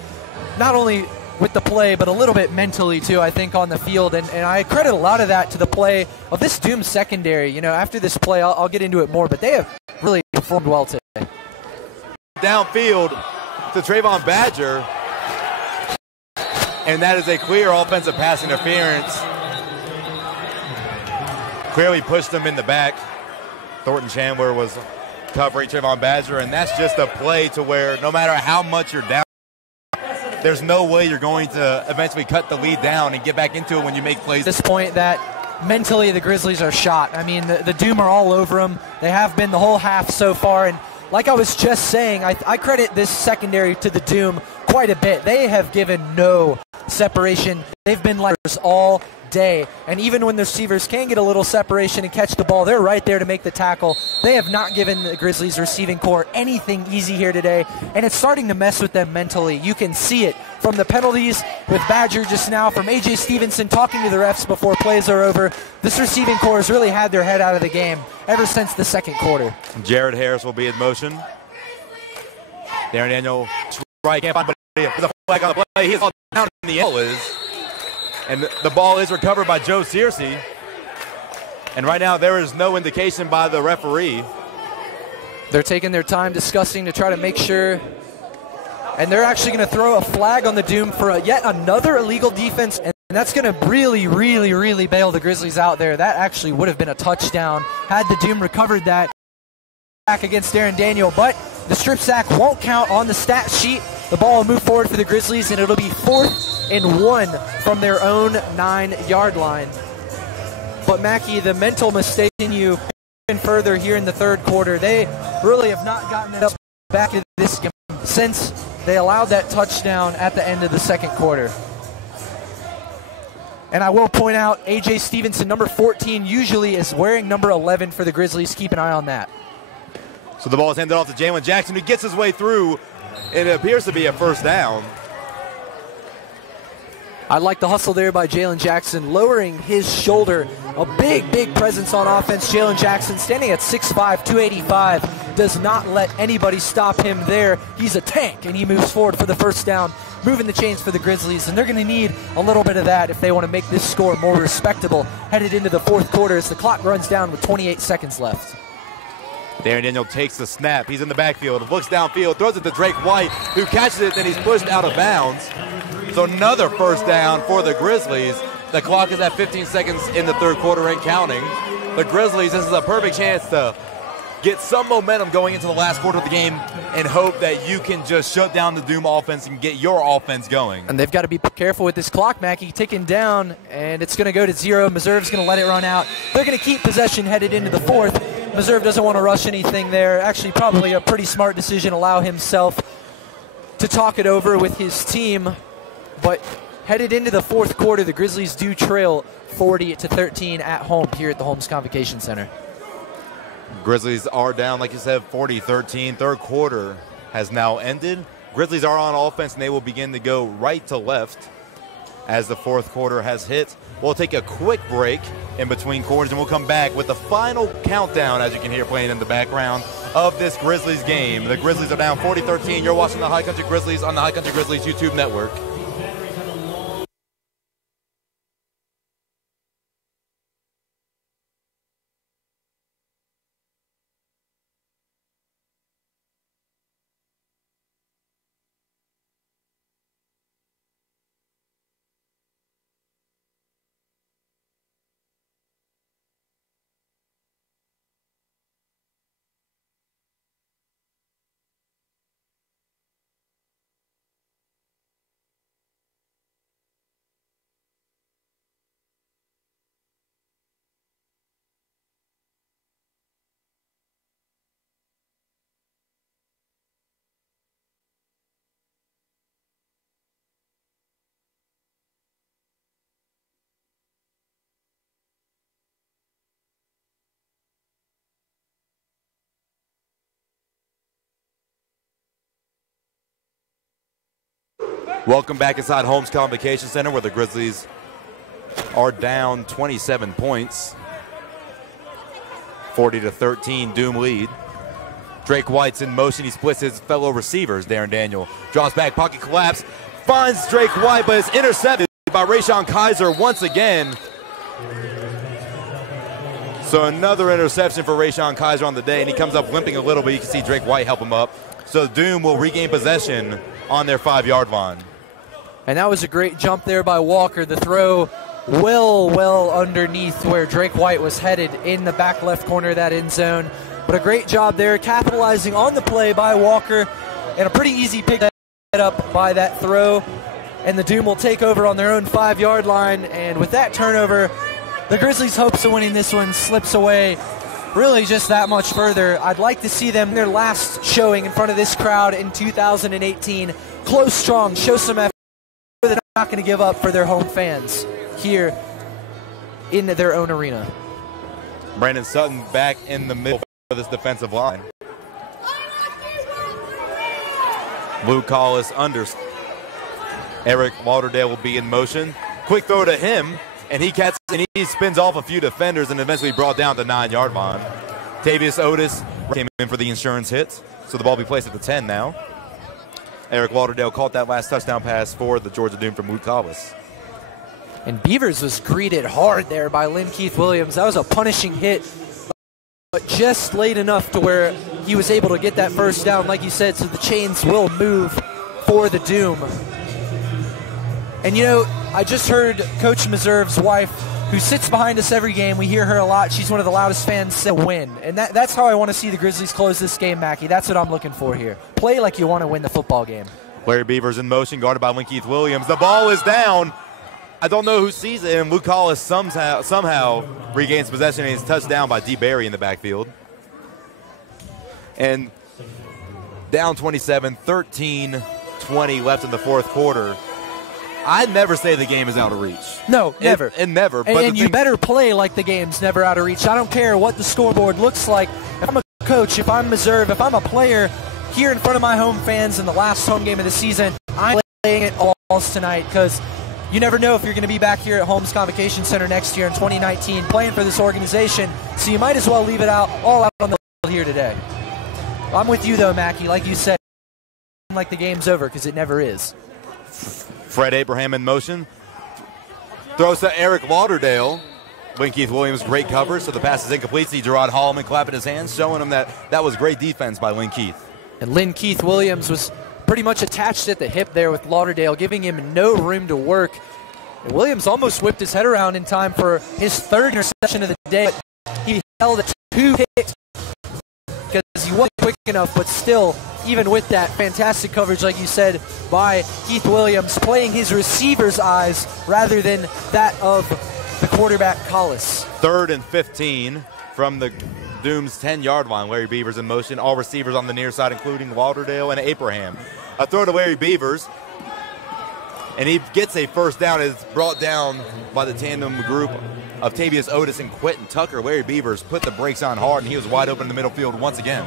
not only with the play, but a little bit mentally, too, I think, on the field. And I credit a lot of that to the play of this Doom secondary. You know, after this play, I'll get into it more, but they have really performed well today. Downfield to Trayvon Badger, and that is a clear offensive pass interference. Clearly pushed him in the back. Thornton Chandler was covering Trayvon Badger, and that's just a play to where no matter how much you're down, there's no way you're going to eventually cut the lead down and get back into it when you make plays. At this point, that mentally the Grizzlies are shot. I mean, the Doom are all over them. They have been the whole half so far, and like I was just saying, I credit this secondary to the Doom quite a bit. They have given no separation. They've been like all day, and even when the receivers can get a little separation and catch the ball, they're right there to make the tackle. They have not given the Grizzlies receiving core anything easy here today, and it's starting to mess with them mentally. You can see it from the penalties with Badger just now, from A.J. Stevenson talking to the refs before plays are over. This receiving core has really had their head out of the game ever since the second quarter. Jared Harris will be in motion. Darren Daniel, right, can't find anybody with a flag on the play. He's all down in the end. And the ball is recovered by Joe Searcy. And right now there is no indication by the referee. They're taking their time discussing to try to make sure. And they're actually going to throw a flag on the Doom for yet another illegal defense. And that's going to really, really, really bail the Grizzlies out there. That actually would have been a touchdown had the Doom recovered that back against Darren Daniel. But the strip sack won't count on the stat sheet. The ball will move forward for the Grizzlies, and it'll be 4th and 1 from their own 9-yard line. But Mackie, the mental mistake continue further here in the third quarter. They really have not gotten it up back in this game since they allowed that touchdown at the end of the second quarter. And I will point out, A.J. Stevenson, number 14, usually is wearing number 11 for the Grizzlies. Keep an eye on that. So the ball is handed off to Jalen Jackson, who gets his way through. It appears to be a first down. I like the hustle there by Jalen Jackson, lowering his shoulder. A big, big presence on offense. Jalen Jackson, standing at 6'5", 285, does not let anybody stop him there. He's a tank, and he moves forward for the first down, moving the chains for the Grizzlies, and they're going to need a little bit of that if they want to make this score more respectable headed into the fourth quarter as the clock runs down with 28 seconds left. Darren Daniel takes the snap. He's in the backfield, looks downfield, throws it to Drake White, who catches it, then he's pushed out of bounds. So another first down for the Grizzlies. The clock is at 15 seconds in the third quarter and counting. The Grizzlies, this is a perfect chance to get some momentum going into the last quarter of the game and hope that you can just shut down the Doom offense and get your offense going. And they've got to be careful with this clock, Mackie, ticking down, and it's going to go to 0. Meserve's going to let it run out. They're going to keep possession headed into the fourth. Meserve doesn't want to rush anything there. Actually, probably a pretty smart decision, allow himself to talk it over with his team. But headed into the fourth quarter, the Grizzlies do trail 40-13 at home here at the Holmes Convocation Center. Grizzlies are down, like you said, 40-13. Third quarter has now ended. Grizzlies are on offense, and they will begin to go right to left as the fourth quarter has hit. We'll take a quick break in between quarters, and we'll come back with the final countdown, as you can hear playing in the background, of this Grizzlies game. The Grizzlies are down 40-13. You're watching the High Country Grizzlies on the High Country Grizzlies YouTube network. Welcome back inside Holmes Convocation Center, where the Grizzlies are down 27 points. 40-13 Doom lead. Drake White's in motion. He splits his fellow receivers. Darren Daniel draws back, pocket collapse, finds Drake White, but is intercepted by Rayshon Kaiser once again. So another interception for Rayshon Kaiser on the day, and he comes up limping a little bit. You can see Drake White help him up. So Doom will regain possession on their 5-yard line. And that was a great jump there by Walker. The throw well underneath where Drake White was headed in the back left corner of that end zone. But a great job there, capitalizing on the play by Walker, and a pretty easy pick up by that throw. And the Doom will take over on their own 5-yard line. And with that turnover, the Grizzlies' hopes of winning this one slips away really just that much further. I'd like to see them their last showing in front of this crowd in 2018. Close strong, show some effort. They're not going to give up for their home fans here in their own arena. Brandon Sutton back in the middle of this defensive line. Luke Collis under. Eric Lauderdale will be in motion. Quick throw to him, and he catches and he spins off a few defenders and eventually brought down the 9-yard line. Tavius Otis came in for the insurance hit, so the ball will be placed at the 10 now. Eric Lauderdale caught that last touchdown pass for the Georgia Doom from Luke Collis. And Beavers was greeted hard there by Lynn Keith Williams. That was a punishing hit, but just late enough to where he was able to get that first down, like you said, so the chains will move for the Doom. And, you know, I just heard Coach Meserve's wife, who sits behind us every game. We hear her a lot. She's one of the loudest fans to win. And that's how I want to see the Grizzlies close this game, Mackey. That's what I'm looking for here. Play like you want to win the football game. Larry Beavers in motion, guarded by Lynn Keith Williams. The ball is down. I don't know who sees it, and Luke Collis somehow regains possession, and he's touched down by D. Barry in the backfield. And down 27, 13-20 left in the fourth quarter. I'd never say the game is out of reach. No, never. And never. And you better play like the game's never out of reach. I don't care what the scoreboard looks like. If I'm a coach, if I'm Meserve, if I'm a player here in front of my home fans in the last home game of the season, I'm playing it all tonight, because you never know if you're going to be back here at Holmes Convocation Center next year in 2019 playing for this organization, so you might as well leave it all out on the field here today. I'm with you, though, Mackey. Like you said, like the game's over, because it never is. Fred Abraham in motion. Throws to Eric Lauderdale. Lynn Keith Williams, great cover, so the pass is incomplete. See Gerard Holloman clapping his hands, showing him that was great defense by Lynn Keith. And Lynn Keith Williams was pretty much attached at the hip there with Lauderdale, giving him no room to work. And Williams almost whipped his head around in time for his third interception of the day. He held a 2 hit because he wasn't quick enough, but still, even with that fantastic coverage, like you said, by Keith Williams, playing his receiver's eyes rather than that of the quarterback, Collis. 3rd and 15 from the Doom's 10-yard line. Larry Beavers in motion. All receivers on the near side, including Lauderdale and Abraham. A throw to Larry Beavers, and he gets a first down. It's brought down by the tandem group of Tavius Otis and Quentin Tucker. Larry Beavers put the brakes on hard, and he was wide open in the middle field once again.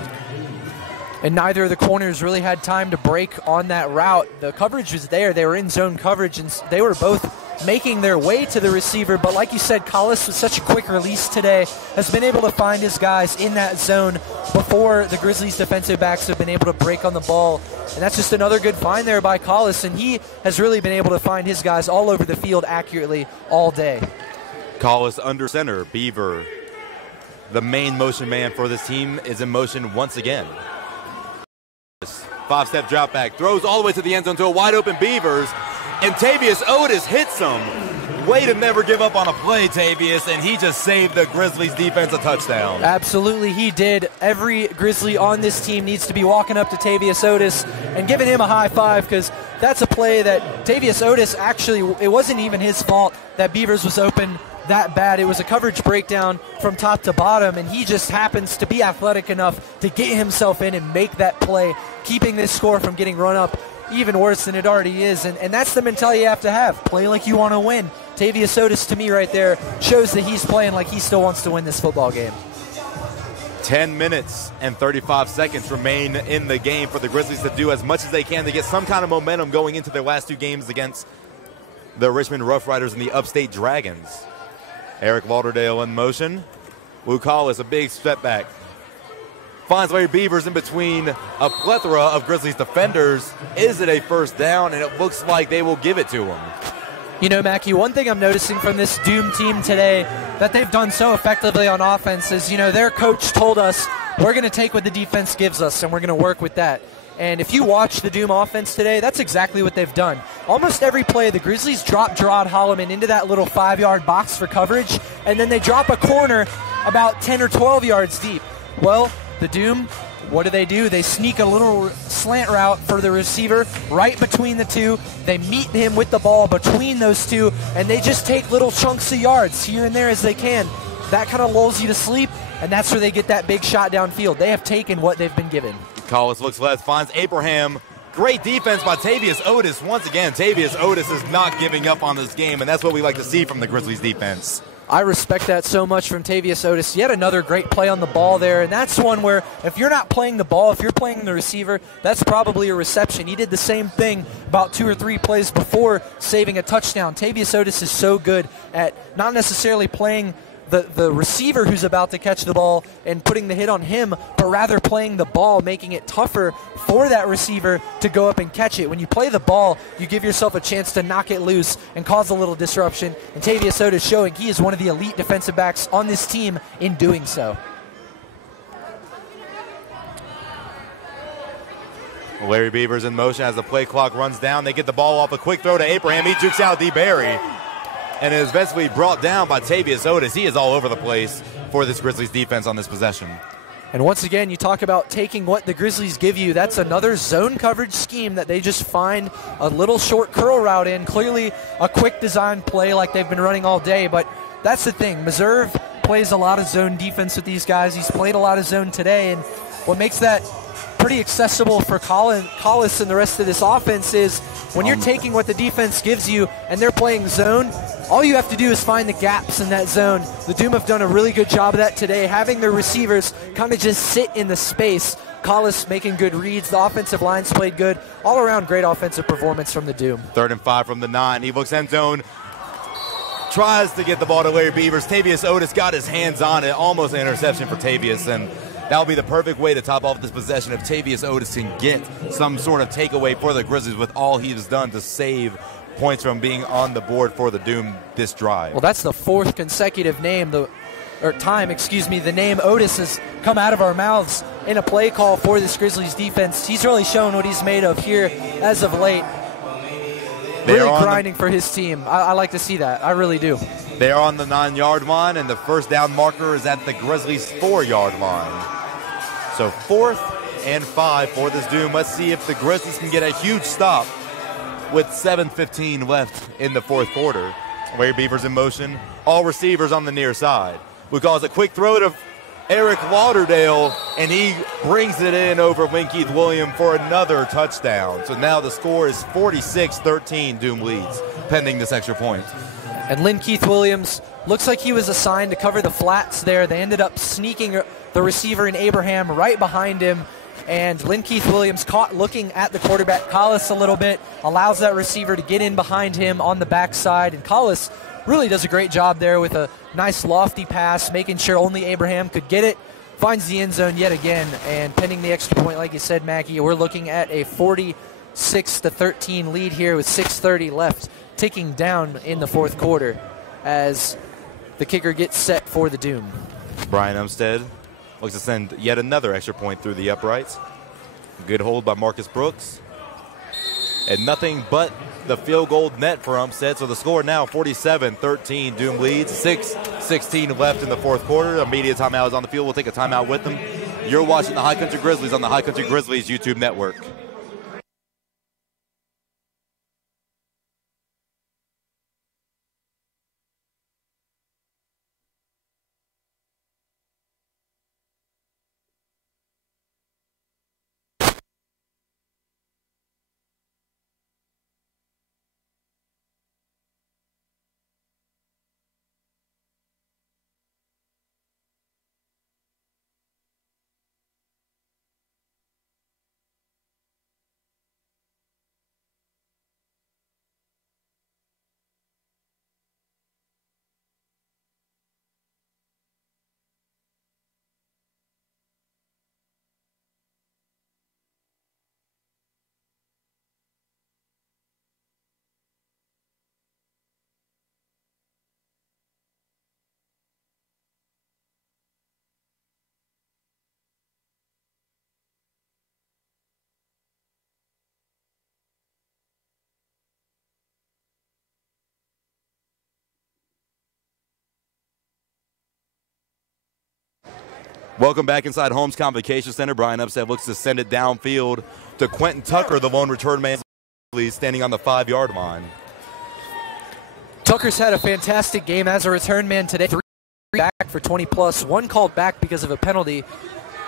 And neither of the corners really had time to break on that route. The coverage was there. They were in zone coverage, and they were both making their way to the receiver. But like you said, Collis with such a quick release today has been able to find his guys in that zone before the Grizzlies defensive backs have been able to break on the ball. And that's just another good find there by Collis, and he has really been able to find his guys all over the field accurately all day. Collis under center. Beaver, the main motion man for this team, is in motion once again. 5-step drop back, throws all the way to the end zone to a wide open Beavers, and Tavius Otis hits him. Way to never give up on a play, Tavius, and he just saved the Grizzlies defense a touchdown. Absolutely, he did. Every Grizzly on this team needs to be walking up to Tavius Otis and giving him a high five, because that's a play that Tavius Otis actually, it wasn't even his fault that Beavers was open that bad. It was a coverage breakdown from top to bottom, and he just happens to be athletic enough to get himself in and make that play, keeping this score from getting run up even worse than it already is. And that's the mentality you have to have. Play like you want to win. Tavius Otis, to me right there, shows that he's playing like he still wants to win this football game. 10 minutes and 35 seconds remain in the game for the Grizzlies to do as much as they can to get some kind of momentum going into their last two games against the Richmond Rough Riders and the Upstate Dragons. Eric Lauderdale in motion. Will Collis, a big step back. Finds Larry Beavers in between a plethora of Grizzlies defenders. Is it a first down? And it looks like they will give it to him. You know, Mackie, one thing I'm noticing from this Doom team today that they've done so effectively on offense is, you know, their coach told us we're going to take what the defense gives us and we're going to work with that. And if you watch the Doom offense today, that's exactly what they've done. Almost every play, the Grizzlies drop Gerard Holloman into that little 5-yard box for coverage, and then they drop a corner about 10 or 12 yards deep. Well, the Doom, what do? They sneak a little slant route for the receiver right between the two. They meet him with the ball between those two, and they just take little chunks of yards here and there as they can. That kind of lulls you to sleep, and that's where they get that big shot downfield. They have taken what they've been given. Collis looks left, finds Abraham. Great defense by Tavius Otis. Once again, Tavius Otis is not giving up on this game, and that's what we like to see from the Grizzlies defense. I respect that so much from Tavius Otis. Yet another great play on the ball there, and that's one where if you're not playing the ball, if you're playing the receiver, that's probably a reception. He did the same thing about 2 or 3 plays before saving a touchdown. Tavius Otis is so good at not necessarily playing the receiver who's about to catch the ball and putting the hit on him, but rather playing the ball, making it tougher for that receiver to go up and catch it. When you play the ball, you give yourself a chance to knock it loose and cause a little disruption, and Tavius Otis showing he is one of the elite defensive backs on this team in doing so. Larry Beavers in motion as the play clock runs down. They get the ball off, a quick throw to Abraham. He jukes out D-Berry, and is eventually brought down by Tavius Otis. He is all over the place for this Grizzlies defense on this possession. And once again, you talk about taking what the Grizzlies give you. That's another zone coverage scheme that they just find a little short curl route in. Clearly a quick design play like they've been running all day, but that's the thing. Meserve plays a lot of zone defense with these guys. He's played a lot of zone today, and what makes that pretty accessible for Collis and the rest of this offense is when you're taking what the defense gives you and they're playing zone, all you have to do is find the gaps in that zone. The Doom have done a really good job of that today, having their receivers kind of just sit in the space. Collis making good reads. The offensive line's played good. All around great offensive performance from the Doom. 3rd and 5 from the 9. He looks end zone. Tries to get the ball to Larry Beavers. Tavius Otis got his hands on it. Almost an interception for Tavius, and that'll be the perfect way to top off this possession if Tavius Otis can get some sort of takeaway for the Grizzlies with all he's done to save points from being on the board for the Doom this drive. Well, that's the 4th consecutive time, the name Otis has come out of our mouths in a play call for this Grizzlies defense. He's really shown what he's made of here as of late. Really grinding for his team. I like to see that. I really do. They are on the 9-yard line, and the first down marker is at the Grizzlies' 4-yard line. So 4th and 5 for this Doom. Let's see if the Grizzlies can get a huge stop with 7:15 left in the 4th quarter. Larry Beavers in motion. All receivers on the near side. We call it a quick throw to Eric Lauderdale, and he brings it in over Lynn Keith Williams for another touchdown. So now the score is 46-13. Doom leads, pending this extra point. And Lynn Keith Williams looks like he was assigned to cover the flats there. They ended up sneaking the receiver in Abraham right behind him. And Lynn Keith Williams caught looking at the quarterback, Collis, a little bit, allows that receiver to get in behind him on the backside. And Collis really does a great job there with a nice lofty pass, making sure only Abraham could get it. Finds the end zone yet again, and pending the extra point, like you said, Mackie, we're looking at a 46-13 lead here with 6:30 left, ticking down in the 4th quarter as the kicker gets set for the Doom. Brian Umstead looks to send yet another extra point through the uprights. Good hold by Marcus Brooks. And nothing but the field goal net for Umstead. So the score now 47-13. Doom leads. 6:16 left in the 4th quarter. A media timeout is on the field. We'll take a timeout with them. You're watching the High Country Grizzlies on the High Country Grizzlies YouTube network. Welcome back inside Holmes Convocation Center. Brian Upstead looks to send it downfield to Quentin Tucker, the lone return man, standing on the 5-yard line. Tucker's had a fantastic game as a return man today. 3 back for 20-plus, 1 called back because of a penalty,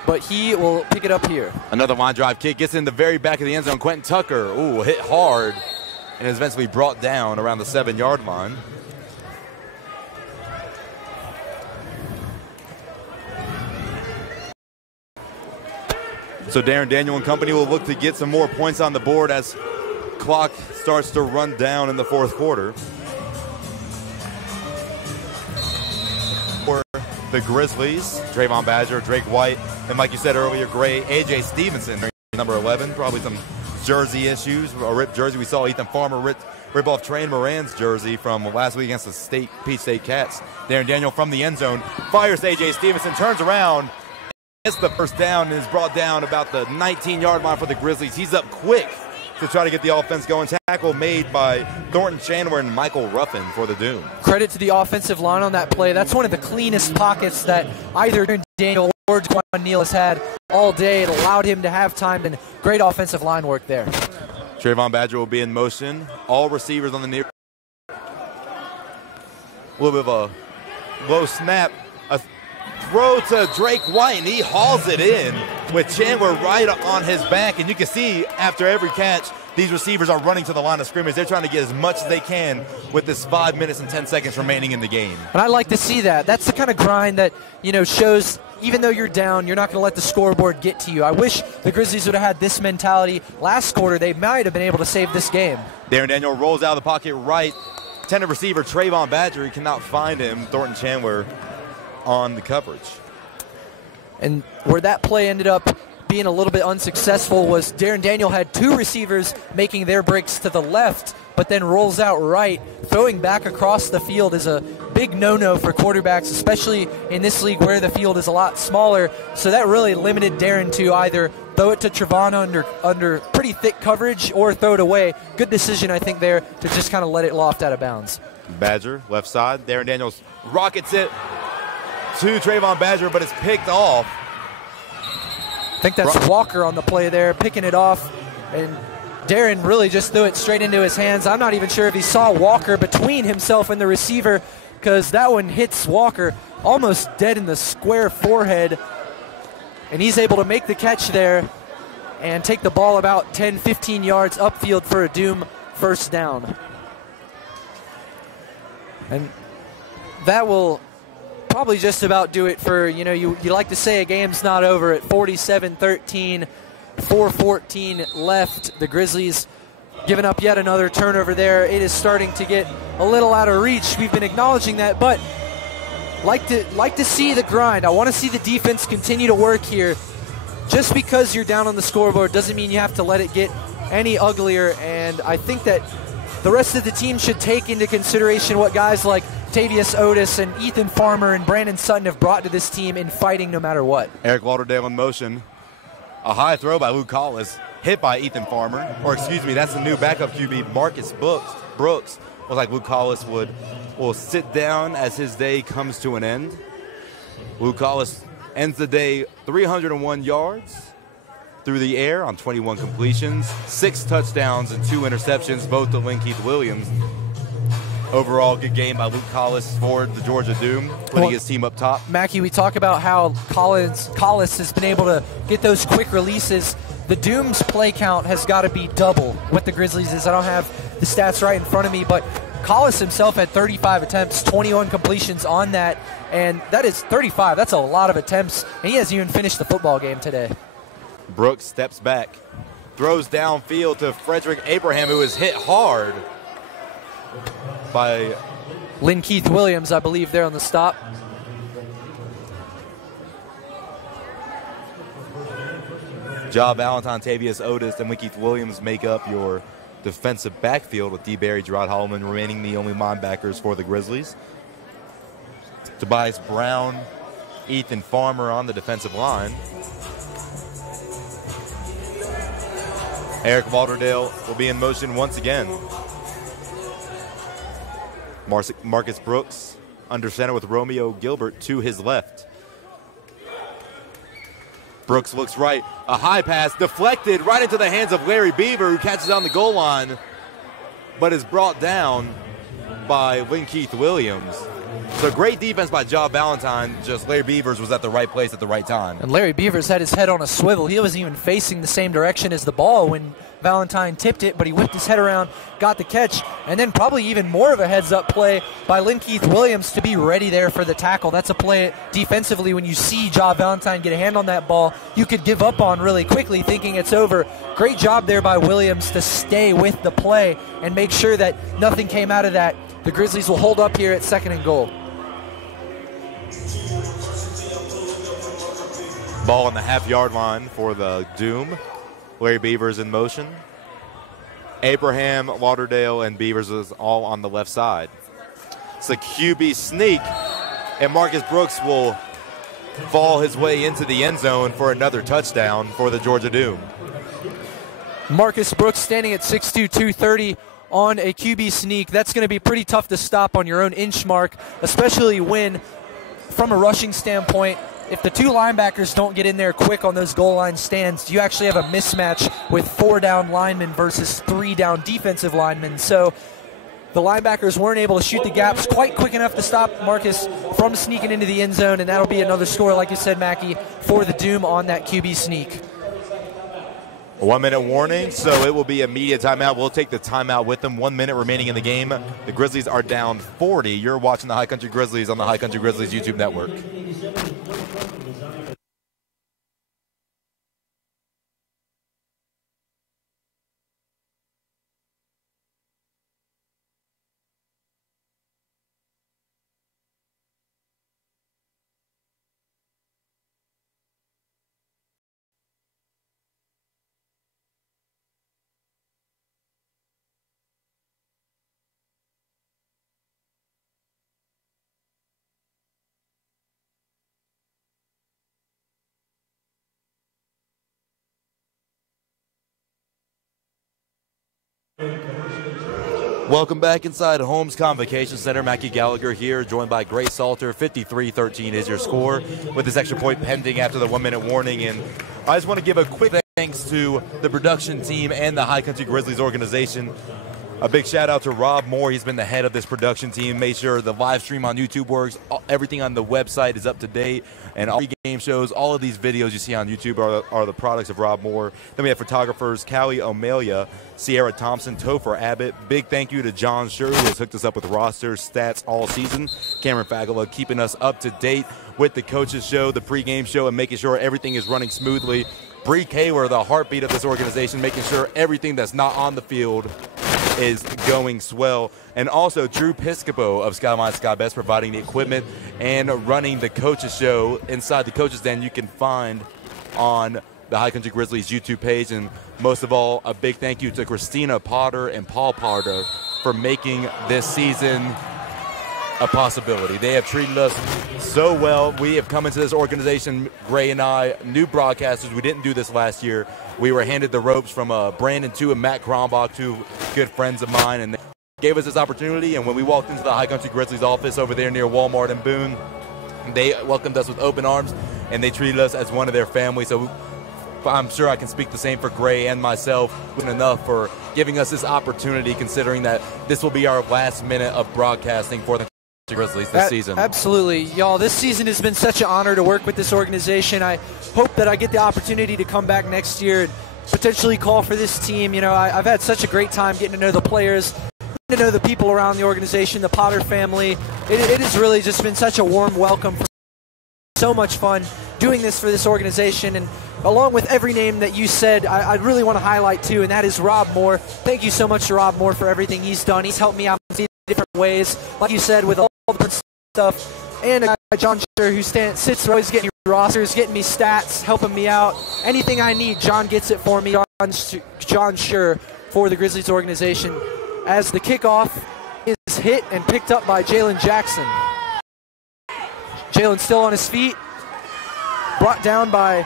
but he will pick it up here. Another line drive kick gets in the very back of the end zone. Quentin Tucker, ooh, hit hard, and is eventually brought down around the 7-yard line. So Darren Daniel and company will look to get some more points on the board as clock starts to run down in the 4th quarter. For the Grizzlies, Trayvon Badger, Drake White, and like you said earlier, Gray, A.J. Stevenson, number 11, probably some jersey issues, a ripped jersey. We saw Ethan Farmer rip off Train Moran's jersey from last week against the Peach State Cats. Darren Daniel from the end zone, fires A.J. Stevenson, turns around, gets the first down, and is brought down about the 19-yard line for the Grizzlies. He's up quick to try to get the offense going. Tackle made by Thornton Chandler and Michael Ruffin for the Doom. Credit to the offensive line on that play. That's one of the cleanest pockets that either Daniel or Jaquan Neal has had all day. It allowed him to have time, and great offensive line work there. Trayvon Badger will be in motion. All receivers on the near. A little bit of a low snap. A throw to Drake White, and he hauls it in with Chandler right on his back. And you can see after every catch, these receivers are running to the line of scrimmage. They're trying to get as much as they can with this 5 minutes and 10 seconds remaining in the game. And I like to see that. That's the kind of grind that, shows even though you're down, you're not going to let the scoreboard get to you. I wish the Grizzlies would have had this mentality last quarter. They might have been able to save this game. Darren Daniel rolls out of the pocket right. Intended receiver Trayvon Badger, he cannot find him. Thornton Chandler on the coverage. And where that play ended up being a little bit unsuccessful was Darren Daniel had 2 receivers making their breaks to the left, but then rolls out right. Throwing back across the field is a big no-no for quarterbacks, especially in this league where the field is a lot smaller. So that really limited Darren to either throw it to Trevon under pretty thick coverage or throw it away. Good decision, I think, there to just kind of let it loft out of bounds. Badger, left side. Darren Daniels rockets it to Trayvon Badger, but it's picked off. I think that's Walker on the play there, picking it off. And Darren really just threw it straight into his hands. I'm not even sure if he saw Walker between himself and the receiver, because that one hits Walker almost dead in the square forehead. And he's able to make the catch there and take the ball about 10, 15 yards upfield for a Doom first down. And that will probably just about do it for, you like to say a game's not over at 47-13, 4:14 left. The Grizzlies giving up yet another turnover there. It is starting to get a little out of reach. We've been acknowledging that, but like to see the grind. I want to see the defense continue to work here. Just because you're down on the scoreboard doesn't mean you have to let it get any uglier, and I think that the rest of the team should take into consideration what guys like Tavius Otis and Ethan Farmer and Brandon Sutton have brought to this team in fighting no matter what. Eric Lauderdale in motion. A high throw by Luke Collis, hit by Ethan Farmer. Or excuse me, that's the new backup QB, Marcus Brooks. Looks like Luke Collis will sit down as his day comes to an end. Luke Collis ends the day 301 yards through the air on 21 completions, 6 touchdowns and 2 interceptions, both to Linkeith Williams. Overall, good game by Luke Collis for the Georgia Doom, putting his team up top. Mackie, we talk about how Collis has been able to get those quick releases. The Doom's play count has got to be double what the Grizzlies is. I don't have the stats right in front of me, but Collis himself had 35 attempts, 21 completions on that, and that is 35. That's a lot of attempts, and he hasn't even finished the football game today. Brooks steps back, throws downfield to Frederick Abraham, who is hit hard by Linkeith Williams, I believe, there on the stop. Ja Valentine, Tavius Otis, and Linkeith Williams make up your defensive backfield, with D. Barry, Gerard Holloman remaining the only linebackers for the Grizzlies. Tobias Brown, Ethan Farmer on the defensive line. Eric Lauderdale will be in motion once again. Marcus Brooks under center with Romeo Gilbert to his left. Brooks looks right. A high pass deflected right into the hands of Larry Beaver, who catches on the goal line, but is brought down by Linkeith Williams. So great defense by Job Valentine. Just Larry Beavers was at the right place at the right time. And Larry Beavers had his head on a swivel. He wasn't even facing the same direction as the ball when Valentine tipped it, but he whipped his head around, got the catch, and then probably even more of a heads-up play by Linkeith Williams to be ready there for the tackle. That's a play defensively when you see Job Valentine get a hand on that ball, you could give up on really quickly thinking it's over. Great job there by Williams to stay with the play and make sure that nothing came out of that. The Grizzlies will hold up here at 2nd and goal. Ball on the half-yard line for the Doom. Larry Beavers in motion. Abraham, Lauderdale, and Beavers is all on the left side. It's a QB sneak, and Marcus Brooks will fall his way into the end zone for another touchdown for the Georgia Doom. Marcus Brooks standing at 6'2", 230 on a QB sneak. That's going to be pretty tough to stop on your own inch mark, especially when, from a rushing standpoint, if the two linebackers don't get in there quick on those goal line stands, you actually have a mismatch with 4 down linemen versus 3 down defensive linemen. So the linebackers weren't able to shoot the gaps quite quick enough to stop Marcus from sneaking into the end zone, and that'll be another score, like you said, Mackey, for the Doom on that QB sneak. A 1-minute warning, so it will be a media timeout. We'll take the timeout with them. 1 minute remaining in the game. The Grizzlies are down 40. You're watching the High Country Grizzlies on the High Country Grizzlies YouTube network. Welcome back inside Holmes Convocation Center. Mackie Gallagher here, joined by Grace Salter. 53-13 is your score, with this extra point pending after the 1 minute warning. And I just want to give a quick thanks to the production team and the High Country Grizzlies organization. A big shout out to Rob Moore. He's been the head of this production team. Made sure the live stream on YouTube works. Everything on the website is up to date. And all the game shows, all of these videos you see on YouTube are the products of Rob Moore. Then we have photographers Callie O'Malia, Sierra Thompson, Topher Abbott. Big thank you to John Scher, who has hooked us up with rosters, stats all season. Cameron Fagala keeping us up to date with the coaches show, the pregame show, and making sure everything is running smoothly. Bree Kaler, the heartbeat of this organization, making sure everything that's not on the field is going swell. And also Drew Piscopo of Skyline Sky Best providing the equipment and running the coaches show inside the coaches den. You can find on the High Country Grizzlies YouTube page. And most of all, a big thank you to Christina Potter and Paul Potter for making this season a possibility. They have treated us so well. We have come into this organization, Gray and I, new broadcasters. We didn't do this last year. We were handed the ropes from Brandon Tu and Matt Kronbach, two good friends of mine, and they gave us this opportunity. And when we walked into the High Country Grizzlies office over there near Walmart and Boone, they welcomed us with open arms, and they treated us as one of their family. So I'm sure I can speak the same for Gray and myself. Enough for giving us this opportunity, considering that this will be our last minute of broadcasting for the Grizzlies this season. Absolutely. Y'all, this season has been such an honor to work with this organization. I hope that I get the opportunity to come back next year and potentially call for this team. You know, I've had such a great time getting to know the players, getting to know the people around the organization, the Potter family. It has really just been such a warm welcome. So much fun doing this for this organization. And along with every name that you said, I really want to highlight too, and that is Rob Moore. Thank you so much to Rob Moore for everything he's done. He's helped me out in different ways, like you said, with all the stuff. And John Scher, who sits there always getting me rosters, getting me stats, helping me out. Anything I need, John gets it for me. John Scher for the Grizzlies organization. As the kickoff is hit and picked up by Jalen Jackson. Jalen still on his feet. Brought down by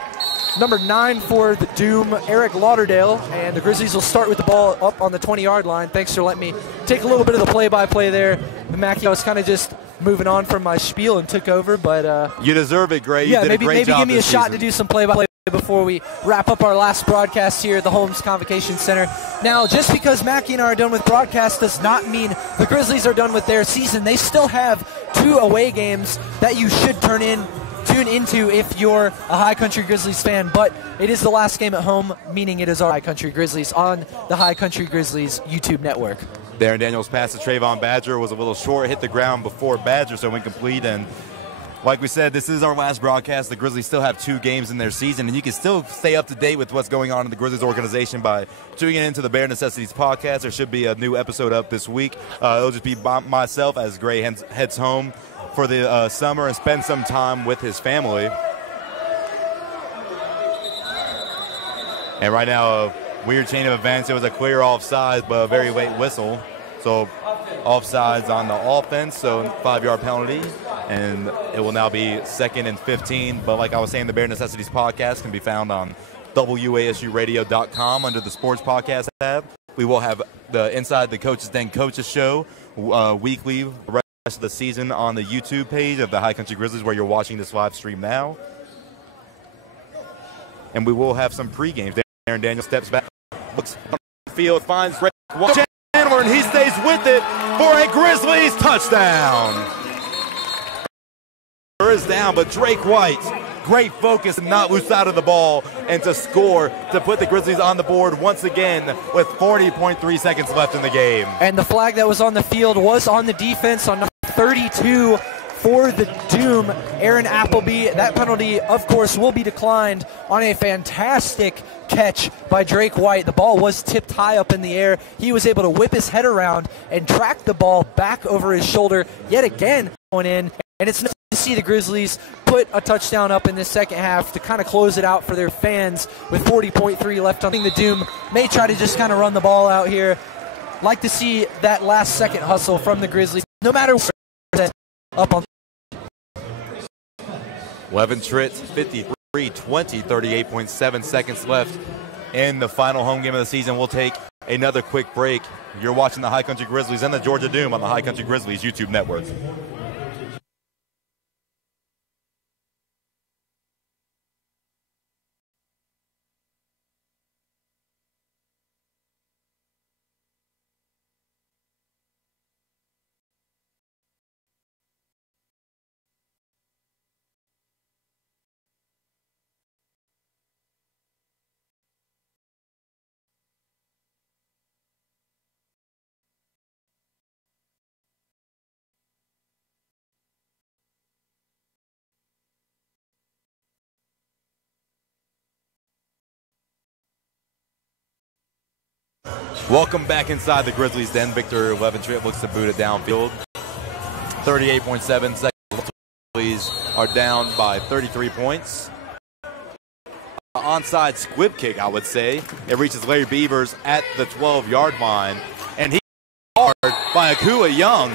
number 9 for the Doom, Eric Lauderdale. And the Grizzlies will start with the ball up on the 20-yard line. Thanks for letting me take a little bit of the play-by-play there. Mackie, I was kind of just moving on from my spiel and took over, but you deserve it, Gray. You yeah, did maybe a great job give me a shot season. to do some play-by-play before we wrap up our last broadcast here at the Holmes Convocation Center. Now, just because Mackie and I are done with broadcast does not mean the Grizzlies are done with their season. They still have 2 away games that you should tune into if you're a High Country Grizzlies fan, but it is the last game at home, meaning it is our High Country Grizzlies on the High Country Grizzlies YouTube network. Darren Daniels' pass to Trayvon Badger was a little short, hit the ground before Badger, so incomplete. And like we said, this is our last broadcast. The Grizzlies still have 2 games in their season, and you can still stay up to date with what's going on in the Grizzlies organization by tuning into the Bare Necessities podcast. There should be a new episode up this week. It'll just be by myself as Gray heads home for the summer and spend some time with his family. And right now, a weird chain of events. It was a clear offside, but a very late whistle. So offsides on the offense, so 5-yard penalty. And it will now be 2nd and 15. But like I was saying, the Bare Necessities podcast can be found on WASUradio.com under the Sports Podcast tab. We will have the Inside the Coaches Den Coaches show weekly the rest of the season on the YouTube page of the High Country Grizzlies where you're watching this live stream now. And we will have some pre-games. Darren Daniels steps back, looks on the field, finds Drake Chandler, and he stays with it for a Grizzlies touchdown. Is down, but Drake White, great focus and not lose sight of the ball and to score to put the Grizzlies on the board once again with 40.3 seconds left in the game. And the flag that was on the field was on the defense on 32 for the Doom, Aaron Appleby. That penalty, of course, will be declined on a fantastic catch by Drake White. The ball was tipped high up in the air. He was able to whip his head around and track the ball back over his shoulder yet again going in. And it's nice to see the Grizzlies put a touchdown up in the second half to kind of close it out for their fans with 40.3 left. I think the Doom may try to just kind of run the ball out here. Like to see that last second hustle from the Grizzlies, no matter where up on. Levin Tritt, 53-20, 38.7 seconds left in the final home game of the season. We'll take another quick break. You're watching the High Country Grizzlies and the Georgia Doom on the High Country Grizzlies YouTube network. Welcome back inside the Grizzlies den. Victor Levin Tritt looks to boot it downfield. 38.7 seconds. The Grizzlies are down by 33 points. Onside squib kick, I would say. It reaches Larry Beavers at the 12-yard line. And he hard by Akua Young.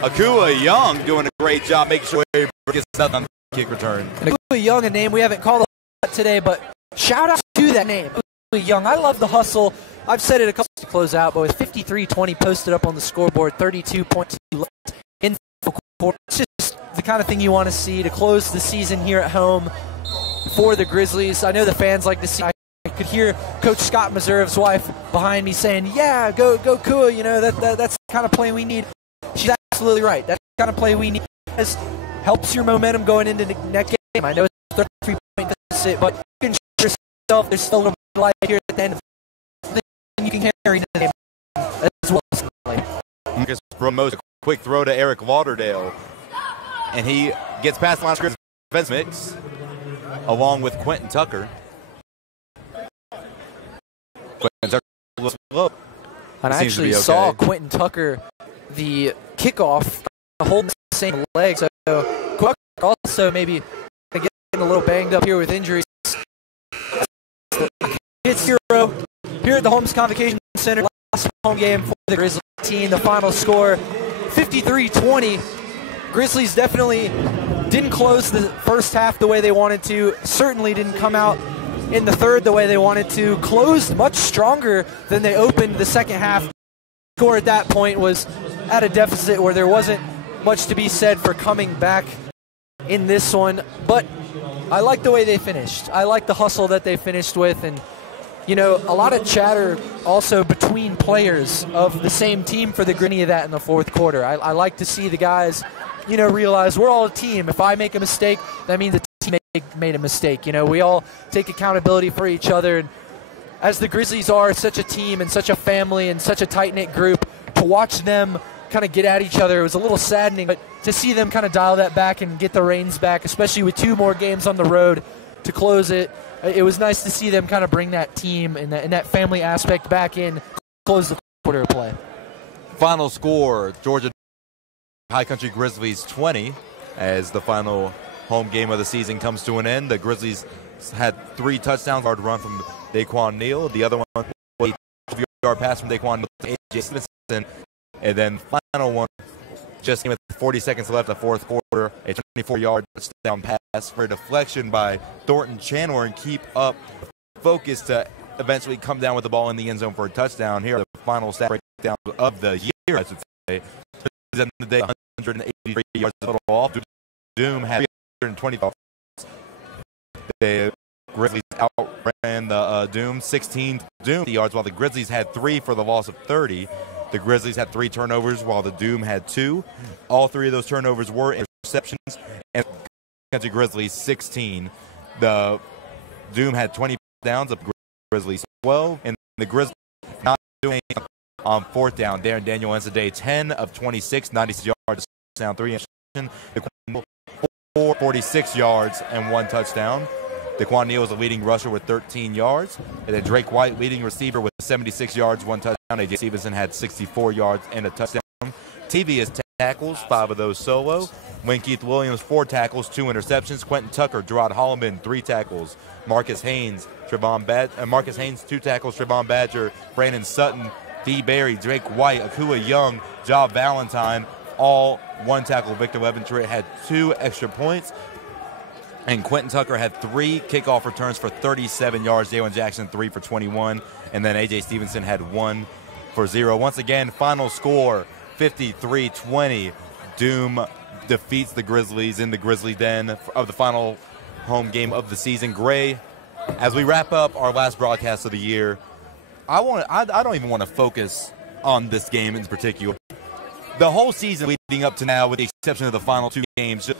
Akua Young doing a great job making sure Larry Beavers gets nothing on the kick return. And Akua Young, a name we haven't called today, but shout out to that name. Akua Young. I love the hustle. I've said it a couple to close out, but with 53-20 posted up on the scoreboard, 32.2 left in the quarter. It's just the kind of thing you want to see to close the season here at home for the Grizzlies. I know the fans like to see. I could hear Coach Scott Meserve's wife behind me saying, "Yeah, go Kua. You know that's the kind of play we need." She's absolutely right. That's the kind of play we need. It helps your momentum going into the next game. I know it's a 33-point deficit, but you can show yourself there's still a little bit of light here at the end of you can carry the game as well. Lucas promotes a quick throw to Eric Lauderdale, and he gets past the line of scrimmage defense mix along with Quentin Tucker. Quentin Tucker looks low. And I actually saw Quentin Tucker, the kickoff, holding the same leg. So Tucker also maybe getting a little banged up here with injuries. It's 0 here at the Holmes Convocation Center. Last home game for the Grizzlies team. The final score, 53-20. Grizzlies definitely didn't close the first half the way they wanted to. Certainly didn't come out in the third the way they wanted to. Closed much stronger than they opened the second half. The score at that point was at a deficit where there wasn't much to be said for coming back in this one. But I like the way they finished. I like the hustle that they finished with, and you know, a lot of chatter also between players of the same team for the gritty of that in the fourth quarter. I like to see the guys, you know, realize we're all a team. If I make a mistake, that means the team made a mistake. You know, we all take accountability for each other. And as the Grizzlies are such a team and such a family and such a tight-knit group, to watch them kind of get at each other, it was a little saddening. But to see them kind of dial that back and get the reins back, especially with 2 more games on the road to close it, it was nice to see them kind of bring that team and that family aspect back in, close the quarter of play. Final score, Georgia High Country Grizzlies 20, as the final home game of the season comes to an end. The Grizzlies had 3 touchdowns, hard run from Daquan Neal. The other one was a 12-yard pass from Daquan Neal to A.J. Stevenson. And then final one, just with 40 seconds left of the fourth quarter, a 24-yard touchdown pass for a deflection by Thornton Chandler and keep up focus to eventually come down with the ball in the end zone for a touchdown. Here are the final stat breakdown of the year, I should say. At the day, 183 yards total off. Doom had 320 yards. The Grizzlies outran the Doom 16 yards, while the Grizzlies had 3 for the loss of 30. The Grizzlies had 3 turnovers, while the Doom had 2. All 3 of those turnovers were interceptions, and the Grizzlies 16. The Doom had 20 downs, the Grizzlies 12, and the Grizzlies not doing on fourth down. Darren Daniel ends the day 10 of 26, 96 yards, touchdown, 3 interceptions. 46 yards and 1 touchdown. Daquan Neal is the leading rusher with 13 yards. And then Drake White, leading receiver with 76 yards, 1 touchdown. A.J. Stevenson had 64 yards and a touchdown. TV is tackles, 5 of those solo. Keith Williams, 4 tackles, 2 interceptions. Quentin Tucker, Gerard Holloman, 3 tackles. Marcus Haynes, 2 tackles. Trevon Badger, Brandon Sutton, D. Berry, Drake White, Akua Young, Ja Valentine, all 1 tackle. Victor Leventritt had 2 extra points. And Quentin Tucker had 3 kickoff returns for 37 yards. Jalen Jackson, 3 for 21. And then A.J. Stevenson had 1 for 0. Once again, final score, 53-20. Doom defeats the Grizzlies in the Grizzly Den of the final home game of the season. Gray, as we wrap up our last broadcast of the year, I don't even want to focus on this game in particular. The whole season leading up to now, with the exception of the final 2 games,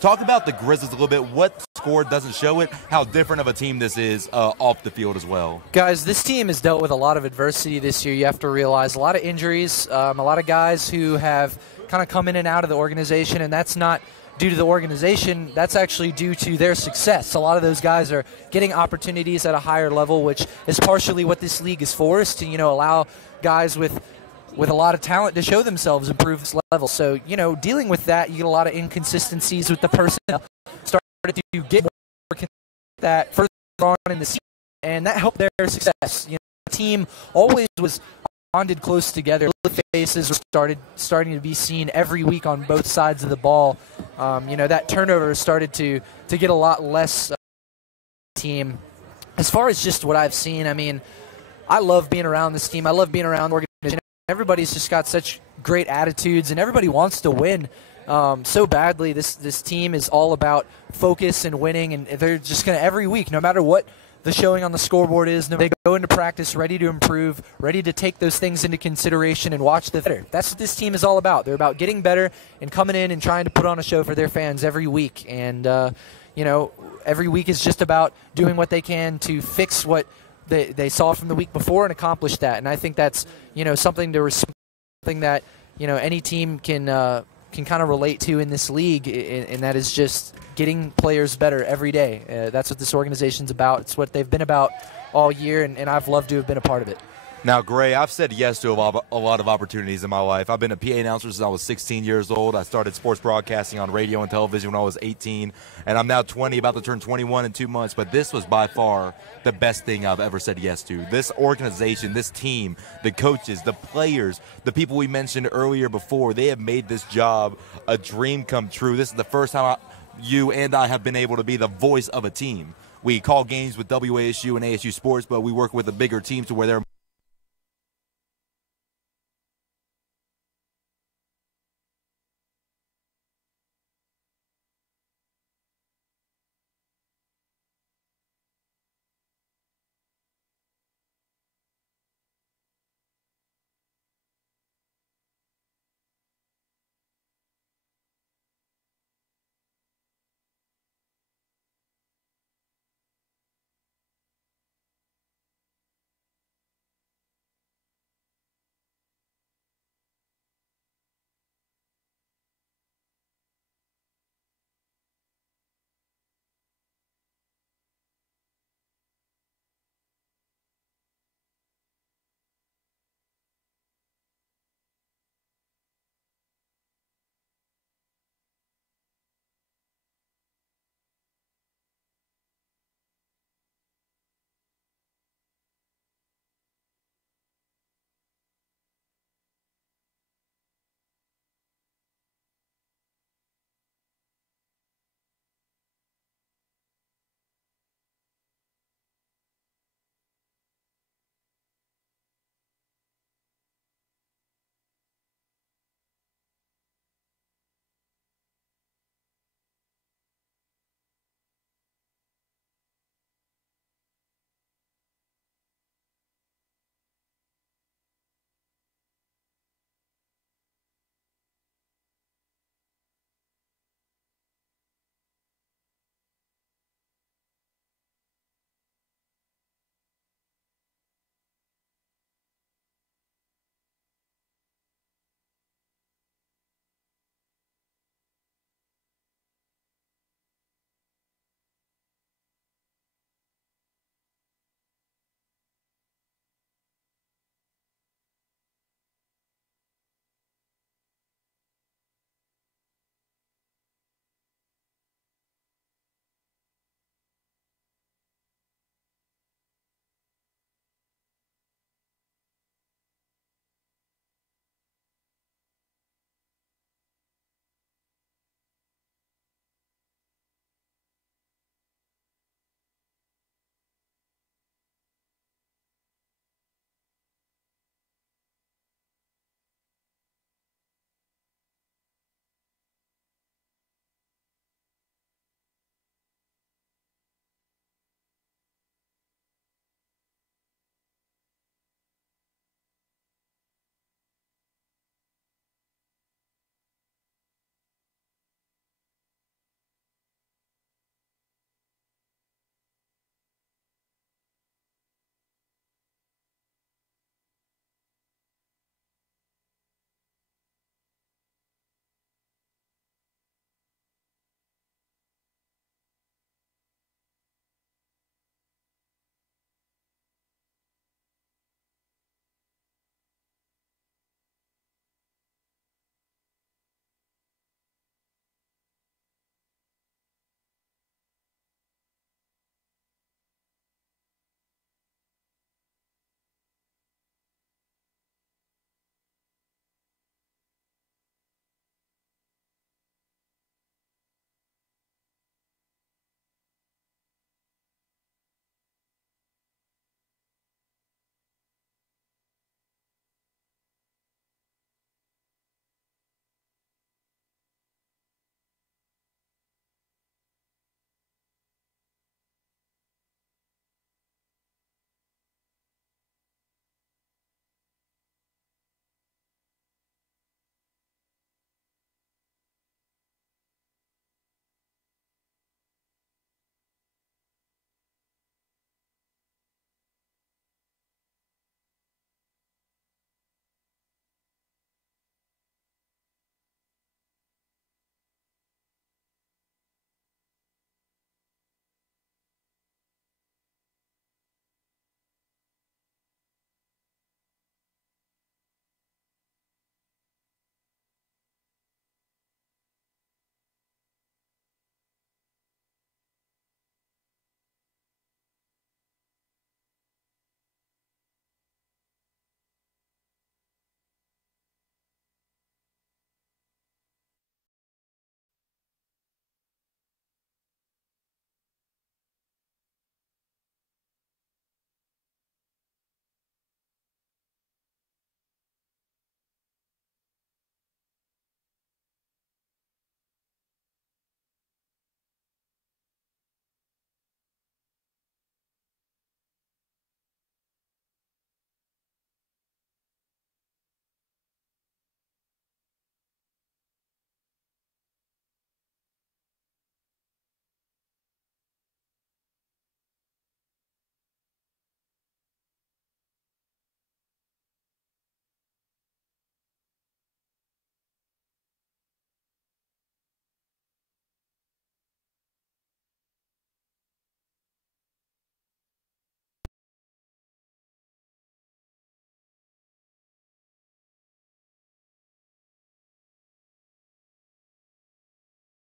talk about the Grizzlies a little bit. What score doesn't show it? How different of a team this is off the field as well. Guys, this team has dealt with a lot of adversity this year. You have to realize a lot of injuries, a lot of guys who have kind of come in and out of the organization, and that's not due to the organization. That's actually due to their success. A lot of those guys are getting opportunities at a higher level, which is partially what this league is for, is to, you know, allow guys with a lot of talent to show themselves, improve this level. So, you know, dealing with that, you get a lot of inconsistencies with the personnel. Started to get more that further on in the season, and that helped their success. You know, the team always was bonded close together. Faces were starting to be seen every week on both sides of the ball. You know, that turnover started to get a lot less team. As far as just what I've seen, I mean, I love being around this team. I love being around the organization. Everybody's just got such great attitudes, and everybody wants to win so badly. This team is all about focus and winning, and they're just going to, every week, no matter what the showing on the scoreboard is, they go into practice ready to improve, ready to take those things into consideration and watch the better. That's what this team is all about. They're about getting better and coming in and trying to put on a show for their fans every week. And, you know, every week is just about doing what they can to fix what they saw from the week before and accomplish that. And I think that's, you know, something that, you know, any team can kind of relate to in this league, and that is just getting players better every day. That's what this organization's about. It's what they've been about all year, and I've loved to have been a part of it. Now, Gray, I've said yes to a lot of opportunities in my life. I've been a PA announcer since I was 16 years old. I started sports broadcasting on radio and television when I was 18, and I'm now 20, about to turn 21 in 2 months. But this was by far the best thing I've ever said yes to. This organization, this team, the coaches, the players, the people we mentioned earlier before, they have made this job a dream come true. This is the first time you and I have been able to be the voice of a team. We call games with WASU and ASU Sports, but we work with a bigger team to where they're